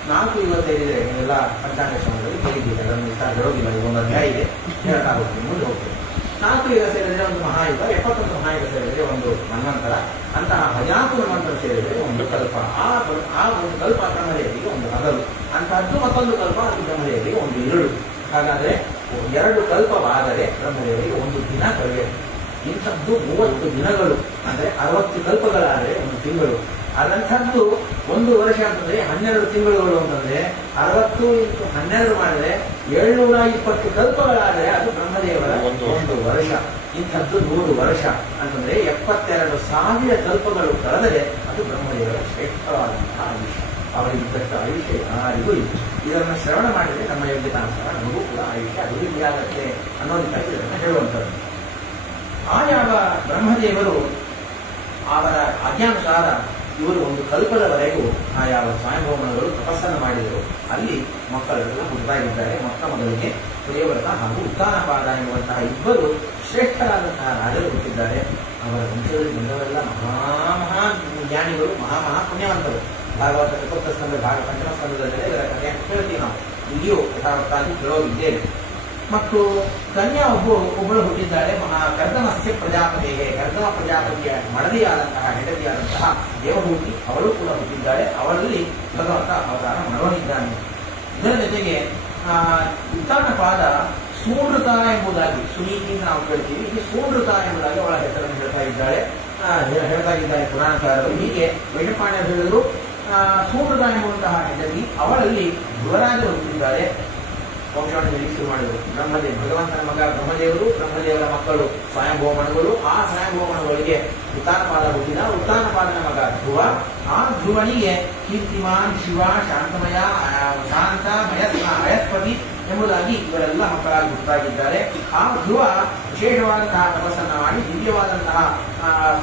4 ಇವತ್ತೈದಿದೆ ಎಲ್ಲ ಪಂಚಾಂಗ ಶ್ರಮದಲ್ಲಿ ಕೇಳಿದ್ದೀವಿ. ಅದನ್ನು ಇಷ್ಟ ಹೇಳೋದಿಲ್ಲ. ಇದೊಂದು ಅಧ್ಯಾಯ ಇದೆ, ಹೇಳ್ತಾ ಹೋಗ್ತೀನಿ, ಮುಂದೆ ಹೋಗ್ತೀನಿ. 4 ಯುಗ ಸೇರಿದ್ರೆ ಒಂದು ಮಹಾಯುಗ, 71 ಮಹಾಯುಗ ಸೇರಿದ್ರೆ ಒಂದು ಮನ್ವಂತರ, ಅಂತಹ 14 ಮನ್ವಂತರ ಸೇರಿದ್ರೆ ಒಂದು ಕಲ್ಪ. ಆ ಒಂದು ಕಲ್ಪ ಬ್ರಹ್ಮದೇವರಿಗೆ ಒಂದು ಹಗಲು, ಅಂತಹದ್ದು ಮತ್ತೊಂದು ಕಲ್ಪ ಅದು ಬ್ರಹ್ಮದೇವರಿಗೆ ಒಂದು ಇರುಳು. ಹಾಗಾದ್ರೆ 2 ಕಲ್ಪವಾದರೆ ಬ್ರಹ್ಮದೇವರಿಗೆ ಒಂದು ದಿನ ಕಳೆಯಬೇಕು. ಇಂಥದ್ದು 30 ದಿನಗಳು ಅಂದ್ರೆ 60 ಕಲ್ಪಗಳಾದರೆ ಒಂದು ತಿಂಗಳು. ಅದಂಥದ್ದು 1 ವರ್ಷ ಅಂತಂದ್ರೆ 12 ತಿಂಗಳುಗಳು ಅಂತಂದ್ರೆ 60 × 12 ಮಾಡಿದ್ರೆ 720 ಕಲ್ಪಗಳಾದರೆ ಅದು ಬ್ರಹ್ಮದೇವರ 1 ವರ್ಷ. ಇಂಥದ್ದು 100 ವರ್ಷ ಅಂತಂದ್ರೆ 72,000 ಕಲ್ಪಗಳು ಕಳೆದರೆ ಅದು ಬ್ರಹ್ಮದೇವರ ಶ್ರೇಷ್ಠವಾದಂತಹ ಆಯುಷ್ಯ. ಅವರಿಗಿದ್ದಷ್ಟು ಆಯುಷ್ಯ ಯಾರಿಗೂ ಇಲ್ಲ. ಇದನ್ನು ಶ್ರವಣ ಮಾಡಿದರೆ ನಮ್ಮ ಯೋಗ್ಯತಾನುಸಾರ ನಮಗೂ ಕೂಡ ಆಯುಷ್ಯ ಅಭಿವೃದ್ಧಿಯಾಗತ್ತೆ ಅನ್ನೋದಕ್ಕಾಗಿ ಇದನ್ನು ಹೇಳುವಂಥದ್ದು. ಆ ಯಾವ ಬ್ರಹ್ಮದೇವರು ಅವರ ಆಜ್ಞಾನುಸಾರ ಇವರು ಒಂದು ಕಲ್ಪದವರೆಗೂ ಆ ಯಾವ ಸ್ವಯಂಭೂಮನುಗಳು ತಪಸ್ಸನ್ನು ಮಾಡಿದರು. ಅಲ್ಲಿ ಮಕ್ಕಳೆಲ್ಲ ಹುಟ್ಟಾಗಿದ್ದಾರೆ. ಮೊದಲಿಗೆ ಪ್ರಿಯವ್ರತ ಹಾಗೂ ಉತ್ತಾನಪಾದ ಎನ್ನುವಂತಹ ಇಬ್ಬರು ಶ್ರೇಷ್ಠರಾದಂತಹ ರಾಜರು ಹುಟ್ಟಿದ್ದಾರೆ. ಅವರ ವಂಶದಲ್ಲಿ ಬಂದವರೆಲ್ಲ ಮಹಾ ಜ್ಞಾನಿಗಳು ಮಹಾ ಪುಣ್ಯವಂತರು. ಭಾಗವತ ಚತುರ್ಥ ಸ್ಕಂದ ಪಂಚಮ ಸ್ಕಂದದಲ್ಲಿ ಇದರ ಕಥೆಯನ್ನು ಕೇಳ್ತೀವಿ ನಾವು. ಇಲ್ಲಿಯೂ ಯಥಾವತ್ತಾಗಿ ಕೇಳೋಗಿದ್ದೇವೆ. ಮತ್ತು ಕನ್ಯಾ ಒಬ್ಬಳು ಹುಟ್ಟಿದ್ದಾಳೆ. ಕರ್ದಮಸ್ಯ ಪ್ರಜಾಪತಿ, ಕರ್ದಮ ಪ್ರಜಾಪತಿಯ ಮಡದಿಯಾದಂತಹ ಹೆಂಡತಿಯಾದಂತಹ ದೇವಹೂತಿ ಅವಳು ಕೂಡ ಹುಟ್ಟಿದ್ದಾಳೆ. ಅವಳಲ್ಲಿ ಭಗವಂತ ಅವತಾರ ಮಾಡೋನಿದ್ದಾನೆ. ಇದರ ಜೊತೆಗೆ ಉತ್ತಾನಪಾದ ಸೂನೃತ ಎಂಬುದಾಗಿ, ಸುನೀತಿ ಅಂತ ನಾವು ಕೇಳ್ತೀವಿ, ಇಲ್ಲಿ ಸೂನೃತ ಎಂಬುದಾಗಿ ಅವಳ ಹೆಸರನ್ನು ಹೇಳ್ತಾ ಇದ್ದಾಳೆ ಪುರಾಣಕಾರರು. ಹೀಗೆ ವೈಶಂಪಾಯನ ಹೇಳಿದ್ರು ಸೂನೃತ ಎಂಬುವಂತಹ ಹೆಂಡತಿ ಅವಳಲ್ಲಿ ಧ್ರುವರಾಜರು ಹುಟ್ಟಿದ್ದಾರೆ. ವಂಶವನ್ನು ಶುರು ಮಾಡಿದರು. ಭಗವಂತನ ಮಗ ಬ್ರಹ್ಮದೇವರು, ಬ್ರಹ್ಮದೇವರ ಮಕ್ಕಳು ಸ್ವಯಂಭೂಮಣಗಳು. ಆ ಸ್ವಯಂಭೂಮಣಗಳಿಗೆ ಉತ್ತಾನಪಾದ ಹುಟ್ಟಿದ. ಉತ್ತಾನಪಾದನ ಮಗ ಧ್ರುವ. ಆ ಧ್ರುವನಿಗೆ ಕೀರ್ತಿಮಾನ್, ಶಿವ, ಶಾಂತಮಯ, ಅಯಸ್ಪತಿ ಎಂಬುದಾಗಿ ಇವರೆಲ್ಲ ಮಕ್ಕಳಾಗಿ ಹುಟ್ಟಾಗಿದ್ದಾರೆ. ಆ ಧ್ರುವ ವಿಶೇಷವಾದಂತಹ ತಪಸ್ಸನ್ನ ಮಾಡಿ, ದಿವ್ಯವಾದಂತಹ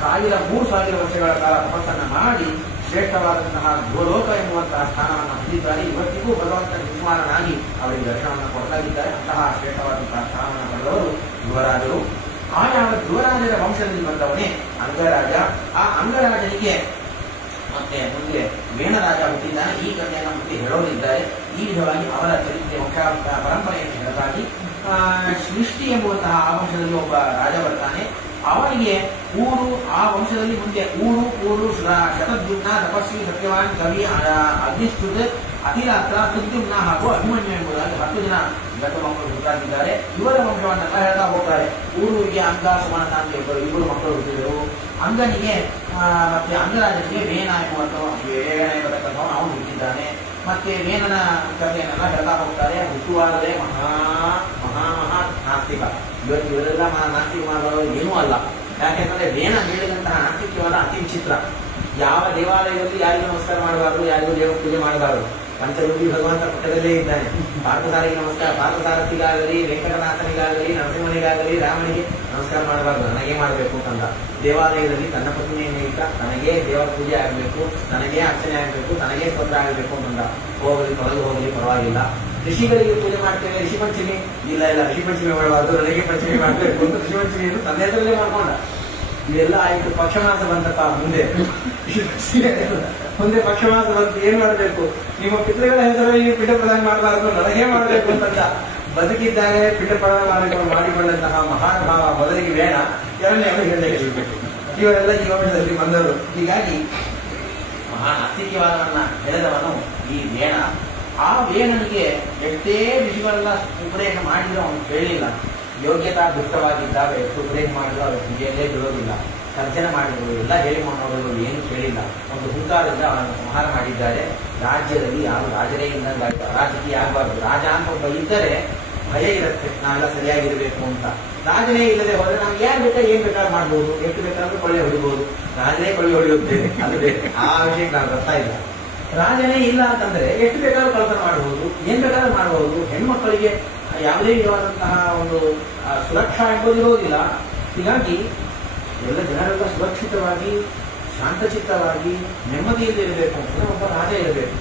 3,000 ವರ್ಷಗಳ ಕಾಲ ತಪಸ್ಸನ್ನ ಮಾಡಿ ಶ್ರೇಷ್ಠವಾದಂತಹ ಧ್ರುವಲೋಕ ಎಂಬುವಂತಹ ಸ್ಥಾನವನ್ನು ಹೊಂದಿದ್ದಾರೆ. ಇವತ್ತಿಗೂ ಭಗವಂತನ ಕುಮಾರನಾಗಿ ಅವರಿಗೆ ದರ್ಶನವನ್ನು ಕೊಡ್ತಾಗಿದ್ದಾರೆ. ಅಂತಹ ಶ್ರೇಷ್ಠವಾದಂತಹ ಸ್ಥಾನವನ್ನು ಪಡೆದವರು ಧ್ರುವರಾಜರು. ಆ ಯಾವ ಧ್ರುವರಾಜರ ವಂಶದಲ್ಲಿ ಬಂದವನೇ ಅಂಗರಾಜ. ಆ ಅಂಗರಾಜನಿಗೆ ಮತ್ತೆ ಮುಂದೆ ವೇಣರಾಜ ಹುಟ್ಟಿದ್ದಾನೆ. ಈ ಕಥೆಯನ್ನು ಮುಂದೆ ಹೇಳೋದಿದ್ದಾರೆ. ಈ ವಿಧವಾಗಿ ಅವರ ಚರಿತ್ರೆ ಮುಖ್ಯ ಪರಂಪರೆಯನ್ನು ಹೇಳಲಾಗಿ ಸೃಷ್ಟಿ ಎಂಬುವಂತಹ ಆ ವಂಶದಲ್ಲಿ ಒಬ್ಬ ರಾಜ ಬರ್ತಾನೆ. ಅವನಿಗೆ ಊರು, ಆ ವಂಶದಲ್ಲಿ ಮುಂದೆ ಊರು ಶತದ್ಯುಮ್ನ, ತಪಸ್ವಿ, ಸತ್ಯವಾನ್, ಕವಿ, ಅಗ್ನಿಶ್ಚುತ, ಅತಿರಾತ್ರ, ಸುದ್ಯುಮ್ನ ಹಾಗೂ ಅಭಿಮನ್ಯು ಎಂಬುದಾಗಿ 10 ಜನ ಗಂಡು ಮಕ್ಕಳು ಹುಟ್ಟಾಗಿದ್ದಾರೆ. ಇವರ ವಂಶವನ್ನೆಲ್ಲ ಹೇಳ್ತಾ ಹೋಗ್ತಾರೆ. ಊರಿಗೆ ಅಂಗ, ಸುಮನತ ಅಂತ ಇಬ್ಬರು ಮಕ್ಕಳು ಹುಟ್ಟಿದರು. ಅಂಗನಿಗೆ ಮತ್ತೆ ಅಂಗರಾಜನಿಗೆ ವೇನ ಎಂಬತಕ್ಕಂಥವನು ಅವನು ಹುಟ್ಟಿದ್ದಾನೆ. ಮತ್ತೆ ವೇನನ ಕಥೆಯನ್ನೆಲ್ಲ ಹೇಳ್ತಾ ಹೋಗ್ತಾರೆ. ಹುಟ್ಟುವಾಗಲೇ ಮಹಾ ನಾಸ್ತಿಕ. ಇವತ್ತು ಇವರೆಲ್ಲ ನಾಸ್ತಿಕ ಮಾಡುವ ಏನೂ ಅಲ್ಲ. ಯಾಕೆಂದ್ರೆ ವೇನ ಹೇಳಿದಂತಹ ನಾಸ್ತಿಕವಾದ ಅತಿ ವಿಚಿತ್ರ. ಯಾವ ದೇವಾಲಯದಲ್ಲಿ ಯಾರಿಗೂ ನಮಸ್ಕಾರ ಮಾಡಬಾರದು, ಯಾರಿಗೂ ದೇವ ಪೂಜೆ ಮಾಡಬಾರದು. ಪಂಚರೂಪಿ ಭಗವಂತ ಪಕ್ಕದಲ್ಲೇ ಇದ್ದಾನೆ. ಪಾರ್ಥಸಾರಿಗೆ ನಮಸ್ಕಾರ, ಪಾರ್ಥಸಾರಥಿಗಾಗಲಿ, ವೆಂಕಟನಾಥನಿಗಾಗಲಿ, ನರಸಿಂಹನಿಗಾಗಲಿ, ರಾಮನಿಗೆ ನಮಸ್ಕಾರ ಮಾಡಬಾರದು. ನನಗೇ ಮಾಡಬೇಕು ಅಂತ ದೇವಾಲಯದಲ್ಲಿ ತನ್ನ ಪತ್ನಿಯನ್ನು ಇಟ್ಟ, ತನಗೇ ದೇವರ ಪೂಜೆ ಆಗಬೇಕು, ತನಗೇ ಅರ್ಚನೆ ಆಗಬೇಕು, ತನಗೇ ಸ್ತೋತ್ರ ಆಗಬೇಕು ಅಂತಂದ. ಹೋಗಲಿ, ತೊಳೆದು ಹೋಗಲಿ, ಪರವಾಗಿಲ್ಲ. ಋಷಿಗಳಿಗೆ ಪೂಜೆ ಮಾಡ್ತೇವೆ, ಋಷಿ ಪಂಚಮಿ ಇಲ್ಲ, ಋಷಿ ಪಂಚಮಿ ಮಾಡಬಾರ್ದು, ನನಗೆ ಪಂಚಮಿ ಮಾಡಬೇಕು ಅಂತ ಋಷಿ ಪಂಚಮಿಯನ್ನು ತನ್ನ ಹೆಸರಲ್ಲೇ ಮಾಡ್ಕೊಂಡ. ಇವೆಲ್ಲ ಆಯ್ತು. ಪಕ್ಷಮಾಸ ಬಂತಪ್ಪ ಮುಂದೆ ಪಕ್ಷಮಾಸ ಬಂತು. ಏನ್ ಮಾಡಬೇಕು? ನಿಮ್ಮ ಪಿತೃಗಳ ಹೆಸರಲ್ಲಿ ಪಿಠ ಪ್ರದಾನ ಮಾಡಬಾರದು, ನನಗೇ ಮಾಡಬೇಕು ಅಂತಂದ. ಬದುಕಿದ್ದಾಗ ಪಿಠ ಪ್ರದಾನ ಮಾಡಿಕೊಂಡಂತಹ ಮಹಾನುಭಾವ ಮೊದಲಿಗೆ ವೇಣ, ಎರಡನೇ ಹಿಂದೆ ಗೆಲ್ಲಬೇಕು. ಇವರೆಲ್ಲ ಈ ವಂಶದಲ್ಲಿ ಬಂದರು. ಹೀಗಾಗಿ ಮಹಾನ್ ಅಸ್ತಿತ್ವವಾದವನ್ನ ಹೇಳಿದವನು ಈ ವೇಣ. ಆ ವೇಣನಿಗೆ ಎಷ್ಟೇ ಋಷಿಗಳೆಲ್ಲ ಉಪದೇಶ ಮಾಡಿದ್ರು ಅವನು ಕೇಳಿಲ್ಲ. ಯೋಗ್ಯತಾ ದುಷ್ಟವಾಗಿದ್ದಾಗ ಎಷ್ಟು ಉಪದೇಶ ಮಾಡಿದ್ರು ಅವರು ವಿಜಯಲ್ಲೇ ಬಿಡೋದಿಲ್ಲ. ಸರ್ಜನೆ ಮಾಡಿದ್ರು, ಎಲ್ಲ ಹೇಳಿ ಮಾಡೋದು ಏನು ಕೇಳಿಲ್ಲ. ಒಂದು ಹುಂಕಾರದಿಂದ ಅವನನ್ನು ಸಂಹಾರ ಮಾಡಿದ್ದಾರೆ. ರಾಜ್ಯದಲ್ಲಿ ಯಾರು ರಾಜನೇ ಇದ್ದಂಗಾಯ್ತು. ರಾಜಕೀಯ ಆಗಬಾರ್ದು. ರಾಜ ಅಂತ ಒಬ್ಬ ಇದ್ದರೆ ಭಯ ಇರುತ್ತೆ, ನಾವೆಲ್ಲ ಸರಿಯಾಗಿರಬೇಕು ಅಂತ. ರಾಜನೇ ಇಲ್ಲದೆ ಹೋದ್ರೆ ನಾವು ಏನ್ ಬೇಕಾದ್ರೂ ಮಾಡ್ಬೋದು, ಎಷ್ಟು ಬೇಕಾದ್ರೂ ಕೊಳ್ಳೆ ಹೊಡಿಬಹುದು. ರಾಜನೇ ಕೊಳ್ಳೆ ಹೊಡೆಯುತ್ತೇವೆ, ಅದು ಬೇಕು. ಆ ವಿಷಯಕ್ಕೆ ನಾವು ಬರ್ತಾ ಇಲ್ಲ. ರಾಜನೇ ಇಲ್ಲ ಅಂತಂದ್ರೆ ಎಷ್ಟು ಬೇಕಾದ್ರೂ ಕಳ್ತನ ಮಾಡಬಹುದು, ಏನ್ ಬೇಕಾದ್ರೂ ಮಾಡಬಹುದು. ಹೆಣ್ಮಕ್ಕಳಿಗೆ ಯಾವುದೇ ವಿಧವಾದಂತಹ ಒಂದು ಸುರಕ್ಷಾ ಎಂಬುದು ಇರೋದಿಲ್ಲ. ಹೀಗಾಗಿ ಎಲ್ಲ ಜನರೆಲ್ಲ ಸುರಕ್ಷಿತವಾಗಿ, ಶಾಂತಚಿತ್ತವಾಗಿ, ನೆಮ್ಮದಿಯಿಂದ ಇರಬೇಕು ಅಂತಂದ್ರೆ ಒಬ್ಬ ರಾಜ ಇರಬೇಕು.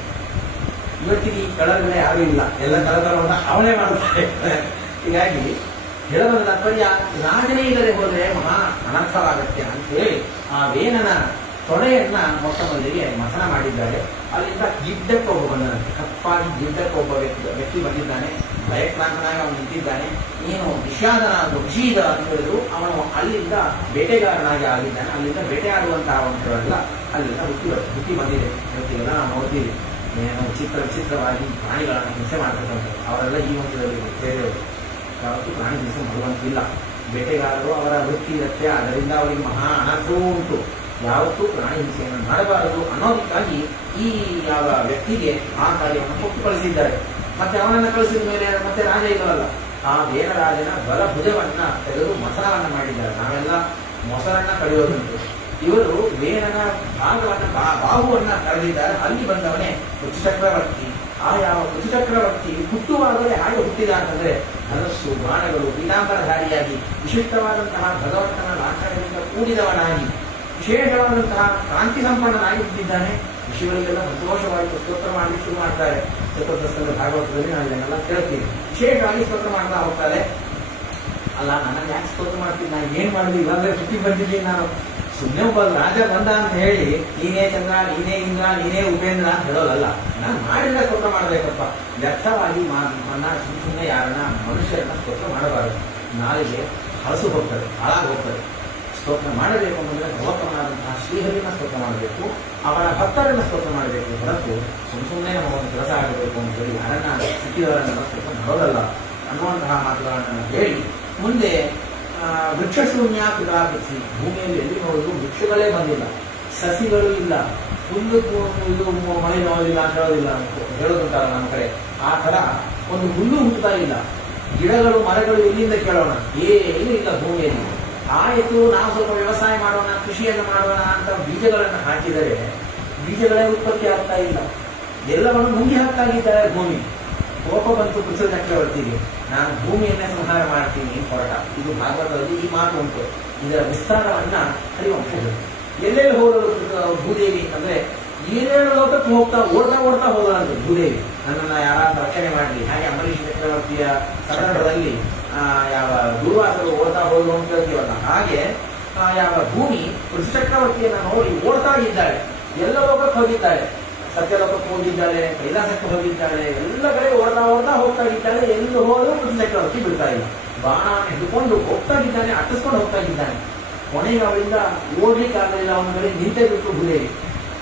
ಇವತ್ತಿಗೆ ಈ ಕೆಳಗಡೆ ಯಾರೂ ಇಲ್ಲ, ಎಲ್ಲ ಕಳತನವನ್ನ ಅವನೇ ಮಾಡುತ್ತಾರೆ. ಹೀಗಾಗಿ ಹೇಳುವ ತಾತ್ಪರ್ಯ, ರಾಜನೇ ಇಲ್ಲದೆ ಹೋದರೆ ಮಹಾ ಅನರ್ಥವಾಗತ್ತೆ ಅಂತ ಹೇಳಿ ಆ ವೇನನ ತೊಡೆಯನ್ನ ಮೊತ್ತ ಮೊದಲಿಗೆ ಮಥನ ಮಾಡಿದ್ದಾರೆ. ಅಲ್ಲಿಂದ ಗಿಡ್ಡಕ್ಕೆ ಒಬ್ಬ ಬಂದನಂತೆ. ಕಪ್ಪಾಗಿ ಗಿಡ್ಡಕ್ಕೆ ಒಬ್ಬ ವ್ಯಕ್ತಿ ಬಂದಿದ್ದಾನೆ. ಭಯಕ್ರಾಂತನಾಗಿ ಅವನು ನಿಂತಿದ್ದಾನೆ. ಏನು ವಿಷೀದ ಅಂತ ಹೇಳಿದ್ರು. ಅವನು ಅಲ್ಲಿಂದ ಬೇಟೆಗಾರನಾಗಿ ಆಗಿದ್ದಾನೆ. ಅಲ್ಲಿಂದ ಬೇಟೆಯಾಡುವಂತಹ ವಂಶಗಳೆಲ್ಲ ಅಲ್ಲಿಂದ ಹುಟ್ಟಿ ಬಂದಿದೆ. ಇವತ್ತಿಗೆಲ್ಲ ನಾವು ನೋಡ್ತೀವಿ. ಏನು ವಿಚಿತ್ರವಾಗಿ ಪ್ರಾಣಿಗಳನ್ನು ಹಿಂಸೆ ಮಾಡ್ತಕ್ಕಂಥ ಅವರೆಲ್ಲ ಈ ವಂಶದಲ್ಲಿ ಸೇರಿದವರು. ಯಾವತ್ತೂ ಪ್ರಾಣಿ ಹಿಂಸೆ ಮಾಡುವಂತಿಲ್ಲ. ಬೇಟೆಗಾರರು ಅವರ ವೃತ್ತಿ ಇರುತ್ತೆ, ಅದರಿಂದ ಅವರಿಗೆ ಮಹಾ ಅನರ್ಥವೂ ಉಂಟು. ಯಾವತ್ತೂ ಪ್ರಾಣಿ ಹಿಂಸೆಯನ್ನು ಮಾಡಬಾರದು ಅನ್ನೋದಕ್ಕಾಗಿ ಈ ಯಾವ ವ್ಯಕ್ತಿಗೆ ಆ ಕಾರ್ಯವನ್ನು ಕೊಟ್ಟು ಕಳಿಸಿದ್ದಾರೆ. ಮತ್ತೆ ಅವನನ್ನು ಕಳಿಸಿದ ಮೇಲೆ ಮತ್ತೆ ರಾಜ ಇಲ್ಲವಲ್ಲ, ಆ ವೇನರಾಜನ ಬಲಭುಜವನ್ನ ತೆಗೆದು ಮಸನವನ್ನ ಮಾಡಿದ್ದಾರೆ. ನಾವೆಲ್ಲ ಮೊಸರನ್ನ ಕಳೆಯೋದುಂಟು. ಇವರು ವೇನನ ಬಾಹುವನ್ನ ಕಳೆದಿದ್ದಾರೆ. ಅಲ್ಲಿ ಬಂದವನೇ ಋತುಚಕ್ರವರ್ತಿ. ಆ ಯಾವ ಋತುಚಕ್ರವರ್ತಿ ಹುಟ್ಟುವಾಗಲೇ ಹಾಗೆ ಹುಟ್ಟಿದ ಅಂತಂದ್ರೆ ಧನಸ್ಸು, ಬಾಣಗಳು, ಪೀತಾಂಬರಧಾರಿಯಾಗಿ ವಿಶಿಷ್ಟವಾದಂತಹ ಭಗವಂತನ ಲಾಂಛನದಿಂದ ಕೂಡಿದವನಾಗಿ ವಿಶೇಷವಾದಂತಹ ಕಾಂತಿ ಸಂಪನ್ನನಾಗಿ ಹುಟ್ಟಿದ್ದಾನೆ. ಋಷಿಗಳಿಗೆಲ್ಲ ಸಂತೋಷವಾಗಿ ಸ್ತೋತ್ರ ಮಾಡಿ ಶುರು ಮಾಡ್ತಾರೆ. ಚತುರ್ಥ ಭಾಗವತದಲ್ಲಿ ನಾನು ಇದನ್ನೆಲ್ಲ ಕೇಳ್ತೀನಿ. ವಿಶೇಷವಾಗಿ ಸ್ತೋತ್ರ ಮಾಡ್ತಾ ಹೋಗ್ತಾರೆ. ಅಲ್ಲ, ನನ್ನ ಯಾಕೆ ಸ್ತೋತ್ರ ಮಾಡ್ತೀನಿ, ನಾನು ಏನ್ ಮಾಡಿದ್ವಿ, ಇಲ್ಲಾಂದ್ರೆ ಸುತ್ತಿ ಬಂದಿದ್ದೀನಿ, ನಾನು ಸುಮ್ಮನೆ ಒಬ್ಬ ರಾಜ ಬಂದ ಅಂತ ಹೇಳಿ ನೀನೇ ಚಂದ್ರ, ನೀನೇ ಇಂದ್ರ, ನೀನೇ ಉಪೇಂದ್ರ ಅಂತ ಹೇಳೋದಲ್ಲ. ನಾನು ಮಾಡಿದ್ರೆ ಸ್ತೋತ್ರ ಮಾಡಬೇಕಪ್ಪ. ವ್ಯರ್ಥವಾಗಿ ಸುಮ್ಮನೆ ಯಾರನ್ನ ಮನುಷ್ಯರನ್ನ ಸ್ತೋತ್ರ ಮಾಡಬಾರದು. ನಾಳೆಗೆ ಹಳಸು ಹೋಗ್ತದೆ, ಹಾಳಾಗಿ ಹೋಗ್ತದೆ. ಸ್ತೋತ್ರ ಮಾಡಬೇಕು ಅಂತಂದ್ರೆ ಸರ್ವೋತ್ತಮನಾದಂತಹ ಶ್ರೀಹರಿನ ಸ್ತೋತ್ರ ಮಾಡಬೇಕು, ಅವರ ಭಕ್ತರನ್ನ ಸ್ತೋತ್ರ ಮಾಡಬೇಕು ಹೊರತು ಸುಮ್ಮನೆ ನಮ್ಮ ಒಂದು ಕೆಲಸ ಆಗಬೇಕು ಅಂತ ಹೇಳಿ ಯಾರನ್ನ ಸಿಕ್ಕಿದವರನ್ನ ಸ್ತೋತ್ರ ಮಾಡೋದಲ್ಲ ಅನ್ನುವಂತಹ ಮಾತುಗಳನ್ನು ಹೇಳಿ ಮುಂದೆ ವೃಕ್ಷಶೂನ್ಯ ಪಿತಾಪಿಸಿ, ಭೂಮಿಯಲ್ಲಿ ಎಲ್ಲಿ ನೋಡಿದ್ರು ವೃಕ್ಷಗಳೇ ಬಂದಿಲ್ಲ, ಸಸಿಗಳು ಇಲ್ಲ, ಹುಲ್ಲು ಇದು ಮಳೆ ನೋಡಿಲ್ಲ ಅಂತ ಹೇಳೋದಿಲ್ಲ ಹೇಳೋದುಂಟಲ್ಲ ನಮ್ಮ ಕಡೆ. ಆ ತರ ಒಂದು ಹುಲ್ಲು ಹುಟ್ಟುತ್ತಾ ಇಲ್ಲ, ಗಿಡಗಳು ಮರಗಳು ಎಲ್ಲಿಂದ ಕೇಳೋಣ, ಏನೂ ಇಲ್ಲ ಭೂಮಿಯಲ್ಲಿ. ಆಯಿತು, ನಾವು ಸ್ವಲ್ಪ ವ್ಯವಸಾಯ ಮಾಡೋಣ, ಕೃಷಿಯನ್ನು ಮಾಡೋಣ ಅಂತ ಬೀಜಗಳನ್ನು ಹಾಕಿದರೆ ಬೀಜಗಳೇ ಉತ್ಪತ್ತಿ ಆಗ್ತಾ ಇಲ್ಲ, ಎಲ್ಲವನ್ನು ನುಂಗಿ ಹಾಕ್ತಾಗಿದ್ದಾರೆ ಭೂಮಿ. ಕೋಪ ಬಂತು ಪೃಥ್ವಿ ಚಕ್ರವರ್ತಿಗೆ, ನಾನು ಭೂಮಿಯನ್ನೇ ಸಂಹಾರ ಮಾಡ್ತೀನಿ ಹೊರಟ. ಇದು ಭಾಗವತದಲ್ಲಿ ಈ ಮಾತು ಉಂಟು. ಇದರ ವಿಸ್ತಾರವನ್ನ ಹರಿವಂಶಗಳು ಎಲ್ಲೆಲ್ಲಿ ಹೋಗೋದು ಭೂದೇವಿ ಅಂತಂದ್ರೆ ಏನೇಳು ಲೋಕಕ್ಕೆ ಓಡ್ತಾ ಹೋಗೋದಂತೆ ಭೂದೇವಿ. ನನ್ನನ್ನ ಯಾರಾದ್ರೂ ರಕ್ಷಣೆ ಮಾಡಲಿ, ಹಾಗೆ ಅಂಬರೀಷ್ ಚಕ್ರವರ್ತಿಯ ಸಂದರ್ಭದಲ್ಲಿ ಯಾವ ದುರ್ವಾಸರು ಓಡ್ತಾ ಹೋದ್ರು ಅಂತ ಹೇಳ್ತೀವಲ್ಲ, ಹಾಗೆ ಯಾವ ಭೂಮಿ ಪೃಥ್ವಿ ಚಕ್ರವರ್ತಿಯನ್ನ ನೋಡಿ ಓಡ್ತಾ ಇದ್ದಾಳೆ. ಎಲ್ಲ ಲೋಕಕ್ಕೆ ಹೋಗಿದ್ದಾಳೆ, ಸತ್ಯಲೋಕಕ್ಕೆ ಹೋಗಿದ್ದಾಳೆ, ಕೈಲಾಸಕ್ಕೆ ಹೋಗಿದ್ದಾಳೆ, ಎಲ್ಲ ಕಡೆ ಓಡ್ತಾ ಹೋಗ್ತಾ ಇದ್ದಾಳೆ. ಎಲ್ಲೂ ಹೋದರೂ ಪೃಥ್ವಿ ಚಕ್ರವರ್ತಿ ಬಿಡ್ತಾ ಇಲ್ಲ. ಬಾಣ ಹಿಡ್ಕೊಂಡು ಹೋಗ್ತಾ ಇದ್ದಾನೆ, ಅಟ್ಟಿಸ್ಕೊಂಡು ಹೋಗ್ತಾ ಇದ್ದಾನೆ. ಕೊನೆಗೆ ಅವಳಿಂದ ಓಡ್ಲಿಕ್ಕೆ ಆಗಲಿಲ್ಲ, ಅವನ ಕಡೆ ನಿಂತೇ ಬಿಟ್ಟು ಭೂದೇವಿ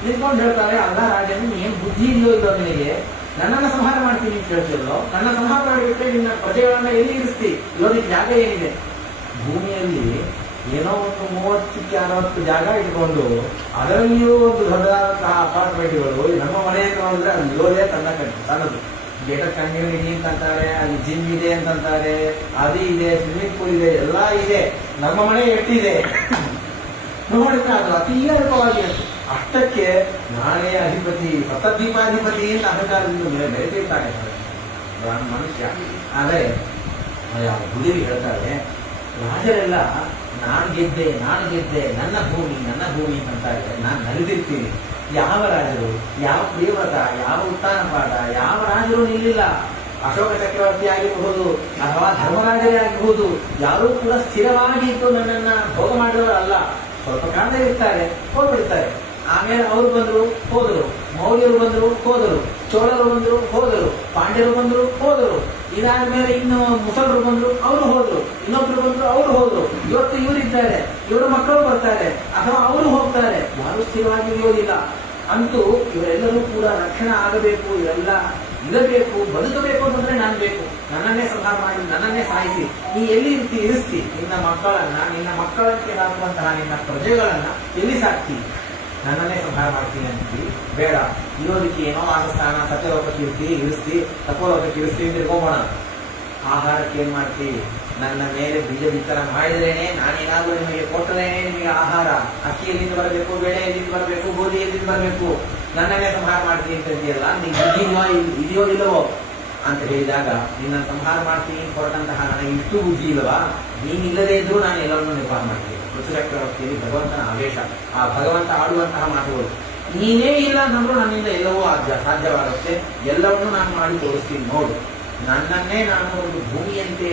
ನಿಂತ್ಕೊಂಡು ಹೇಳ್ತಾರೆ, ಅಲ್ಲ ರಾಜನು ಏನ್ ಬುದ್ಧಿ ಇಲ್ಲೋ ನಿನಗೆ, ನನ್ನನ್ನು ಸಂಹಾರ ಮಾಡ್ತೀನಿ ಅಂತ ಹೇಳ್ತಿರೋ, ನನ್ನ ಸಂಹಾರ ಮಾಡಿಬಿಟ್ರೆ ನಿನ್ನ ಪ್ರಜೆಗಳನ್ನ ಎಲ್ಲಿ ಇರಿಸ್ತಿ, ಇರೋದಕ್ಕೆ ಜಾಗ ಏನಿದೆ? ಭೂಮಿಯಲ್ಲಿ ಏನೋ ಒಂದು 30-60 ಜಾಗ ಇಟ್ಕೊಂಡು ಅದರಲ್ಲಿಯೂ ಒಂದು ದೊಡ್ಡದಾದಂತಹ ಅಪಾರ್ಟ್ಮೆಂಟ್ಗಳು, ನಮ್ಮ ಮನೆ ಅಂತ ನೋಡಿದ್ರೆ ಅಲ್ಲಿ ಇರೋದೇ ಸಣ್ಣದು. ಗೇಟರ್ ಕಣ್ಣಿಗೆ ಅಂತಂತಾರೆ, ಅಲ್ಲಿ ಜಿಮ್ ಇದೆ ಅಂತಂತಾರೆ, ಅದು ಇದೆ, ಸ್ವಿಮ್ಮಿಂಗ್ ಪೂಲ್ ಇದೆ, ಎಲ್ಲ ಇದೆ. ನಮ್ಮ ಮನೆ ಎಷ್ಟಿದೆ ನೋಡಿದ್ರೆ ಅದು ಅತಿ ಅಲ್ಪವಾಗಿ. ಅಷ್ಟಕ್ಕೆ ನಾನೇ ಅಧಿಪತಿ, ಸಪ್ತದ್ವೀಪಾಧಿಪತಿ ಅಂತ ಅಹಂಕಾರದಿಂದ ಬೆರೆತಿರ್ತಾನೆ ಮನುಷ್ಯ. ಆದರೆ ಭೂದೇವಿ ಹೇಳ್ತಾರೆ, ರಾಜರೆಲ್ಲ ನಾನು ಗೆದ್ದೆ, ನನ್ನ ಭೂಮಿ ಅಂತಾರೆ. ನಾನು ನಲಿದಿರ್ತೀನಿ. ಯಾವ ರಾಜರು, ಯಾವ ಪ್ರಿಯವ್ರತ, ಯಾವ ಉತ್ಥಾನಪಾದ, ಯಾವ ರಾಜರು ನಿಲ್ಲಿಲ್ಲ. ಅಶೋಕ ಚಕ್ರವರ್ತಿ ಆಗಿರಬಹುದು ಅಥವಾ ಧರ್ಮರಾಜರೇ ಆಗಿರಬಹುದು, ಯಾರೂ ಕೂಡ ಸ್ಥಿರವಾಗಿ ಇದ್ದು ನನ್ನನ್ನ ಭೋಗ ಮಾಡಿದವರಲ್ಲ. ಸ್ವಲ್ಪ ಕಾಲ ಇರ್ತಾರೆ, ಹೋಗ್ಬಿಡ್ತಾರೆ. ಆಮೇಲೆ ಅವರು ಬಂದರು ಹೋದರು, ಮೌರ್ಯರು ಬಂದರು ಹೋದರು, ಚೋಳರು ಬಂದರು ಹೋದರು, ಪಾಂಡ್ಯರು ಬಂದರು ಹೋದರು. ಇದಾದ್ಮೇಲೆ ಇನ್ನು ಮುಸಲ್ರು ಬಂದ್ರು, ಅವರು ಹೋದ್ರು, ಇನ್ನೊಬ್ರು ಬಂದ್ರು, ಅವರು ಹೋದ್ರು. ಇವತ್ತು ಇವರಿದ್ದಾರೆ, ಇವರ ಮಕ್ಕಳು ಬರ್ತಾರೆ ಅಥವಾ ಅವರು ಹೋಗ್ತಾರೆ. ಯಾರು ಸ್ಥಿರವಾಗಿ ಇರೋದಿಲ್ಲ. ಅಂತೂ ಇವರೆಲ್ಲರೂ ಕೂಡ ರಕ್ಷಣೆ ಆಗಬೇಕು, ಇವೆಲ್ಲ ಇರಬೇಕು, ಬದುಕಬೇಕು ಅಂತಂದ್ರೆ ನಾನು ಬೇಕು. ನನ್ನನ್ನೇ ಸಂಹಾರ ಮಾಡಿ, ನನ್ನನ್ನೇ ಸಾಯಿಸಿ, ನೀ ಎಲ್ಲಿ ಇರಿಸ್ತಿ ನಿನ್ನ ಮಕ್ಕಳಕ್ಕೆ ಹಾಕುವಂತಹ ನಿನ್ನ ಪ್ರಜೆಗಳನ್ನ ಎಲ್ಲಿ ಸಾಕ್ತಿ? ನನ್ನನ್ನೇ ಸಂಹಾರ ಮಾಡ್ತೀನಿ ಅಂತೀವಿ. ಬೇಡ, ಇರೋದಕ್ಕೆ ಏನೋ ವಾಸಸ್ಥಾನ, ಸತ್ಯಲೋಕಕ್ಕೆ ಇರಿಸ್ತಿ, ತಪೋಲೋಕಕ್ಕೆ ಇರಿಸ್ತಿ ಅಂತ ಹೋಗೋಣ. ಆಹಾರಕ್ಕೆ ಏನ್ ಮಾಡ್ತೀವಿ? ನನ್ನ ಮೇಲೆ ಬೀಜ ಬಿತ್ತನ ಮಾಡಿದ್ರೇನೆ, ನಾನೇನಾದ್ರೂ ನಿಮಗೆ ಕೊಟ್ಟರೇನೆ ನಿಮಗೆ ಆಹಾರ. ಅಕ್ಕಿ ಎಲ್ಲಿಂದ ಬರಬೇಕು, ಬೇಳೆ ಎಲ್ಲಿಂದ ಬರಬೇಕು, ಗೋಧಿ ಎಲ್ಲಿಂದ ಬರಬೇಕು, ನನ್ನನ್ನೇ ಸಂಹಾರ ಮಾಡ್ತೀನಿ ಅಂತ ಇದೆಯಲ್ಲ, ಇದೆಯೋ ಇಲ್ಲವೋ ಅಂತ ಹೇಳಿದಾಗ, ನಿನ್ನ ಸಂಹಾರ ಮಾಡ್ತೀನಿ ಹೊರಟಂತಹ ನನಗೆ ಇಷ್ಟು ಬುದ್ಧಿ ಇಲ್ಲವಾ? ನೀನಿಲ್ಲದೆ ಇದ್ರೂ ನಾನು ಎಲ್ಲರನ್ನೂ ನಿರ್ವಾಹ ಮಾಡ್ತೀನಿ. ಪೃಥ್ವಿ ಚಕ್ರವರ್ತಿಯಲ್ಲಿ ಭಗವಂತನ ಆವೇಶ, ಆ ಭಗವಂತ ಆಡುವಂತಹ ಮಾತುಗಳು. ನೀನೇ ಇಲ್ಲ ಅಂದ್ರೂ ನನ್ನಿಂದ ಎಲ್ಲವೂ ಸಾಧ್ಯವಾಗುತ್ತೆ, ಎಲ್ಲವನ್ನೂ ನಾನು ಮಾಡಿ ತೋರಿಸ್ತೀನಿ ನೋಡು. ನನ್ನನ್ನೇ ನಾನು ಒಂದು ಭೂಮಿಯಂತೆ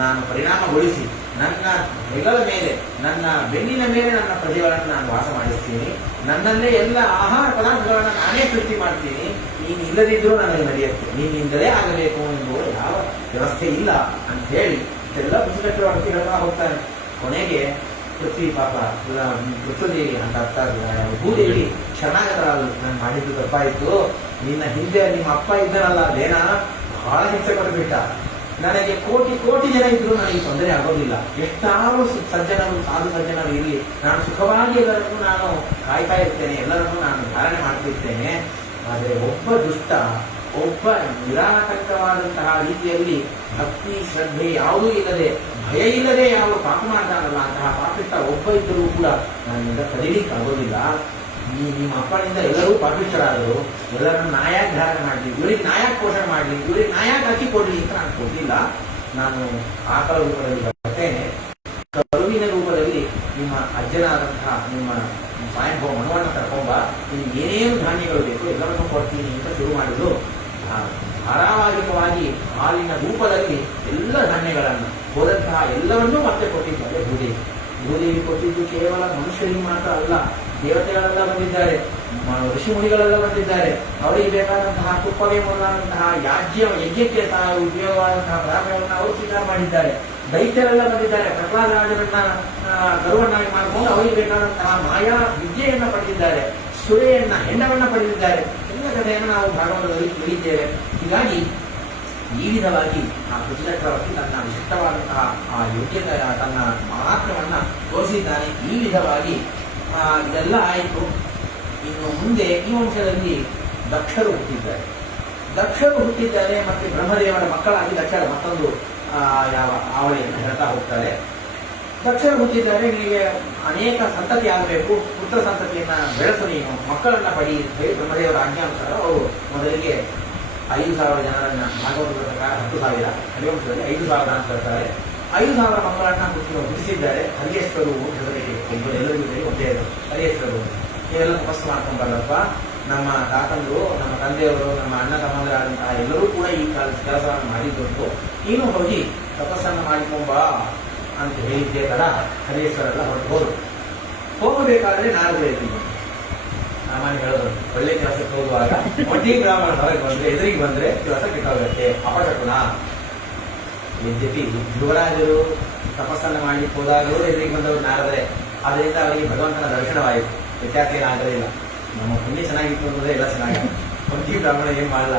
ನಾನು ಪರಿಣಾಮಗೊಳಿಸಿ, ನನ್ನ ಹೆಗಲ ಮೇಲೆ, ನನ್ನ ಬೆನ್ನಿನ ಮೇಲೆ ನನ್ನ ಪ್ರಜೆಗಳನ್ನು ನಾನು ವಾಸ ಮಾಡಿಸ್ತೀನಿ. ನನ್ನಲ್ಲೇ ಎಲ್ಲ ಆಹಾರ ಪದಾರ್ಥಗಳನ್ನು ನಾನೇ ಸೃಷ್ಟಿ ಮಾಡ್ತೀನಿ. ನೀನು ಇಲ್ಲದಿದ್ರೂ ನನಗೆ ನಡೆಯುತ್ತೆ, ನೀನಿಂದಲೇ ಆಗಬೇಕು ಎನ್ನುವ ಯಾವ ವ್ಯವಸ್ಥೆ ಇಲ್ಲ ಅಂತ ಹೇಳಿ ಎಲ್ಲ ಪೃಥ್ವಿ ಚಕ್ರವರ್ತಿ ಹೇಳ್ತಾ ಹೋಗ್ತಾನೆ. ಕೊನೆಗೆ ಪೃಥ್ವಿ ಪಾಪ ಪೃಥ್ವಿದೇವಿ ಅಂತ ಭೂದೇವಿ ಶರಣಾಗತರಾದ್ರು. ನಾನು ಮಾಡಿದ್ದು ತಪ್ಪಾಯಿತು, ನಿನ್ನ ಹಿಂದೆ ನಿಮ್ಮ ಅಪ್ಪ ಇದ್ದನಲ್ಲ ಅದೇನ ಬಹಳ ಹಿಂಸೆ ಕೊಟ್ಬಿಟ್ಟ. ನನಗೆ ಕೋಟಿ ಜನ ಇದ್ರು ನನಗೆ ತೊಂದರೆ ಆಗೋದಿಲ್ಲ. ಎಷ್ಟಾರು ಸಾಧು ಸಜ್ಜನರು ಇರಲಿ, ನಾನು ಸುಖವಾಗಿ ಎಲ್ಲರನ್ನು ನಾನು ಕಾಯ್ತಾ ಇರ್ತೇನೆ, ಎಲ್ಲರನ್ನೂ ನಾನು ಧಾರಣೆ ಮಾಡ್ತಿರ್ತೇನೆ. ಆದರೆ ಒಬ್ಬ ದುಷ್ಟ, ಒಬ್ಬ ನಿರಾತಂಕವಾದಂತಹ ರೀತಿಯಲ್ಲಿ ಭಕ್ತಿ ಶ್ರದ್ಧೆ ಯಾವುದೂ ಇಲ್ಲದೆ, ಭಯ ಇಲ್ಲದೆ ಯಾವ ಪಾಪ ಮಾಡ್ತಾನಲ್ಲ, ಅಂತಹ ಪಾಪಿಷ್ಟ ಒಬ್ಬ ಇದ್ದರೂ ಕೂಡ ನನ್ನಿಂದ ಕರೀಲಿಕ್ಕೆ ಆಗೋದಿಲ್ಲ. ನಿಮ್ಮ ಅಪ್ಪನಿಂದ ಎಲ್ಲರೂ ಪಾಪಿಷ್ಟರಾದರು, ಎಲ್ಲರನ್ನು ನಾಯಾಗಿ ಧಾರಣೆ ಮಾಡಲಿ, ಇವರಿಗೆ ನಾಯಾಗಿ ಪೋಷಣೆ ಮಾಡಲಿ, ಇವರಿಗೆ ನಾಯಾಗಿ ಅಕ್ಕಿ ಕೊಡ್ಲಿ ಅಂತ ನಾನು ಕೊಡ್ಲಿಲ್ಲ. ನಾನು ಆಕಳ ರೂಪದಲ್ಲಿ ಬರ್ತೇನೆ, ಕರುವಿನ ರೂಪದಲ್ಲಿ ನಿಮ್ಮ ಅಜ್ಜನಾದಂತಹ ನಿಮ್ಮ ಸ್ವಯಂಭವ ಮನವನ್ನ ಕರ್ಕೊಂಬ, ನಿಮ್ಗೆ ಏನೇನು ಧಾನ್ಯಗಳು ಬೇಕು ಎಲ್ಲರನ್ನೂ ಕೊಡ್ತೀನಿ ಅಂತ ಶುರು ಮಾಡಿದ್ರು. ಧಾರಾವಾಹಿಕವಾಗಿ ಹಾಲಿನ ರೂಪದಲ್ಲಿ ಎಲ್ಲ ಧಾನ್ಯಗಳನ್ನು ಹೋದಂತಹ ಎಲ್ಲವನ್ನೂ ಮತ್ತೆ ಕೊಟ್ಟಿದ್ದಾರೆ ಭೂದೇವಿ. ಭೂದೇವಿ ಕೊಟ್ಟಿದ್ದು ಕೇವಲ ಮನುಷ್ಯರಿಗೆ ಮಾತ್ರ ಅಲ್ಲ, ದೇವತೆಗಳೆಲ್ಲ ಬಂದಿದ್ದಾರೆ, ಋಷಿ ಮುನಿಗಳೆಲ್ಲ ಬಂದಿದ್ದಾರೆ. ಅವರಿಗೆ ಬೇಕಾದಂತಹ ತುಪ್ಪವೇ ಮೊದಲಾದಂತಹ ಯಜ್ಞಕ್ಕೆ ಉಪಯೋಗವಾದಂತಹ ಪದಾರ್ಥಗಳನ್ನು ಅವರು ಸ್ವೀಕಾರ ಮಾಡಿದ್ದಾರೆ. ದೈತ್ಯರೆಲ್ಲ ಬಂದಿದ್ದಾರೆ, ಪ್ರಹ್ಲಾದ ರಾಜರನ್ನ ಗರುವನ್ನಾಗಿ ಮಾಡಿಕೊಂಡು ಅವರಿಗೆ ಬೇಕಾದಂತಹ ಮಾಯಾ ವಿದ್ಯೆಯನ್ನ ಪಡೆದಿದ್ದಾರೆ, ಸುರೆಯನ್ನ ಹೆಂಡವನ್ನ ಪಡೆದಿದ್ದಾರೆ. ಎಲ್ಲ ಕಥೆಯನ್ನು ನಾವು ಭಾಗವತದಲ್ಲಿ ತಿಳಿದ್ದೇವೆ. ಹೀಗಾಗಿ ಈ ವಿಧವಾಗಿ ಆ ಪೃಥ್ವಿಚಕ್ರವರ್ತಿ ತನ್ನ ವಿಶಿಷ್ಟವಾದಂತಹ ಆ ಯೋಗ್ಯತೆ ತನ್ನ ಮಹಾತ್ಮ್ಯವನ್ನ ತೋರಿಸಿದ್ದಾನೆ. ಈ ವಿಧವಾಗಿ ಇದೆಲ್ಲ ಆಯಿತು. ಇನ್ನು ಮುಂದೆ ಈ ವಂಶದಲ್ಲಿ ದಕ್ಷರು ಹುಟ್ಟಿದ್ದಾರೆ. ಮತ್ತೆ ಬ್ರಹ್ಮದೇವರ ಮಕ್ಕಳಾಗಿ ದಕ್ಷರ ಮತ್ತೊಂದು ಯಾವ ಆವಳಿಯನ್ನು ಹೇಳ್ತಾ ಹೋಗ್ತಾರೆ. ದಕ್ಷರು ಹುಟ್ಟಿದ್ದಾರೆ, ನಿಮಗೆ ಅನೇಕ ಸಂತತಿ ಆಗಬೇಕು, ಪುತ್ರ ಸಂತತಿಯನ್ನ ಬೆಳೆಸು, ನೀನು ಮಕ್ಕಳನ್ನ ಪಡಿ. ಬ್ರಹ್ಮದೇವರ ಆಜ್ಞಾನುಸಾರ ಅವರು ಮೊದಲಿಗೆ 5,000 ಜನರನ್ನ, ಭಾಗವತದ ಪ್ರಕಾರ 10,000, ಹರಿವಂಶದಲ್ಲಿ 5,000 ಅಂತ ಹೇಳ್ತಾರೆ. 5,000 ಮಕ್ಕಳನ್ನ ಹುಟ್ಟಿಸಿದ್ದಾರೆ. ಹರಿಯೇಶ್ವರು ಹೆಸರಿಗೆ ಎಲ್ಲರಿಗೂ ಒಂದೇ ಹರಿಯೇಶ್ವರು. ನೀವೆಲ್ಲ ತಪಸ್ಸು ಮಾಡ್ಕೊಂಡು ಬರಪ್ಪ, ನಮ್ಮ ತಾತಂದರು, ನಮ್ಮ ತಂದೆಯವರು, ನಮ್ಮ ಅಣ್ಣ ತಮ್ಮಂದರಾದಂತಹ ಎಲ್ಲರೂ ಕೂಡ ಈ ಕೆಲಸವನ್ನು ಮಾಡಿದ್ದುಂಟು, ನೀನು ಹೋಗಿ ತಪಸ್ಸನ್ನು ಮಾಡಿಕೊಂಬ ಅಂತ ಹೇಳಿದ್ದೇ ತರ ಹರಿಯೇಶ್ವರೆಲ್ಲ ಹೋಗಬೇಕಾದ್ರೆ ನಾರದರು ಎದುರಿಗೆ ಸಾಮಾನ್ಯ ಹೇಳೋದು, ಒಳ್ಳೆ ಕೆಲಸಕ್ಕೆ ಹೋಗುವಾಗ ಒಡ್ಡಿ ಬ್ರಾಹ್ಮಣ ಹೊರಗೆ ಬಂದ್ರೆ ಎದುರಿಗೆ ಬಂದ್ರೆ ಕೆಲಸ ಕೆಟ್ಟೋಗುತ್ತೆ, ಅಪಶಕುನ. ಯದ್ಯಪಿ ಧ್ರುವರಾಜರು ತಪಸ್ಸನ್ನು ಮಾಡಿ ಹೋದಾಗಲೂ ಎದುರಿಗೆ ಬಂದವರು ನಾರದರೆ, ಅದರಿಂದ ಅವರಿಗೆ ಭಗವಂತನ ದರ್ಶನವಾಯಿತು. ವ್ಯತ್ಯಾಸ ಏನಾಗಲಿಲ್ಲ. ನಮ್ಮ ಪುಣ್ಯ ಚೆನ್ನಾಗಿತ್ತು ಅನ್ನೋದೇ ಎಲ್ಲ ಚೆನ್ನಾಗಿದೆ. ಒಂಟಿ ಬ್ರಾಹ್ಮಣ ಏನ್ ಮಾಡಲ್ಲ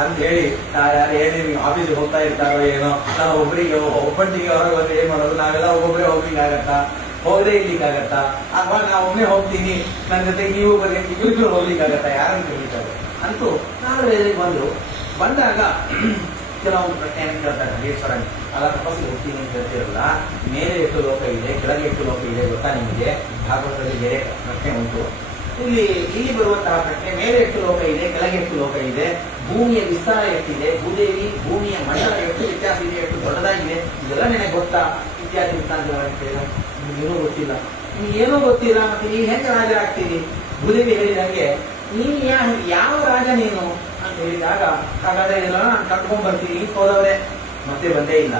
ಅಂತ ಹೇಳಿ ಯಾರು ಏನೇನು ಆಫೀಸಿಗೆ ಹೋಗ್ತಾ ಇರ್ತಾರೋ ಏನೋ, ನಾವು ಒಬ್ಬಟ್ಟಿಗೆ ಹೊರಗೆ ಬಂದ್ರೆ ಏನ್ ಮಾಡೋದು, ನಾವೆಲ್ಲ ಒಬ್ಬೊಬ್ಬರೇ ಹೋಗ್ಲಿಕ್ಕೆ ಆಗತ್ತಾ, ಹೋಗದೆ ಇರ್ಲಿಕ್ಕಾಗತ್ತಾ? ಅವಾಗ ನಾವು ಒಮ್ಮೆ ಹೋಗ್ತೀನಿ, ನನ್ನ ಜೊತೆಗೆ ನೀವು ಬರೀ ಇಬ್ಬರು ಹೋಗ್ಲಿಕ್ಕಾಗತ್ತಾ? ಯಾರನ್ನು ಕೇಳಲಿಕ್ಕಾಗತ್ತೆ? ಅಂತೂ ನಾನು ಎದುರಿಗೆ ಬಂದಾಗ ಕೆಲವೊಂದು ಪ್ರಶ್ನೆಯನ್ನು ಕೇಳ್ತಾರೆ ಹರಿಯೇಶ್ವರನ್. ಅಲ್ಲ, ತಪಸ್ಸಿಗೆ ಹೋಗ್ತೀನಿ ಅಂತ ಹೇಳ್ತಿರಲ್ಲ, ಮೇಲೆ ಎಷ್ಟು ಲೋಕ ಇದೆ, ಕೆಳಗೆ ಎಷ್ಟು ಲೋಕ ಇದೆ ಗೊತ್ತಾ ನಿಮಗೆ? ಭಾಗವತದಲ್ಲಿ ಬೇರೆ ಪ್ರಶ್ನೆ ಉಂಟು. ಇಲ್ಲಿ ಬರುವಂತಹ ಪ್ರಶ್ನೆ, ಮೇಲೆ ಎಷ್ಟು ಲೋಕ ಇದೆ, ಕೆಳಗೆ ಎಷ್ಟು ಲೋಕ ಇದೆ, ಭೂಮಿಯ ವಿಸ್ತಾರ ಎಷ್ಟಿದೆ, ಭೂಮಿಯ ಮಂಡಲ ಎಷ್ಟು ವ್ಯತ್ಯಾಸ ಇದೆ, ಎಷ್ಟು ದೊಡ್ಡದಾಗಿದೆ, ಇದೆಲ್ಲ ನನಗೆ ಗೊತ್ತಾ? ಇತ್ಯಾದಿ ವೃತ್ತಾಂತಗಳನ್ನು ಕೇಳಿದ. ನಿಮಗೇನೂ ಗೊತ್ತಿಲ್ಲ. ನಿಮಗೇನೂ ಗೊತ್ತಿಲ್ಲ, ಮತ್ತೆ ನೀವು ಹೆಂಗೆ ರಾಜರಾಗ್ತೀರಿ? ಭೂದೇವಿ ಹೇಳಿದಂಗೆ, ನೀನು ಯಾವ ರಾಜ ನೀನು ಅಂತ ಹೇಳಿದಾಗ, ಹಾಗಾದ್ರೆ ಇದೆಲ್ಲ ನಾನು ಕಟ್ಕೊಂಡ್ ಬರ್ತೀನಿ ಹೋದವರೇ, ಮತ್ತೆ ಬಂದೇ ಇಲ್ಲ.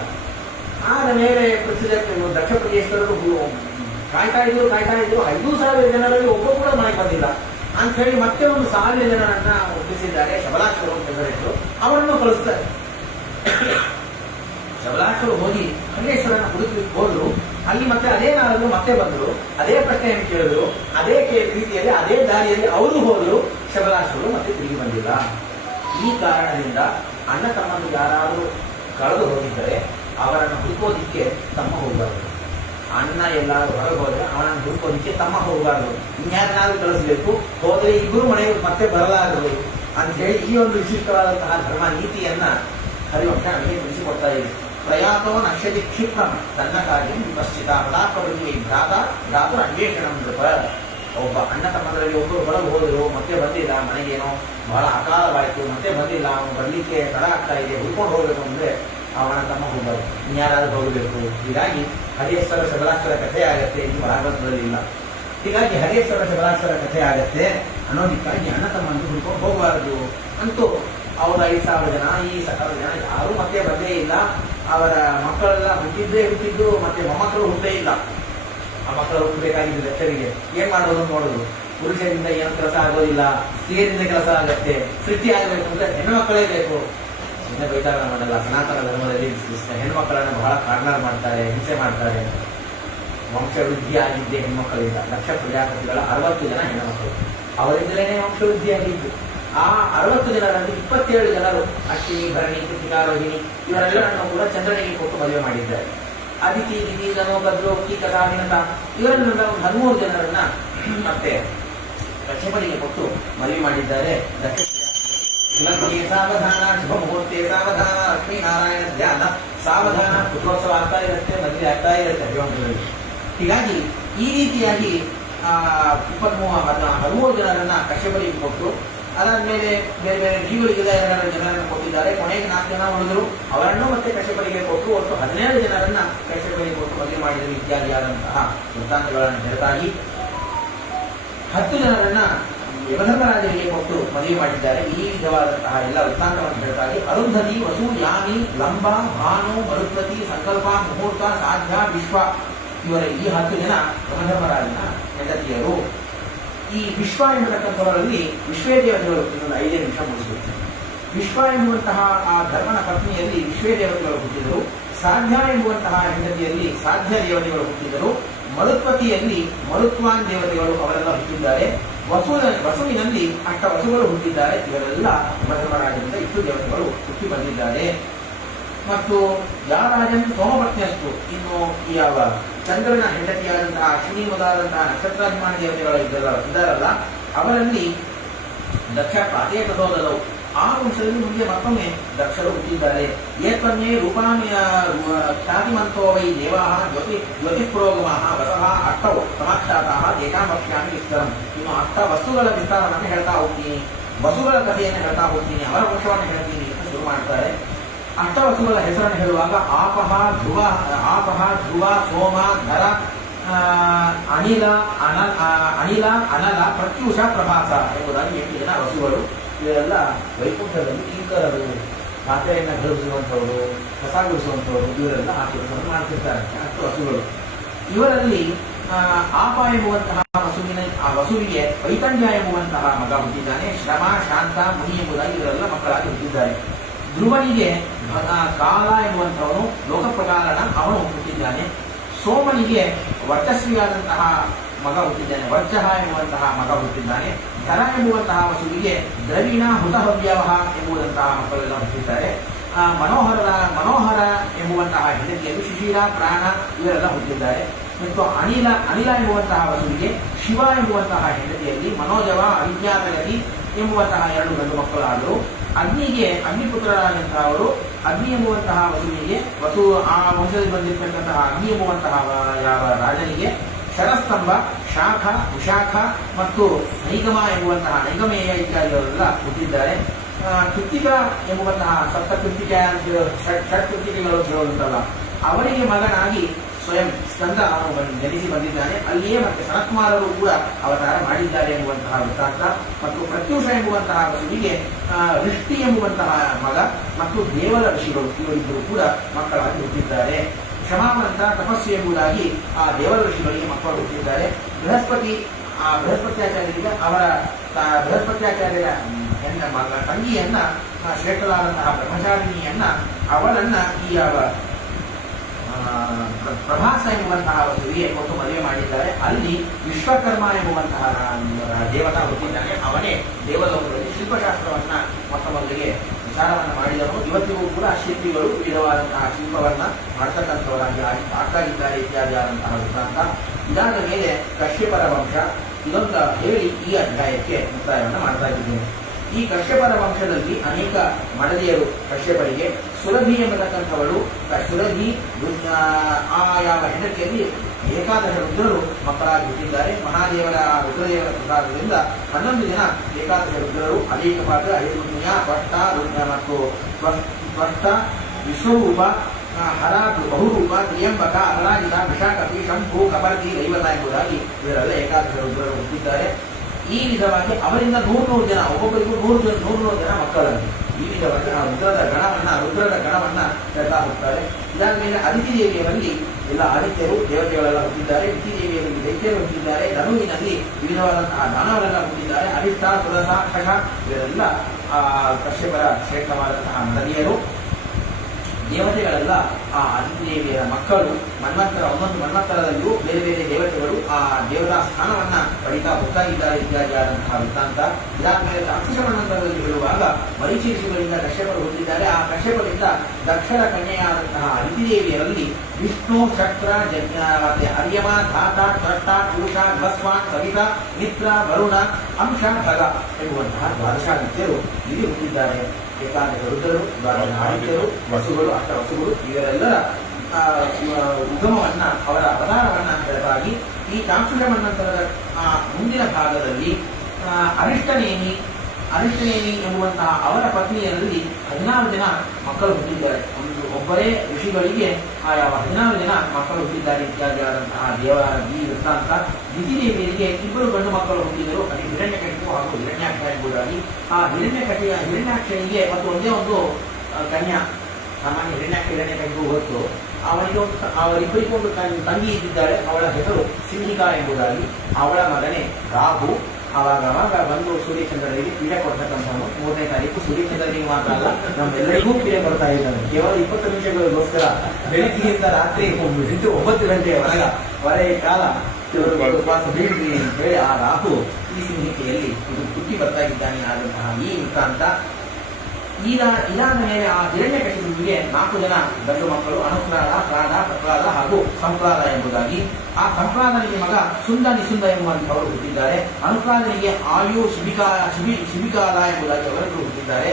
ಆದ ಮೇಲೆ ದಕ್ಷ ಪ್ರದೇಶದವರು ಕಾಯ್ತಾ ಇದ್ರು. 5,000 ಜನರಲ್ಲಿ ಒಬ್ಬ ಕೂಡ ಮನೆಗೆ ಬಂದಿಲ್ಲ ಅಂತ ಹೇಳಿ ಮತ್ತೆ ಒಂದು 1,000 ಜನರನ್ನ ಒಪ್ಪಿಸಿದ್ದಾರೆ. ಶಬಲಾಕ್ಷರು ಅಂತ ಹೆಸರಿಟ್ಟು ಅವರನ್ನು ಕಳಿಸ್ತಾರೆ. ಶಬಲಾಕ್ಷರು ಹೋಗಿ ಹರಿಯೇಶ್ವರನ ಹುಡುಕಲಿಕ್ಕೆ ಹೋದ್ರು. ಅಲ್ಲಿ ಮತ್ತೆ ಅದೇ ನಾಳನ್ನು ಮತ್ತೆ ಬಂದರು, ಅದೇ ಪ್ರಶ್ನೆಯನ್ನು ಕೇಳಿದ್ರು, ಅದೇ ರೀತಿಯಲ್ಲಿ ಅದೇ ದಾರಿಯಲ್ಲಿ ಅವರು ಹೋದ್ರು. ಶಬಲಾಕ್ಷರು ಮತ್ತೆ ತಿರುಗಿ ಬಂದಿಲ್ಲ. ಈ ಕಾರಣದಿಂದ ಅಣ್ಣ ತಮ್ಮನ್ನು ಯಾರಾದರೂ ಕಳೆದು ಹೋಗಿದ್ದರೆ ಅವರನ್ನು ಹುಡುಕೋದಿಕ್ಕೆ ತಮ್ಮ ಹೋಗಬಾರದು. ಅಣ್ಣ ಎಲ್ಲಾದ್ರೂ ಹೊರಗೆ ಹೋದ್ರೆ ಅವನನ್ನು ಹುಡುಕೋದಿಕ್ಕೆ ತಮ್ಮ ಹೋಗಬಾರದು. ಇನ್ಯಾರನ್ನಾದ್ರೂ ಕಳಿಸ್ಬೇಕು, ಹೋದ್ರೆ ಇಬ್ಬರು ಮನೆಗೆ ಮತ್ತೆ ಬರಲಾರರು ಅಂತ ಹೇಳಿ ಈ ಒಂದು ವಿಶಿಷ್ಟವಾದಂತಹ ಧರ್ಮ ನೀತಿಯನ್ನ ಹರಿವಂಶ ನಮಗೆ ತಿಳಿಸಿಕೊಡ್ತಾ ಇದೆ. ಪ್ರಯಾತೋ ನಶ್ಯತಿ ಕ್ಷಿಪ್ರಂ ತನ್ನ ಕಾರ್ಯ ವಿಪಶ್ಚಿತ ಪದಾರ್ಥಗಳಿಗೆ ಭ್ರಾತು ಅನ್ವೇಷಣ. ಒಬ್ಬ ಅಣ್ಣ ತಮ್ಮದರಲ್ಲಿ ಒಬ್ಬರು ಹೊರಗೆ ಹೋದರು, ಮತ್ತೆ ಬಂದಿಲ್ಲ, ಮನೆಗೇನೋ ಬಹಳ ಅಕಾಲವಾಯಿತು, ಮತ್ತೆ ಬಂದಿಲ್ಲ, ಅವನು ಬರ್ಲಿಕ್ಕೆ ತಡ ಆಗ್ತಾ ಇದೆ, ಹುಡ್ಕೊಂಡು ಹೋಗ್ಬೇಕು ಅಂದ್ರೆ ಅವನ ತಮ್ಮ ಹೋಗಬಾರದು, ಇನ್ಯಾರಾದ್ರೂ ಹೋಗಬೇಕು. ಹೀಗಾಗಿ ಹರಿಯೇಶ್ವರ ಶಬಲಾಕ್ಷರ ಕಥೆ ಆಗತ್ತೆ, ಇದು ಭಾಗವತದಲ್ಲಿ ಇಲ್ಲ. ಹೀಗಾಗಿ ಹರಿಯೇಶ್ವರ ಶಬಲಾಕ್ಷರ ಕಥೆ ಆಗತ್ತೆ ಅನ್ನೋದಕ್ಕಾಗಿ ಅಣ್ಣ ತಮ್ಮಂದು ಹುಡ್ಕೊಂಡು ಹೋಗಬಾರದು. ಅಂತೂ ಅವರ 5,000 ಜನ, ಈ 1,000 ಜನ ಯಾರೂ ಮತ್ತೆ ಬಂದೇ ಇಲ್ಲ. ಅವರ ಮಕ್ಕಳೆಲ್ಲ ಹುಟ್ಟಿದ್ದು, ಮತ್ತೆ ಮೊಮ್ಮಕ್ಕಳು ಹುಟ್ಟೇ ಇಲ್ಲ. ಆ ಮಕ್ಕಳು ಹುಟ್ಟಬೇಕಾಗಿದ್ದು ದಕ್ಷರಿಗೆ ಏನ್ ಮಾಡೋದು ನೋಡುದು. ಪುರುಷರಿಂದ ಏನು ಕೆಲಸ ಆಗೋದಿಲ್ಲ, ಸ್ತ್ರೀಯರಿಂದ ಕೆಲಸ ಆಗತ್ತೆ. ಸೃಷ್ಟಿ ಆಗಬೇಕು ಅಂದ್ರೆ ಹೆಣ್ಣು ಮಕ್ಕಳೇ ಬೇಕು. ಸುಮ್ಮನೆ ಬೈತಾರ ಮಾಡಲ್ಲ. ಸನಾತನ ಧರ್ಮದಲ್ಲಿ ಹೆಣ್ಮಕ್ಕಳನ್ನು ಬಹಳ ಕಾರ್ನರ್ ಮಾಡ್ತಾರೆ, ಹಿಂಸೆ ಮಾಡ್ತಾರೆ. ವಂಶವೃದ್ಧಿ ಆಗಿದ್ದೆ ಹೆಣ್ಮಕ್ಕಳಿಂದ. ದಕ್ಷ ಪ್ರಜಾಪತಿಗಳ 60 ಜನ ಹೆಣ್ಣುಮಕ್ಕಳು, ಅವರಿಂದಲೇ ವಂಶವೃದ್ಧಿ ಆಗಿದ್ದು. ಆ 60 ಜನರಲ್ಲಿ 27 ಜನರು ಅಶ್ವಿನಿ, ಭರಣಿ, ಕೃತಿಕಾ, ರೋಹಿಣಿ ಇವರೆಲ್ಲರನ್ನು ಕೂಡ ಚಂದ್ರನಿಗೆ ಕೊಟ್ಟು ಮದುವೆ ಮಾಡಿದ್ದಾರೆ. ಅದಿತಿ, ದಿತಿ, ಧನು, ಭದ್ರೋ, ಕೀಕ, ಸಾಧಿನತ ಇವರನ್ನೆಲ್ಲ ಒಂದು 13 ಜನರನ್ನ ಮತ್ತೆ ಕಶ್ಯಪನಿಗೆ ಕೊಟ್ಟು ಮದುವೆ ಮಾಡಿದ್ದಾರೆ. ಸಾವಧಾನ, ಶುಭ ಮುಹೂರ್ತೆ ಸಾವಧಾನ, ಲಕ್ಷ್ಮೀನಾರಾಯಣ ಧ್ಯಾನ ಸಾವಧಾನ, ಪುತ್ರೋತ್ಸವ ಆಗ್ತಾ ಇರುತ್ತೆ, ಮದುವೆ ಆಗ್ತಾ ಇರುತ್ತೆ ಹರಿವಂಶದಲ್ಲಿ. ಹೀಗಾಗಿ ಈ ರೀತಿಯಾಗಿ 13 ಜನರನ್ನ ಕಶ್ಯಪನಿಗೆ ಕೊಟ್ಟು, ಅದಾದ್ಮೇಲೆ ಬೇರೆ ಬೇರೆ ಜೀವಗಳಿಗೆಲ್ಲ 2 ಜನರನ್ನು ಕೊಟ್ಟಿದ್ದಾರೆ. ಕೊನೆಗೆ 4 ಜನ ಉಳಿದ್ರು, ಅವರನ್ನು ಮತ್ತೆ ಕಶ್ಯಪನಿಗೆ ಕೊಟ್ಟು ಒಟ್ಟು 17 ಜನರನ್ನ ಕಶ್ಯಪನಿಗೆ ಕೊಟ್ಟು ಮದುವೆ ಮಾಡಿದರು. ಇತ್ಯಾದಿಯಾದಂತಹ ವೃತ್ತಾಂತಗಳನ್ನು ಹೇಳ್ತಾಗಿ 10 ಜನರನ್ನ ಯಮಧರ್ಮರಾಜರಿಗೆ ಕೊಟ್ಟು ಮದುವೆ ಮಾಡಿದ್ದಾರೆ. ಈ ವಿಧವಾದಂತಹ ಎಲ್ಲ ವೃತ್ತಾಂತವನ್ನು ಹೇಳ್ತಾಗಿ ಅರುಂಧತಿ, ವಸು, ಯಾನಿ, ಲಂಬ, ಭಾನು, ಮರುತ್ವತಿ, ಸಂಕಲ್ಪ, ಮುಹೂರ್ತ, ಸಾಧ್ಯ, ವಿಶ್ವ ಇವರ ಈ 10 ಜನ ಯಮಧರ್ಮರಾಜನ ಹೆಂಡತಿಯರು. ಈ ವಿಶ್ವ ಎಂಬತಕ್ಕಂಥವರಲ್ಲಿ ವಿಶ್ವೇ ದೇವತೆಗಳು ಇನ್ನೊಂದು 5 ನಿಮಿಷ ಮುಗಿಸ್ಬೇಕು. ವಿಶ್ವ ಎಂಬುವಂತಹ ಆ ಧರ್ಮನ ಪತ್ನಿಯಲ್ಲಿ ವಿಶ್ವೇ ದೇವತೆಗಳು ಹುಟ್ಟಿದರು. ಸಾಧ್ಯ ಎಂಬುವಂತಹ ಹೆಂಡತಿಯಲ್ಲಿ ಸಾಧ್ಯ ದೇವತೆಗಳು ಹುಟ್ಟಿದರು. ಮರುತ್ವತಿಯಲ್ಲಿ ಮರುತ್ವಾನ್ ದೇವತೆಗಳು ಅವರೆಲ್ಲ ಹುಟ್ಟಿದ್ದಾರೆ. ವಸುವಿನಲ್ಲಿ ಅಷ್ಟ ವಸುಗಳು ಹುಟ್ಟಿದ್ದಾರೆ. ಇವರೆಲ್ಲ ಯಮಧರ್ಮರಾಜನಿಂದ ಇಷ್ಟು ದೇವತೆಗಳು ಹುಟ್ಟಿ ಬಂದಿದ್ದಾರೆ. ಮತ್ತು ಯಾರಾಜನ್ ಸೋಮಪತ್ನಿಯಷ್ಟು ಇನ್ನು ಯಾವ ಚಂದ್ರನ ಹೆಂಡತಿಯಾದಂತಹ ಅಶ್ವಿನಿ ಮೊದಲಾದಂತಹ ನಕ್ಷತ್ರಾಭಿಮಾನ ದೇವತೆಗಳು ಇದ್ದಾರಲ್ಲ, ಅವರಲ್ಲಿ ದಕ್ಷ ಪಾದೇ ತದೋದಲವು ಆ ವಂಶದಲ್ಲಿ ಮುಂದೆ ಮತ್ತೊಮ್ಮೆ ದಕ್ಷರು ಹುಟ್ಟಿದ್ದಾರೆ. ಏತನ್ನೇ ರೂಪಾನ್ಯ ಖ್ಯಾತಿಮಂತೋ ವೈ ದೇವಾ ಜ್ಯೋತಿಪುರೋಗಮಃ ವಸಃ ಅಷ್ಟವು ಸಮಾಖ್ಯಾತಃ ಏಕಾಮಕ್ಷ್ಯಾಮಿ ವಿಸ್ತರಂ. ಇನ್ನು ಅಷ್ಟ ವಸ್ತುಗಳ ವಿಸ್ತಾರವನ್ನು ಹೇಳ್ತಾ ಹೋಗ್ತೀನಿ, ವಸುಗಳ ಕಥೆಯನ್ನು ಹೇಳ್ತಾ ಹೋಗ್ತೀನಿ, ಅವರ ವಂಶವನ್ನು ಹೇಳ್ತೀನಿ ಅಂತ ಶುರು ಮಾಡ್ತಾರೆ. ಅಷ್ಟವಸುಗಳ ಹೆಸರನ್ನು ಹೇಳುವಾಗ ಆಪಹ ಧ್ರುವ ಸೋಮ ಧರ ಅನಿಲ ಅನಲ ಪ್ರತ್ಯೂಷ ಪ್ರಭಾಸ ಎಂಬುದಾಗಿ 8 ಜನ ವಸುಗಳು. ಇವರೆಲ್ಲ ವೈಕುಂಠದಲ್ಲಿ ಕೀಕರರು, ಪಾತ್ರೆಯನ್ನು ಘಟಿಸುವಂಥವರು, ಕಸ ಗುಡಿಸುವಂಥವರು, ಇವರೆಲ್ಲ ಆ ಕೆಲಸವನ್ನು ಮಾಡ್ತಿರ್ತಾರೆ. ಅಷ್ಟು ವಸುಗಳು. ಇವರಲ್ಲಿ ಆಪ ಎಂಬುವಂತಹ ವಸುವಿಗೆ ವೈತಂಡ್ಯ ಎಂಬುವಂತಹ ಮಗ ಹುಟ್ಟಿದ್ದಾನೆ. ಶ್ರಮ ಶಾಂತ ಮುನಿ ಎಂಬುದಾಗಿ ಇವರೆಲ್ಲ ಮಕ್ಕಳಾಗಿ ಹುಟ್ಟಿದ್ದಾರೆ. ಧ್ರುವನಿಗೆ ಕಾಲ ಎಂಬುವಂಥವನು ಲೋಕಪ್ರಕಾರಣ, ಅವನು ಹುಟ್ಟಿದ್ದಾನೆ. ಸೋಮನಿಗೆ ವರ್ಚಸ್ವಿಯಾದಂತಹ ಮಗ ಹುಟ್ಟಿದ್ದಾನೆ. ವರ್ಚಃ ಎಂಬುವಂತಹ ಮಗ ಹುಟ್ಟಿದ್ದಾನೆ. ಧರ ಎಂಬುವಂತಹ ವಸುವಿಗೆ ದ್ರವಿಣ ಹುತಹವ್ಯವಹ ಎಂಬುವಂತಹ ಮಕ್ಕಳೆಲ್ಲ ಹುಟ್ಟಿದ್ದಾರೆ. ಮನೋಹರ ಎಂಬುವಂತಹ ಹೆಂಡತಿಯಲ್ಲಿ ಶಿಶಿರ ಪ್ರಾಣ ಇವರೆಲ್ಲ ಹುಟ್ಟಿದ್ದಾರೆ. ಮತ್ತು ಅನಿಲ ಎಂಬುವಂತಹ ವಸುವಿಗೆ ಶಿವ ಎಂಬುವಂತಹ ಹೆಂಡತಿಯಲ್ಲಿ ಮನೋಜವ ಅವಿಜ್ಞಾತಗತಿ ಎಂಬುವಂತಹ 2 ಗಂಡು ಮಕ್ಕಳಾದರು. ಅಗ್ನಿಗೆ ಅಗ್ನಿಪುತ್ರರಾದಂತಹ ಅವರು ಅಗ್ನಿ ಎಂಬುವಂತಹ ವಸುವಿಗೆ ಆ ವಂಶದಲ್ಲಿ ಬಂದಿರತಕ್ಕಂತಹ ಅಗ್ನಿ ಎಂಬುವಂತಹ ಯಾವ ರಾಜನಿಗೆ ಶರಸ್ತಂಭ, ಶಾಖ, ವಿಶಾಖ ಮತ್ತು ನೈಗಮ ಎಂಬುವಂತಹ ನೈಗಮೇಯ ಇತ್ಯಾದಿಗಳೆಲ್ಲ ಹುಟ್ಟಿದ್ದಾರೆ. ಕೃತಿಕ ಎಂಬುವಂತಹ ಸಪ್ತ ಕೃತಿಕ ಷಟ್ ಕೃತಿಕೆಗಳು ಹೇಳುತ್ತಲ್ಲ, ಅವರಿಗೆ ಮಗನಾಗಿ ಸ್ವಯಂ ಸ್ಕಂದ ಅವನು ಜನಿಸಿ ಬಂದಿದ್ದಾನೆ. ಅಲ್ಲಿಯೇ ಮತ್ತೆ ಸನತ್ಕುಮಾರರು ಕೂಡ ಅವತಾರ ಮಾಡಿದ್ದಾರೆ ಎಂಬುವಂತಹ ವೃತ್ತಾಂತ. ಮತ್ತು ಪ್ರತ್ಯೂಷ ಎಂಬುವಂತಹ ವಸುವಿಗೆ ಋಷ್ಟಿ ಎಂಬುವಂತಹ ಮಗ ಮತ್ತು ದೇವರ ಋಷಿಗಳು ಇವರಿಬ್ಬರು ಕೂಡ ಮಕ್ಕಳಾಗಿ ಹುಟ್ಟಿದ್ದಾರೆ. ಕ್ಷಮಾವಂತ ತಪಸ್ಸು ಎಂಬುದಾಗಿ ಆ ದೇವರ ಋಷಿಗಳಿಗೆ ಮಕ್ಕಳು ಹುಟ್ಟಿದ್ದಾರೆ. ಬೃಹಸ್ಪತ್ಯಾಚಾರ್ಯರಿಗೆ ಅವರ ಬೃಹಸ್ಪತ್ಯಾಚಾರ್ಯರ ತಂಗಿಯನ್ನ ಶ್ರೇಷ್ಠರಾದಂತಹ ಬ್ರಹ್ಮಚಾರಿಣಿಯನ್ನ ಅವರನ್ನ ಈ ಪ್ರಭಾಸ ಎಂಬುವಂತಹ ವಸುವಿಗೆ ಕೊಟ್ಟು ಮದುವೆ ಮಾಡಿದ್ದಾರೆ. ಅಲ್ಲಿ ವಿಶ್ವಕರ್ಮ ಎಂಬುವಂತಹ ದೇವತಾ ಹುಟ್ಟಿದ್ದಾನೆ. ಅವನೇ ದೇವಲೋಕದಲ್ಲಿ ಶಿಲ್ಪಶಾಸ್ತ್ರವನ್ನ ಮೊತ್ತ ಮೊದಲಿಗೆ ವಿಚಾರವನ್ನು ಮಾಡಿದವರು. ಇವತ್ತಿಗೂ ಕೂಡ ಶಿಲ್ಪಿಗಳು ವಿಧವಾದಂತಹ ಶಿಲ್ಪವನ್ನ ಮಾಡತಕ್ಕಂಥವರಾಗಿ ಆಗ್ತಾಗಿದ್ದಾರೆ ಇತ್ಯಾದಿ ಆದಂತಹ ವೃತ್ತಾಂತ. ಇದಾದ ಮೇಲೆ ಕಶ್ಯಪರ ವಂಶ ಇದೊಂದು ಹೇಳಿ ಈ ಅಧ್ಯಾಯಕ್ಕೆ ಮುಕ್ತಾಯವನ್ನು ಮಾಡ್ತಾ ಇದ್ದೇನೆ. ಈ ಕಶ್ಯಪರ ವಂಶದಲ್ಲಿ ಅನೇಕ ಮಡದಿಯರು ಕಶ್ಯಪರಿಗೆ. ಸುರಭಿ ಎಂಬತಕ್ಕಂಥವಳು ಸುರಭಿ ಆ ಯಾವ ಹೆಂಡತಿಯಲ್ಲಿ 11 ರುದ್ರರು ಮಕ್ಕಳಾಗಿ ಹುಟ್ಟಿದ್ದಾರೆ. ಮಹಾದೇವರ ರುದ್ರದೇವರ ಪ್ರಸಾದದಿಂದ 11 ಜನ 11 ರುದ್ರರು ಅನೇಕಪಾದ ಐದುನ್ಯ ತ್ವಷ್ಟ ಮತ್ತು ತ್ವಷ್ಟ ವಿಶ್ವರೂಪ ಹರ ಬಹುರೂಪ ತ್ರಿಯಂಬಕ ಅಪರಾಜಿತ ವಿಶಾಖಪಿ ಶಂಭು ಕಬರ್ದಿ ದೈವತ ಎಂಬುದಾಗಿ ಇವರೆಲ್ಲ 11 ರುದ್ರರು ಹುಟ್ಟಿದ್ದಾರೆ. ಈ ವಿಧವಾಗಿ ಅವರಿಂದ 100 ಜನ, ಒಬ್ಬೊಬ್ಬರಿಗೂ 100 ಜನ ಮಕ್ಕಳಾಗಿ ಈ ವಿಧವಾಗಿ ಆ ರುದ್ರದ ಗಣವನ್ನ ಹೇಳ್ತಾ ಹೋಗ್ತಾರೆ. ಇದಾದ ಮೇಲೆ ಅದಿತಿ ದೇವಿಯವರಲ್ಲಿ ಎಲ್ಲ ಆದಿತ್ಯರು ದೇವತೆಗಳೆಲ್ಲ ಹುಟ್ಟಿದ್ದಾರೆ. ದಿತಿ ದೇವಿಯಲ್ಲಿ ದೈತ್ಯರು ಹುಟ್ಟಿದ್ದಾರೆ. ಧನುವಿನಲ್ಲಿ ವಿವಿಧವಾದಂತಹ ದಾನವರೆಲ್ಲ ಹುಟ್ಟಿದ್ದಾರೆ. ಅರಿಷ್ಟ ಸುರಸ ಕಷ ಇವರೆಲ್ಲ ಕಶ್ಯಪರ ಶ್ರೇಷ್ಠವಾದಂತಹ ನದಿಯರು. ದೇವತೆಗಳೆಲ್ಲ ಆ ಅದಿತಿ ದೇವಿಯರ ಮಕ್ಕಳು. ಒಂದೊಂದು ಮನ್ವಂತರದಲ್ಲಿಯೂ ಬೇರೆ ಬೇರೆ ದೇವತೆಗಳು ಆ ದೇವತಾ ಸ್ಥಾನವನ್ನ ಪಡಿತಾ ಹೋಗ್ತಾ ಇದ್ದಾರೆ ಇತ್ಯಾದಿ ಆದಂತಹ ವೃತ್ತಾಂತ. ಇದಾದ್ಮೇಲೆ ರಾಕ್ಷಸ ಮನ್ವಂತರದಲ್ಲಿ ಹೇಳುವಾಗ ಮರೀಚಿ ಋಷಿಗಳಿಂದ ಕಶ್ಯಪರು ಹುಟ್ಟಿದ್ದಾರೆ. ಆ ಕಶ್ಯಪರಿಂದ ದಕ್ಷರ ಕನ್ಯೆಯಾದಂತಹ ಅದಿತಿ ದೇವಿಯರಲ್ಲಿ ವಿಷ್ಣು, ಶಕ್ರ, ಮತ್ತೆ ಅರ್ಯಮ, ಧಾತ, ತ್ರಷ್ಟ, ಪುರುಷ, ಭಸ್ವಾನ್, ಸವಿತ, ಮಿತ್ರ, ವರುಣ, ಅಂಶ, ಭಗ ಎಂಬುವಂತಹ ದ್ವಾದಶಾದಿತ್ಯರು ಇಲ್ಲಿ ಹುಟ್ಟಿದ್ದಾರೆ. 11 ರುದ್ರರು, 12 ಆದಿತ್ಯರು, ವಸುಗಳು, ಅಷ್ಟ ವಸುಗಳು ಇವರೆಲ್ಲರ ಉಗಮವನ್ನ ಅವರ ಅವತಾರವನ್ನ ಬೆಳಗಾಗಿ ಈ ಚಾಕ್ಷುಷ ಮನ್ವಂತರದ ಮುಂದಿನ ಭಾಗದಲ್ಲಿ ಅರಿಷ್ಟನೇಮಿ ಎಂಬುವಂತಹ ಅವರ ಪತ್ನಿಯರಲ್ಲಿ 16 ಜನ ಮಕ್ಕಳು ಹುಟ್ಟಿದ್ದಾರೆ. ಒಬ್ಬರೇ ಋಷಿಗಳಿಗೆ ಆ 16 ಜನ ಮಕ್ಕಳು ಹುಟ್ಟಿದ್ದಾರೆ ಇತ್ಯಾದಿ ಆದಂತಹ ದೇವರ ಈ ವೃತ್ತಾಂತ. ದಿತಿದೇವಿಯರಿಗೆ 2 ಗಂಡು ಮಕ್ಕಳು ಹುಟ್ಟಿದರು. ಅಲ್ಲಿ ಹಿರಣ್ಯಕಶಿಪು ಹಾಗೂ ಹಿರಣ್ಯಾಕ್ಷ ಎಂಬುದಾಗಿ. ಆ ಹಿರಣ್ಯಾಕ್ಷನಿಗೆ ಮತ್ತು ಒಂದೇ ಒಂದು ಕನ್ಯಾ. ಸಾಮಾನ್ಯ ಹಿರಣ್ಯಕಶಿಪು ಹೊತ್ತು ಅವರಿಬ್ಬರಿಗೂ ಒಂದು ತಂಗಿ ಇದ್ದಿದ್ದಾಳೆ. ಅವಳ ಹೆಸರು ಸಿಂಹಿಕಾ ಎಂಬುದಾಗಿ. ಅವಳ ಮಗನೇ ರಾಹು. ಅವಾಗ ಬಂದು ಸೂರ್ಯಚಂದ್ರನಿಗೆ ಪೀಡೆ ಕೊಡ್ತಕ್ಕಂಥವನು. 3ನೇ ತಾರೀಕು ಸೂರ್ಯಚಂದ್ರನಿಗೆ ಮಾತ್ರ ಅಲ್ಲ, ನಮ್ಮೆಲ್ಲರಿಗೂ ಪೀಡೆ ಕೊಡ್ತಾ ಇದ್ದಾನೆ. ಕೇವಲ 20 ನಿಮಿಷಗಳಿಗೋಸ್ಕರ ಬೆಳಗ್ಗೆಯಿಂದ ರಾತ್ರಿ 8-9 ಗಂಟೆಯವರೆಗೆ ಕಾಲ ಇವರು ಉಪವಾಸ ಬೀಳ್ರಿ ಅಂತ ಹೇಳಿ ಆ ರಾಹು ಈ ಸಿಂಹಿಕೆಯಲ್ಲಿ ಇದು ಹುಟ್ಟಿ ಬರ್ತಾ ಇದ್ದಾನೆ. ಆದಂತಹ ಈ ವೃತ್ತಾಂತ ಇದಾದ ಮೇಲೆ ಆ ಹಿರಣ್ಯಕಶಿಪುವಿಗೆ 4 ಜನ ಗಂಡು ಮಕ್ಕಳು, ಅನುಪ್ರಾದ, ಪ್ರಾಣ, ಪ್ರಹ್ಲಾದ ಹಾಗೂ ಸಂಪ್ರಾದ ಎಂಬುದಾಗಿ. ಆ ಸಂಪ್ರಾದನಿಗೆ ಮಗ ಸುಂದ ನಿಸುಂದ ಎಂಬುವಂತವರು ಹುಟ್ಟಿದ್ದಾರೆ. ಅನುಪ್ರಾದನಿಗೆ ಆಯು ಶಿಬಿಕಾಲ ಎಂಬುದಾಗಿ ಅವರೆಲ್ಲರೂ ಹುಟ್ಟಿದ್ದಾರೆ.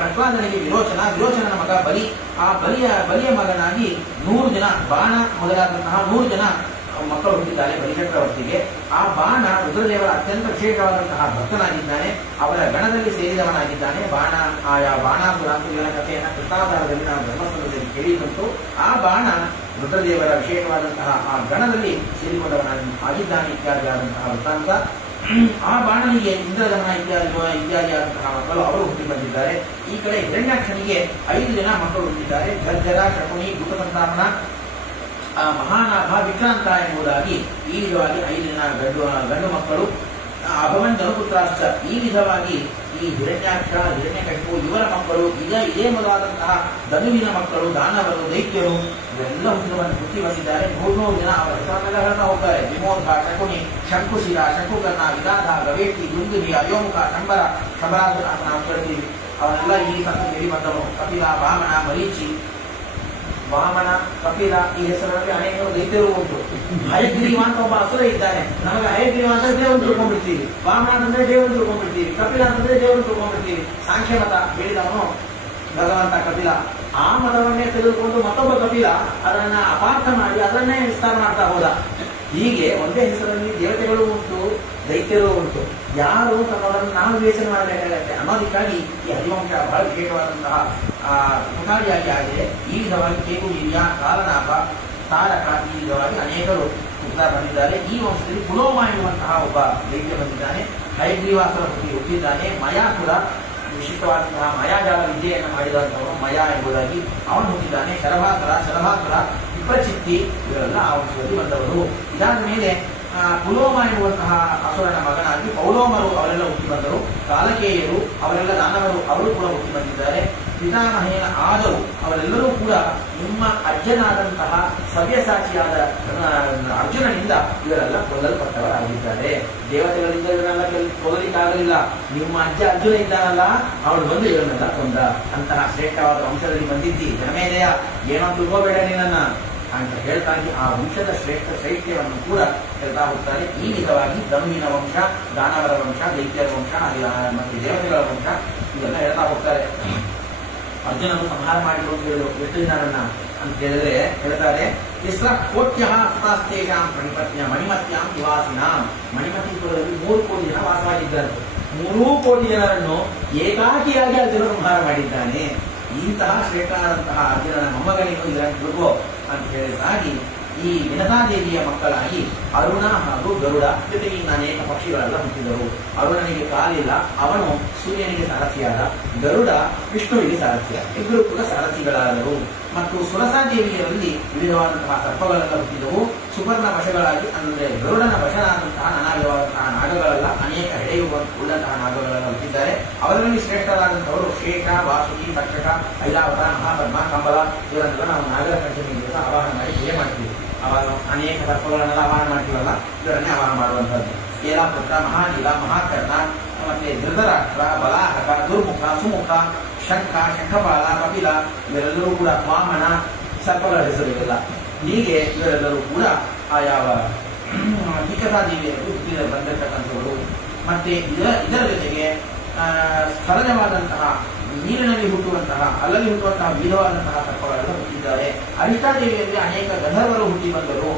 ಪ್ರಹ್ಲಾದನಿಗೆ ವಿರೋಚನನ ಮಗ ಬಲಿ. ಆ ಬಲಿಯ ಮಗನಾಗಿ 100 ಜನ ಬಾಣ ಮೊದಲಾದಂತಹ 100 ಜನ ಮಕ್ಕಳು ಹುಟ್ಟಿದ್ದಾರೆ ಬಲಿಚಕ್ರವರ್ತಿಗೆ. ಆ ಬಾಣ ರುದ್ರದೇವರ ಅತ್ಯಂತ ವಿಶೇಷವಾದಂತಹ ಭಕ್ತನಾಗಿದ್ದಾನೆ. ಅವರ ಗಣದಲ್ಲಿ ಸೇರಿದವನಾಗಿದ್ದಾನೆ. ಆಯಾ ಬಾಣಾಸುರ ಇವನ ಕಥೆಯನ್ನು ಕೃಷ್ಣಾವತಾರದಲ್ಲಿ ನಾವು ಧರ್ಮಸ್ಥಳದಲ್ಲಿ ಕೇಳಿದಂತೂ ಆ ಬಾಣ ರುದ್ರದೇವರ ವಿಶೇಷವಾದಂತಹ ಆ ಗಣದಲ್ಲಿ ಸೇರಿಕೊಂಡವನಾಗಿದ್ದಾನೆ ಇತ್ಯಾದಿಯಾದಂತಹ ವೃತ್ತಾಂತ. ಆ ಬಾಣನಿಗೆ ಇಂದ್ರದಮನ ಇತ್ಯಾದಿಯಾದಂತಹ ಮಕ್ಕಳು ಅವರು ಹುಟ್ಟಿ ಬಂದಿದ್ದಾರೆ. ಈ ಕಡೆ ಹಿರಣ್ಯಾಕ್ಷನಿಗೆ 5 ಜನ ಮಕ್ಕಳು ಹುಟ್ಟಿದ್ದಾರೆ. ಗರ್ಜರ, ಶಕುನಿ, ಗುಪ್ತಸಂತಾಮನ, ಮಹಾನಾಭ, ವಿಕ್ರಾಂತ ಎಂಬುದಾಗಿ ಈ ವಿಧವಾಗಿ 5 ಜನ ಗಂಡು ಮಕ್ಕಳು. ಅಭವನ್ ಧನುಪುತ್ರಾಶ್ಚ. ಈ ವಿಧವಾಗಿ ಈ ಹಿರಣ್ಯಾಕ್ಷ, ಹಿರಣ್ಯಕಶಿಪು ಇವರ ಮಕ್ಕಳು ಇದೇ ಮೊದಲಾದಂತಹ ಧನುವಿನ ಮಕ್ಕಳು, ದಾನವರು, ದೈತ್ಯರು ಇವೆಲ್ಲ ಹುಟ್ಟಿ ಬಂದಿದ್ದಾರೆ. 300 ಜನ ಅವರ ಹೆಸರನ್ನೆಲ್ಲಗಳನ್ನ ಹೋಗ್ತಾರೆ. ವಿಮೋಧ, ಶಕುನಿ, ಶಂಕುಶಿರ, ಶಂಕುಕರ್ಣ, ವಿರಾಧ, ಗವೇಟಿ, ದುಂದುಭಿ, ಅಯೋಮುಖ, ಶಂಬರಾಸುರ ಅಂತ ನಾವು ಕೇಳ್ತೀವಿ. ಅವರೆಲ್ಲ ಈ ಸಂತತಿಯಲ್ಲಿ ಬಂದವರು. ಕಪಿಲ, ವಾಮನ, ಮರೀಚಿ, ವಾಮನ, ಕಪಿಲ ಈ ಹೆಸರಲ್ಲಿ ಅನೇಕ ದೈತ್ಯರು ಉಂಟು. ಹಯಗ್ರೀವ ಅಂತ ಒಬ್ಬ ಅಸುರ ಇದ್ದಾನೆ. ನಮಗೆ ಹಯಗ್ರೀವ ಅಂದ್ರೆ ದೇವರು ತಿಳ್ಕೊಂಡ್ಬಿಡ್ತೀವಿ, ವಾಮನ ಅಂತಂದ್ರೆ ದೇವರು ತಿಳ್ಕೊಂಡ್ಬಿಡ್ತೀವಿ, ಕಪಿಲ ಅಂತಂದ್ರೆ ದೇವರು ತಿಳ್ಕೊಂಡ್ಬಿಡ್ತೀವಿ. ಸಾಂಖ್ಯ ಮತ ಹೇಳಿದವನು ಭಗವಂತ ಕಪಿಲ. ಆ ಮತವನ್ನೇ ತೆಗೆದುಕೊಂಡು ಮತ್ತೊಬ್ಬ ಕಪಿಲ ಅದನ್ನ ಅಪಾರ್ಥ ಮಾಡಿ ಅದನ್ನೇ ವಿಸ್ತಾರ ಮಾಡ್ತಾ ಹೋದ. ಹೀಗೆ ಒಂದೇ ಹೆಸರಲ್ಲಿ ದೇವತೆಗಳು ಉಂಟು, ದೈತ್ಯರು ಉಂಟು. ಯಾರು ತನ್ನವರನ್ನು ನಾವು ವಿವೇಚನೆ ಮಾಡಬೇಕಾಗತ್ತೆ ಅನ್ನೋದಕ್ಕಾಗಿ ಈ ಹರಿವಂಶ ಬಹಳ ವಿಶೇಷವಾದಂತಹ ಪ್ರಕಾರಿಯಾಗಿ ಆಗಿದೆ. ಈ ವಿಧವಾಗಿ ಕೇಕುವೀರ್ಯ, ಕಾಲನಾಭ, ತಾರಕ ಈ ವಿಧವಾಗಿ ಅನೇಕರು ಬಂದಿದ್ದಾರೆ. ಈ ವಂಶದಲ್ಲಿ ಪುಲೋಮ ಎನ್ನುವಂತಹ ಒಬ್ಬ ದೈತ್ಯ ಬಂದಿದ್ದಾನೆ. ಹಯಗ್ರೀವಾಸುರ ಹುಟ್ಟಿದ್ದಾನೆ. ಮಯಾಸುರ ವಿಶಿಷ್ಟವಾದಂತಹ ಮಾಯಾಜಾಲ ವಿದ್ಯೆಯನ್ನು ಮಾಡಿದಂಥವನು ಮಯ ಎಂಬುದಾಗಿ ಅವನು ಹುಟ್ಟಿದ್ದಾನೆ. ಶರಭಾಸುರ, ವಿಪ್ರಚಿತ್ತಿ ಇವರೆಲ್ಲ ಆ ವಂಶದಲ್ಲಿ ಬಂದವರು. ಇದಾದ ಮೇಲೆ ಪುಲೋಮ ಎನ್ನುವಂತಹ ಅಸುರನ ಮಗನಾಗಿ ಪೌಲೋಮರು ಅವರೆಲ್ಲ ಹುಟ್ಟಿ ಬಂದರು. ಕಾಲಕೇಯರು ಅವರೆಲ್ಲ ದಾನವರು ಅವರು ಕೂಡ ಹುಟ್ಟಿ ಬಂದಿದ್ದಾರೆ. ಪಿತಾಮಹೇನ ಆದವು ಅವರೆಲ್ಲರೂ ಕೂಡ ನಿಮ್ಮ ಅಜ್ಜನಾದಂತಹ ಸವ್ಯಸಾಚಿಯಾದ ಅರ್ಜುನನಿಂದ ಇವರೆಲ್ಲ ಕೊಲ್ಲಲ್ಪಟ್ಟವರಾಗಿದ್ದಾರೆ. ದೇವತೆಗಳಿಂದ ಇವರೆಲ್ಲ ಕೊಲ್ಲಲಿಕ್ಕಾಗಲಿಲ್ಲ. ನಿಮ್ಮ ಅಜ್ಜ ಅರ್ಜುನ ಇದ್ದಾನಲ್ಲ, ಅವನು ಬಂದು ಇವರನ್ನೆಲ್ಲ ಕೊಂದ. ಅಂತಹ ಶ್ರೇಷ್ಠವಾದ ವಂಶದಲ್ಲಿ ಬಂದಿದ್ದಿ ಜನಮೇದಯ, ಏನೋ ತಿಳ್ಕೋಬೇಡ ನೀನನ್ನ ಅಂತ ಹೇಳ್ತಾಗಿ ಆ ವಂಶದ ಶೈತ್ಯವನ್ನು ಕೂಡ ಹೇಳ್ತಾ ಹೋಗ್ತಾರೆ. ಈ ವಿಧವಾಗಿ ಧನುವಿನ ವಂಶ, ದಾನವರ ವಂಶ, ದೈತ್ಯರ ವಂಶ ಮತ್ತು ದೇವತೆಗಳ ವಂಶ ಇವೆಲ್ಲ ಹೇಳ್ತಾ ಹೋಗ್ತಾರೆ. ಅರ್ಜುನನು ಸಂಹಾರ ಮಾಡಿದ್ರು ಅಂತ ಹೇಳಿದ್ರು. ಎಷ್ಟು ಜನರನ್ನ ಅಂತ ಹೇಳಿದ್ರೆ ಹೇಳ್ತಾರೆ, ಕೋಟ್ಯ ಸುತಾಸ್ತೇಷಾಂ ಮಣಿಮತ್ಯಾಂ ನಿವಾಸಿನಾಂ. ಮಣಿಮತಿಪುರದಲ್ಲಿ 3 ಕೋಟಿ ಜನ ವಾಸವಾಗಿದ್ದಂತೆ. 3 ಕೋಟಿ ಜನರನ್ನು ಏಕಾಕಿಯಾಗಿ ಅರ್ಜುನ ಸಂಹಾರ ಮಾಡಿದ್ದಾನೆ. ಇಂತಹ ಶ್ರೇಷ್ಠರಾದಂತಹ ಅರ್ಜುನನ ಮೊಮ್ಮಗನಿಗೂ ಇದನ್ನು ಅಂತ ಹೇಳಿದಾಗಿ ಈ ವಿನತಾದೇವಿಯ ಮಕ್ಕಳಾಗಿ ಅರುಣ ಹಾಗೂ ಗರುಡ, ಜೊತೆಗೆ ಇನ್ನು ಅನೇಕ ಪಕ್ಷಿಗಳೆಲ್ಲ ಹುಟ್ಟಿದರು. ಅರುಣನಿಗೆ ಕಾಲಿಲ್ಲ, ಅವನು ಸೂರ್ಯನಿಗೆ ಸಾರಥಿಯಾದ. ಗರುಡ ವಿಷ್ಣುವಿಗೆ ಸಾರಥಿಯ. ಇಬ್ಬರು ಕೂಡ ಸಾರಥಿಗಳಾದರು. ಮತ್ತು ಸುರಸಾದೇವಿಯರಲ್ಲಿ ವಿವಿಧವಾದಂತಹ ಸರ್ಪಗಳೆಲ್ಲ ಹುಟ್ಟಿದವು. ಸುಪರ್ಣ ವಶಗಳಾಗಿ ಅಂದರೆ ಗರುಡನ ವಶನಾದಂತಹ ನಾನಾವಿಧವಾದಂತಹ ನಾಗಗಳೆಲ್ಲ ಅನೇಕ ಉಳ್ಳಂತಹ ನಾಗಗಳೆಲ್ಲ ಹುಟ್ಟಿದ್ದಾರೆ. ಅವರಲ್ಲಿ ಶ್ರೇಷ್ಠರಾದಂಥವರು ಶೇಷ, ವಾಸುಕಿ, ತಕ್ಷಕ, ಐರಾವತ, ಮಹಾಪದ್ಮ, ಕಂಬಲ ಇವರನ್ನೆಲ್ಲ ನಾವು ನಾಗರ ಪಂಚಮಿ ದಿವಸ ಆವಾಹನ ಮಾಡಿ ಪೂಜೆ ಮಾಡ್ತೀವಿ. ಅವಾಗ ಅನೇಕ ಸರ್ಪಗಳನ್ನೆಲ್ಲ ಆವಾಹನ ಮಾಡ್ತೀವಲ್ಲ, ಇವರನ್ನೇ ಆವಾಹನ ಮಾಡುವಂಥದ್ದು. ಏಲಾಪುತ್ರ, ಮಹಾನೀಲ, ಮಹಾಕರ್ಣ, ಮತ್ತೆ ಧೃತರಾಷ್ಟ್ರ, ಬಲಾಹಕ, ದುರ್ಮುಖ, ಸುಮುಖ, ಶಂಖ, ಶಂಖಪಾಲ, ಕಪಿಲ ಇವರೆಲ್ಲರೂ ಕೂಡ ವಾಮನ ಸರ್ಪಗಳ ಹೆಸರು ಇವೆಲ್ಲ. ಹೀಗೆ ಇವರೆಲ್ಲರೂ ಕೂಡ ಆ ಯಾವ ವಿಕಟಾದೇವಿಯರು ಬಂದಿರತಕ್ಕಂಥವರು. ಮತ್ತೆ ಇದರ ಜೊತೆಗೆ ಸ್ಥಳಜವಾದಂತಹ ನೀರಿನಲ್ಲಿ ಹುಟ್ಟುವಂತಹ, ಅಲ್ಲಲ್ಲಿ ಹುಟ್ಟುವಂತಹ ವಿಧವಾದಂತಹ ಸರ್ಪಗಳೆಲ್ಲ ಹುಟ್ಟಿದ್ದಾರೆ. ಅರಿಷ್ಟಾದೇವಿಯಲ್ಲಿ ಅನೇಕ ಗಂಧರ್ವರು ಹುಟ್ಟಿ ಬಂದರು.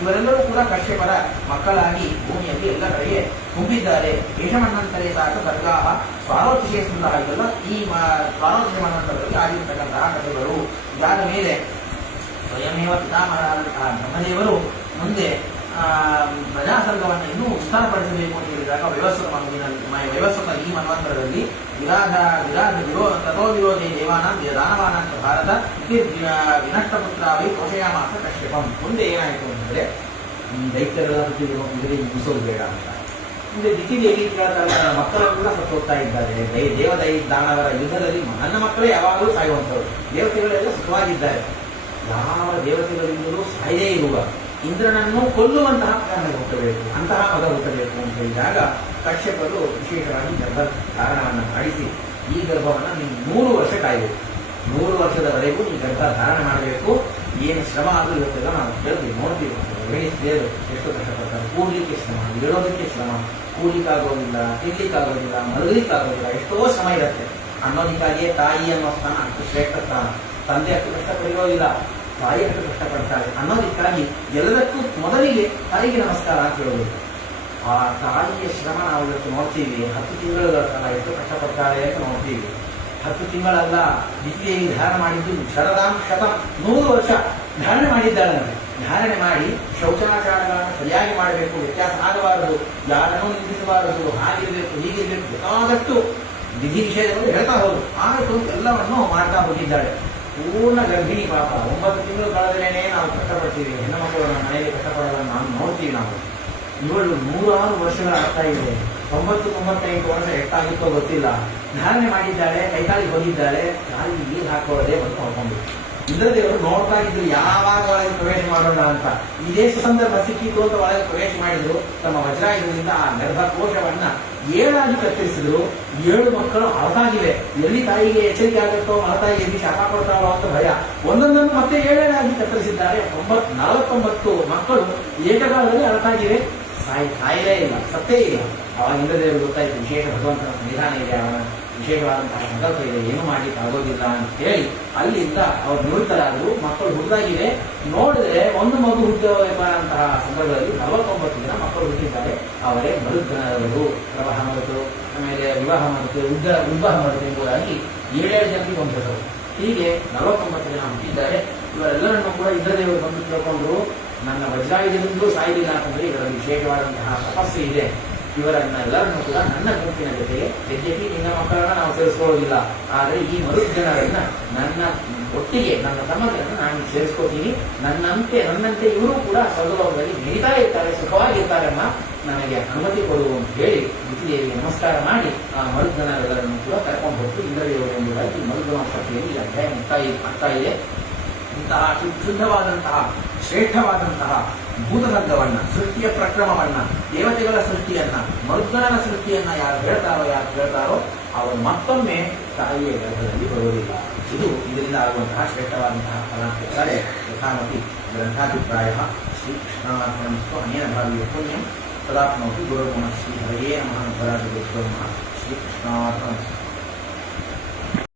ಇವರೆಲ್ಲರೂ ಕೂಡ ಕಶ್ಯಪರ ಮಕ್ಕಳಾಗಿ ಭೂಮಿಯಲ್ಲಿ ಎಲ್ಲ ಕಡೆಗೆ ತುಂಬಿದ್ದಾರೆ. ಕೇಶಮನ್ನಂತರೇ ಸಾಕು ಸರ್ಗಾಹ ಸ್ವಾರೋಚಿಷೇಸುಂತಹ ಇವೆಲ್ಲ ಈ ಸ್ವಾರೋಚಿಷ ಮನ್ನಂತರದಲ್ಲಿ ಆಗಿರತಕ್ಕಂತಹ ಕಥೆಗಳು. ಇದಾದ ಮೇಲೆ ಸ್ವಯಮೇವ ಪಿತಾಮಹರಾದಂತಹ ಬ್ರಹ್ಮದೇವರು ಮುಂದೆ ಪ್ರಜಾಸರ್ಗವನ್ನು ಇನ್ನೂ ವಿಸ್ತಾರಪಡಿಸಬೇಕು ಅಂತ ಹೇಳಿದಾಗ ವೈವಸ್ವತ ಈ ಮನ್ವಂತರದಲ್ಲಿ ತಥೋ ವಿರೋಧಿ ದೇವಾನಾಂ ದಾನವಾನಾಂಚ ಭಾರತ ಇತಿ ವಿನಷ್ಟಪುತ್ರಾವಿ ಪೋಷಯಾಮಾಸ ಕಶ್ಯಪಂ. ಮುಂದೆ ಏನಾಯಿತು ಅಂತಂದ್ರೆ ದೈತ್ಯಗಳ ಇದರಿಗೆ ಮುಗಿಸೋದು ಬೇಡ ಅಂತ ಮುಂದೆ ದಿತಿದೇವಿ ನನ್ನ ಮಕ್ಕಳೆಲ್ಲ ಸತ್ತೋಗ್ತಾ ಇದ್ದಾರೆ. ದಾನವರ ಯುದ್ಧದಲ್ಲಿ ನನ್ನ ಮಕ್ಕಳೇ ಯಾವಾಗಲೂ ಸಾಯುವಂಥವ್ರು, ದೇವತೆಗಳೆಲ್ಲ ಸುಖವಾಗಿದ್ದಾರೆ. ಯಾವ ದೇವತೆಗಳಿಂದಲೂ ಸಾಯದೇ ಇರುವ ಇಂದ್ರನನ್ನು ಕೊಲ್ಲುವಂತಹ ಕಾರಣ ಹುಟ್ಟಬೇಕು, ಅಂತಹ ಮಗ ಹುಟ್ಟಬೇಕು ಅಂತ ಹೇಳಿದಾಗ ಕಶ್ಯಪರು ವಿಶೇಷವಾಗಿ ಗರ್ಭಧಾರಣವನ್ನು ಮಾಡಿಸಿ ಈ ಗರ್ಭವನ್ನು ನೀವು 3 ವರ್ಷ ಕಾಯಬೇಕು. 3 ವರ್ಷದವರೆಗೂ ಈ ಗರ್ಭಧಾರಣೆ ಮಾಡಬೇಕು. ಏನು ಶ್ರಮ ಆದರೂ ಇವತ್ತೆಲ್ಲ ನಾವು ಕೇಳ್ತೀವಿ, ನೋಡ್ತೀವಿ. ಗೃಹಿಣಿಯರು ಎಷ್ಟು ಕಷ್ಟಪಡ್ತಾರೆ, ಕೂಡ್ಲಿಕ್ಕೆ ಶ್ರಮ, ಹೇಳೋದಕ್ಕೆ ಶ್ರಮ, ಕೂಡ್ಲಿಕ್ಕಾಗೋದಿಲ್ಲ, ತಿನ್ಲಿಕ್ಕಾಗೋದಿಲ್ಲ, ಮಲಗಲಿಕ್ಕಾಗೋದಿಲ್ಲ, ಎಷ್ಟೋ ಶ್ರಮ ಇರುತ್ತೆ. ಅನ್ನೋದಕ್ಕಾಗಿಯೇ ತಾಯಿ ಅನ್ನೋ ಸ್ಥಾನ ಅಷ್ಟು ಶ್ರೇಷ್ಠ ಸ್ಥಾನ. ತಂದೆ ಅಷ್ಟು ಕಷ್ಟಪಡಿರೋದಿಲ್ಲ, ತಾಯಿ ಅಷ್ಟು ಕಷ್ಟಪಡ್ತಾರೆ ಅನ್ನೋದಕ್ಕಾಗಿ ಎಲ್ಲದಕ್ಕೂ ಮೊದಲಿಗೆ ತಾಯಿಗೆ ನಮಸ್ಕಾರ ಅಂತ ಹೇಳೋದು. ಆ ತಾಯಿಯ ಶ್ರಮ ನಾವು ಇವತ್ತು ನೋಡ್ತೀವಿ. 10 ತಿಂಗಳ ಕಾಲ ಎಷ್ಟು ಕಷ್ಟಪಡ್ತಾರೆ ಅಂತ ನೋಡ್ತೀವಿ. 10 ತಿಂಗಳಲ್ಲ, ದಿತಿದೇವಿ ಧಾರಣ ಮಾಡಿದ್ದು ಶರದಾಂ ಶತಂ 100 ವರ್ಷ ಧಾರಣೆ ಮಾಡಿದ್ದಾಳೆ. ಧಾರಣೆ ಮಾಡಿ ಶೌಚಾಚಾರಗಳನ್ನು ಸರಿಯಾಗಿ ಮಾಡಬೇಕು, ವ್ಯತ್ಯಾಸ ಆಗಬಾರದು, ಯಾರನ್ನೂ ನಿಂದಿಸಬಾರದು, ಹಾಗಿರಬೇಕು, ಹೀಗಿರಬೇಕು, ಬೇಕಾದಷ್ಟು ವಿಧಿ ವಿಷಯದಲ್ಲಿ ಹೇಳ್ತಾ ಹೋದು. ಆಗ ಎಲ್ಲವನ್ನು ಮಾಡ್ತಾ ಹೋಗಿದ್ದಾಳೆ. ಪೂರ್ಣ ಗರ್ಭಿಣಿ ಪಾಪ. 9 ತಿಂಗಳು ಕಳೆದರೇನೆ ನಾವು ಕಷ್ಟಪಡ್ತೀವಿ. ಹೆಣ್ಣು ಮಕ್ಕಳು ನಮ್ಮ ಮನೆಯಲ್ಲಿ ಕಷ್ಟಪಡೋದನ್ನು ನಾವು ನೋಡ್ತೀವಿ. ನಾವು ಇವಳು 106 ವರ್ಷಗಳಾಗ್ತಾ ಇದೆ. 90-95 ವರ್ಷ ಎಷ್ಟಾಗಿತ್ತೋ ಗೊತ್ತಿಲ್ಲ. ಧಾರಣೆ ಮಾಡಿದ್ದಾಳೆ, ಕೈಕಾಲಿಗೆ ಹೋಗಿದ್ದಾಳೆ, ಕಾಲಿಗೆ ನೀರು ಹಾಕೊಳ್ಳೋದೇ ಬಂದು ಹೊಡ್ಕೊಂಡು. ಇಂದ್ರದೇವರು ನೋಡ್ತಾ ಇದ್ರು ಯಾವಾಗ ಒಳಗೆ ಪ್ರವೇಶ ಮಾಡೋಣ ಅಂತ. ಇದೇ ಸಂದರ್ಭ ಸಿಕ್ಕಿತು ಅಂತ ಒಳಗೆ ಪ್ರವೇಶ ಮಾಡಿದ್ರು. ತಮ್ಮ ವಜ್ರಾಯುಧದಿಂದ ಆ ಗರ್ಭಕೋಶವನ್ನ 7 ಆಗಿ ಕತ್ತರಿಸಿದ್ರು. 7 ಮಕ್ಕಳು ಅಳತಾಗಿವೆ. ಎಲ್ಲಿ ತಾಯಿಗೆ ಎಚ್ಚರಿಕೆ ಆಗುತ್ತೋ, ತಾಯಿ ಎಲ್ಲಿ ಶಾಪ ಕೊಡ್ತಾರೋ ಅಂತ ಭಯ. ಒಂದೊಂದನ್ನು ಮತ್ತೆ 7 ಆಗಿ ಕತ್ತರಿಸಿದ್ದಾರೆ. 49 ಮಕ್ಕಳು ಏಕಕಾಲದಲ್ಲಿ ಅಳತಾಗಿವೆ. ಸಾಯಲೇ ಇಲ್ಲ, ಸತ್ತೇ ಇಲ್ಲ. ಅವಾಗ ಇಂದ್ರದೇವರು ಗೊತ್ತಾಯ್ತು, ವಿಶೇಷ ಭಗವಂತನ ಸಂವಿಧಾನ ಇದೆ, ಅವನ ವಿಶೇಷವಾದಂತಹ ಸಂಕಲ್ಪ ಇದೆ, ಏನು ಮಾಡ್ಲಿಕ್ಕೆ ಆಗೋದಿಲ್ಲ ಅಂತ ಹೇಳಿ ಅಲ್ಲಿಂದ ಅವ್ರು ನಿವೃತ್ತರಾದ್ರು. ಮಕ್ಕಳು ಹುಟ್ಟಿದಾಗಿದೆ. ನೋಡಿದ್ರೆ ಒಂದು ಮಗು ಹುಟ್ಟುವಂತಹ ಸಂದರ್ಭದಲ್ಲಿ 49 ಜನ ಮಕ್ಕಳು ಹುಟ್ಟಿದ್ದಾರೆ. ಅವರೇ ಮರುದ್ಗಣರವರು. ಪ್ರವಾಹ ಮರುತು, ಆಮೇಲೆ ವಿವಾಹ ಮರುತು, ಉದ್ವಾಹ ಮರುತು ಎಂಬುದಾಗಿ 7 ಜನರಿಗೆ ವಂಶಗಳು. ಹೀಗೆ 49 ಜನ ಹುಟ್ಟಿದ್ದಾರೆ. ಇವರೆಲ್ಲರನ್ನು ಕೂಡ ಇಂದ್ರದೇವರು ಬಂದು ತಿಳ್ಕೊಂಡ್ರು. ನನ್ನ ವಜ್ರಾಯುಧದಿಂದಲೂ ಸಾಯಲಿಲ್ಲ ಅಂತಂದ್ರೆ ಇವರಲ್ಲಿ ವಿಶೇಷವಾದಂತಹ ತಪಸ್ಸು ಇದೆ. ಇವರನ್ನೆಲ್ಲರನ್ನು ಕೂಡ ನನ್ನ ಗುಂಪಿನ ಜೊತೆಗೆ, ಯದ್ಯಪಿ ನಿನ್ನ ಮಕ್ಕಳನ್ನ ನಾವು ಸೇರಿಸ್ಕೊಳ್ಳೋದಿಲ್ಲ, ಆದರೆ ಈ ಮರುಜನರನ್ನ ನನ್ನ ಒಟ್ಟಿಗೆ, ನನ್ನ ತಮ್ಮಗಳನ್ನು ನಾನು ಸೇರಿಸ್ಕೋತೀನಿ. ನನ್ನಂತೆ ಇವರು ಕೂಡ ಸ್ವರ್ಗಲೋಕದಲ್ಲಿ ನಡೀತಾ ಇರ್ತಾರೆ, ಸುಖವಾಗಿರ್ತಾರಮ್ಮ, ನನಗೆ ಅನುಮತಿ ಕೊಡು ಅಂತ ಹೇಳಿ ದಿತಿದೇವಿಗೆ ನಮಸ್ಕಾರ ಮಾಡಿ ಆ ಮರುಜನರೆಲ್ಲರನ್ನು ಕೂಡ ಕರ್ಕೊಂಡು ಹೋಗ್ತು ಇಂದ್ರದೇವರು ಎಂಬುದಾಗಿ ಮರುಗಮ ಶಕ್ತಿಯಲ್ಲಿ ಅಧ್ಯಾಯ ಆಗ್ತಾ ಇದೆ. ಇಂತಹ ಶುದ್ಧವಾದಂತಹ ಶ್ರೇಷ್ಠವಾದಂತಹ ಭೂತಸರ್ಗವನ್ನ, ಸೃಷ್ಟಿಯ ಪ್ರಕ್ರಮವನ್ನ, ದೇವತೆಗಳ ಸೃಷ್ಟಿಯನ್ನ, ಮರುದ್ಗಣನ ಸೃಷ್ಟಿಯನ್ನ ಯಾರು ಹೇಳ್ತಾರೋ ಅವರು ಮತ್ತೊಮ್ಮೆ ತಾಯಿಯ ಗರ್ಭದಲ್ಲಿ ಬರುವುದಿಲ್ಲ. ಇದು ಇದರಿಂದ ಆಗುವಂತಹ ಶ್ರೇಷ್ಠವಾದಂತಹ ಫಲ ಅಂತ ಹೇಳ್ತಾರೆ. ಯಥಾಮತಿ ಗ್ರಂಥಾಭಿಪ್ರಾಯ. ಶ್ರೀಕೃಷ್ಣಾರ್ಪಣಸ್ತು ಅನೇನ ಭಾವಿಯ ಪುಣ್ಯಂ ತದಾಪ್ನೋತಿ ಗುರುರ್ಮಃ ಶ್ರೀ ಹರಯೇ ನಮಃ ಶ್ರೀಕೃಷ್ಣಾರ್ಪಣಸ್ತು.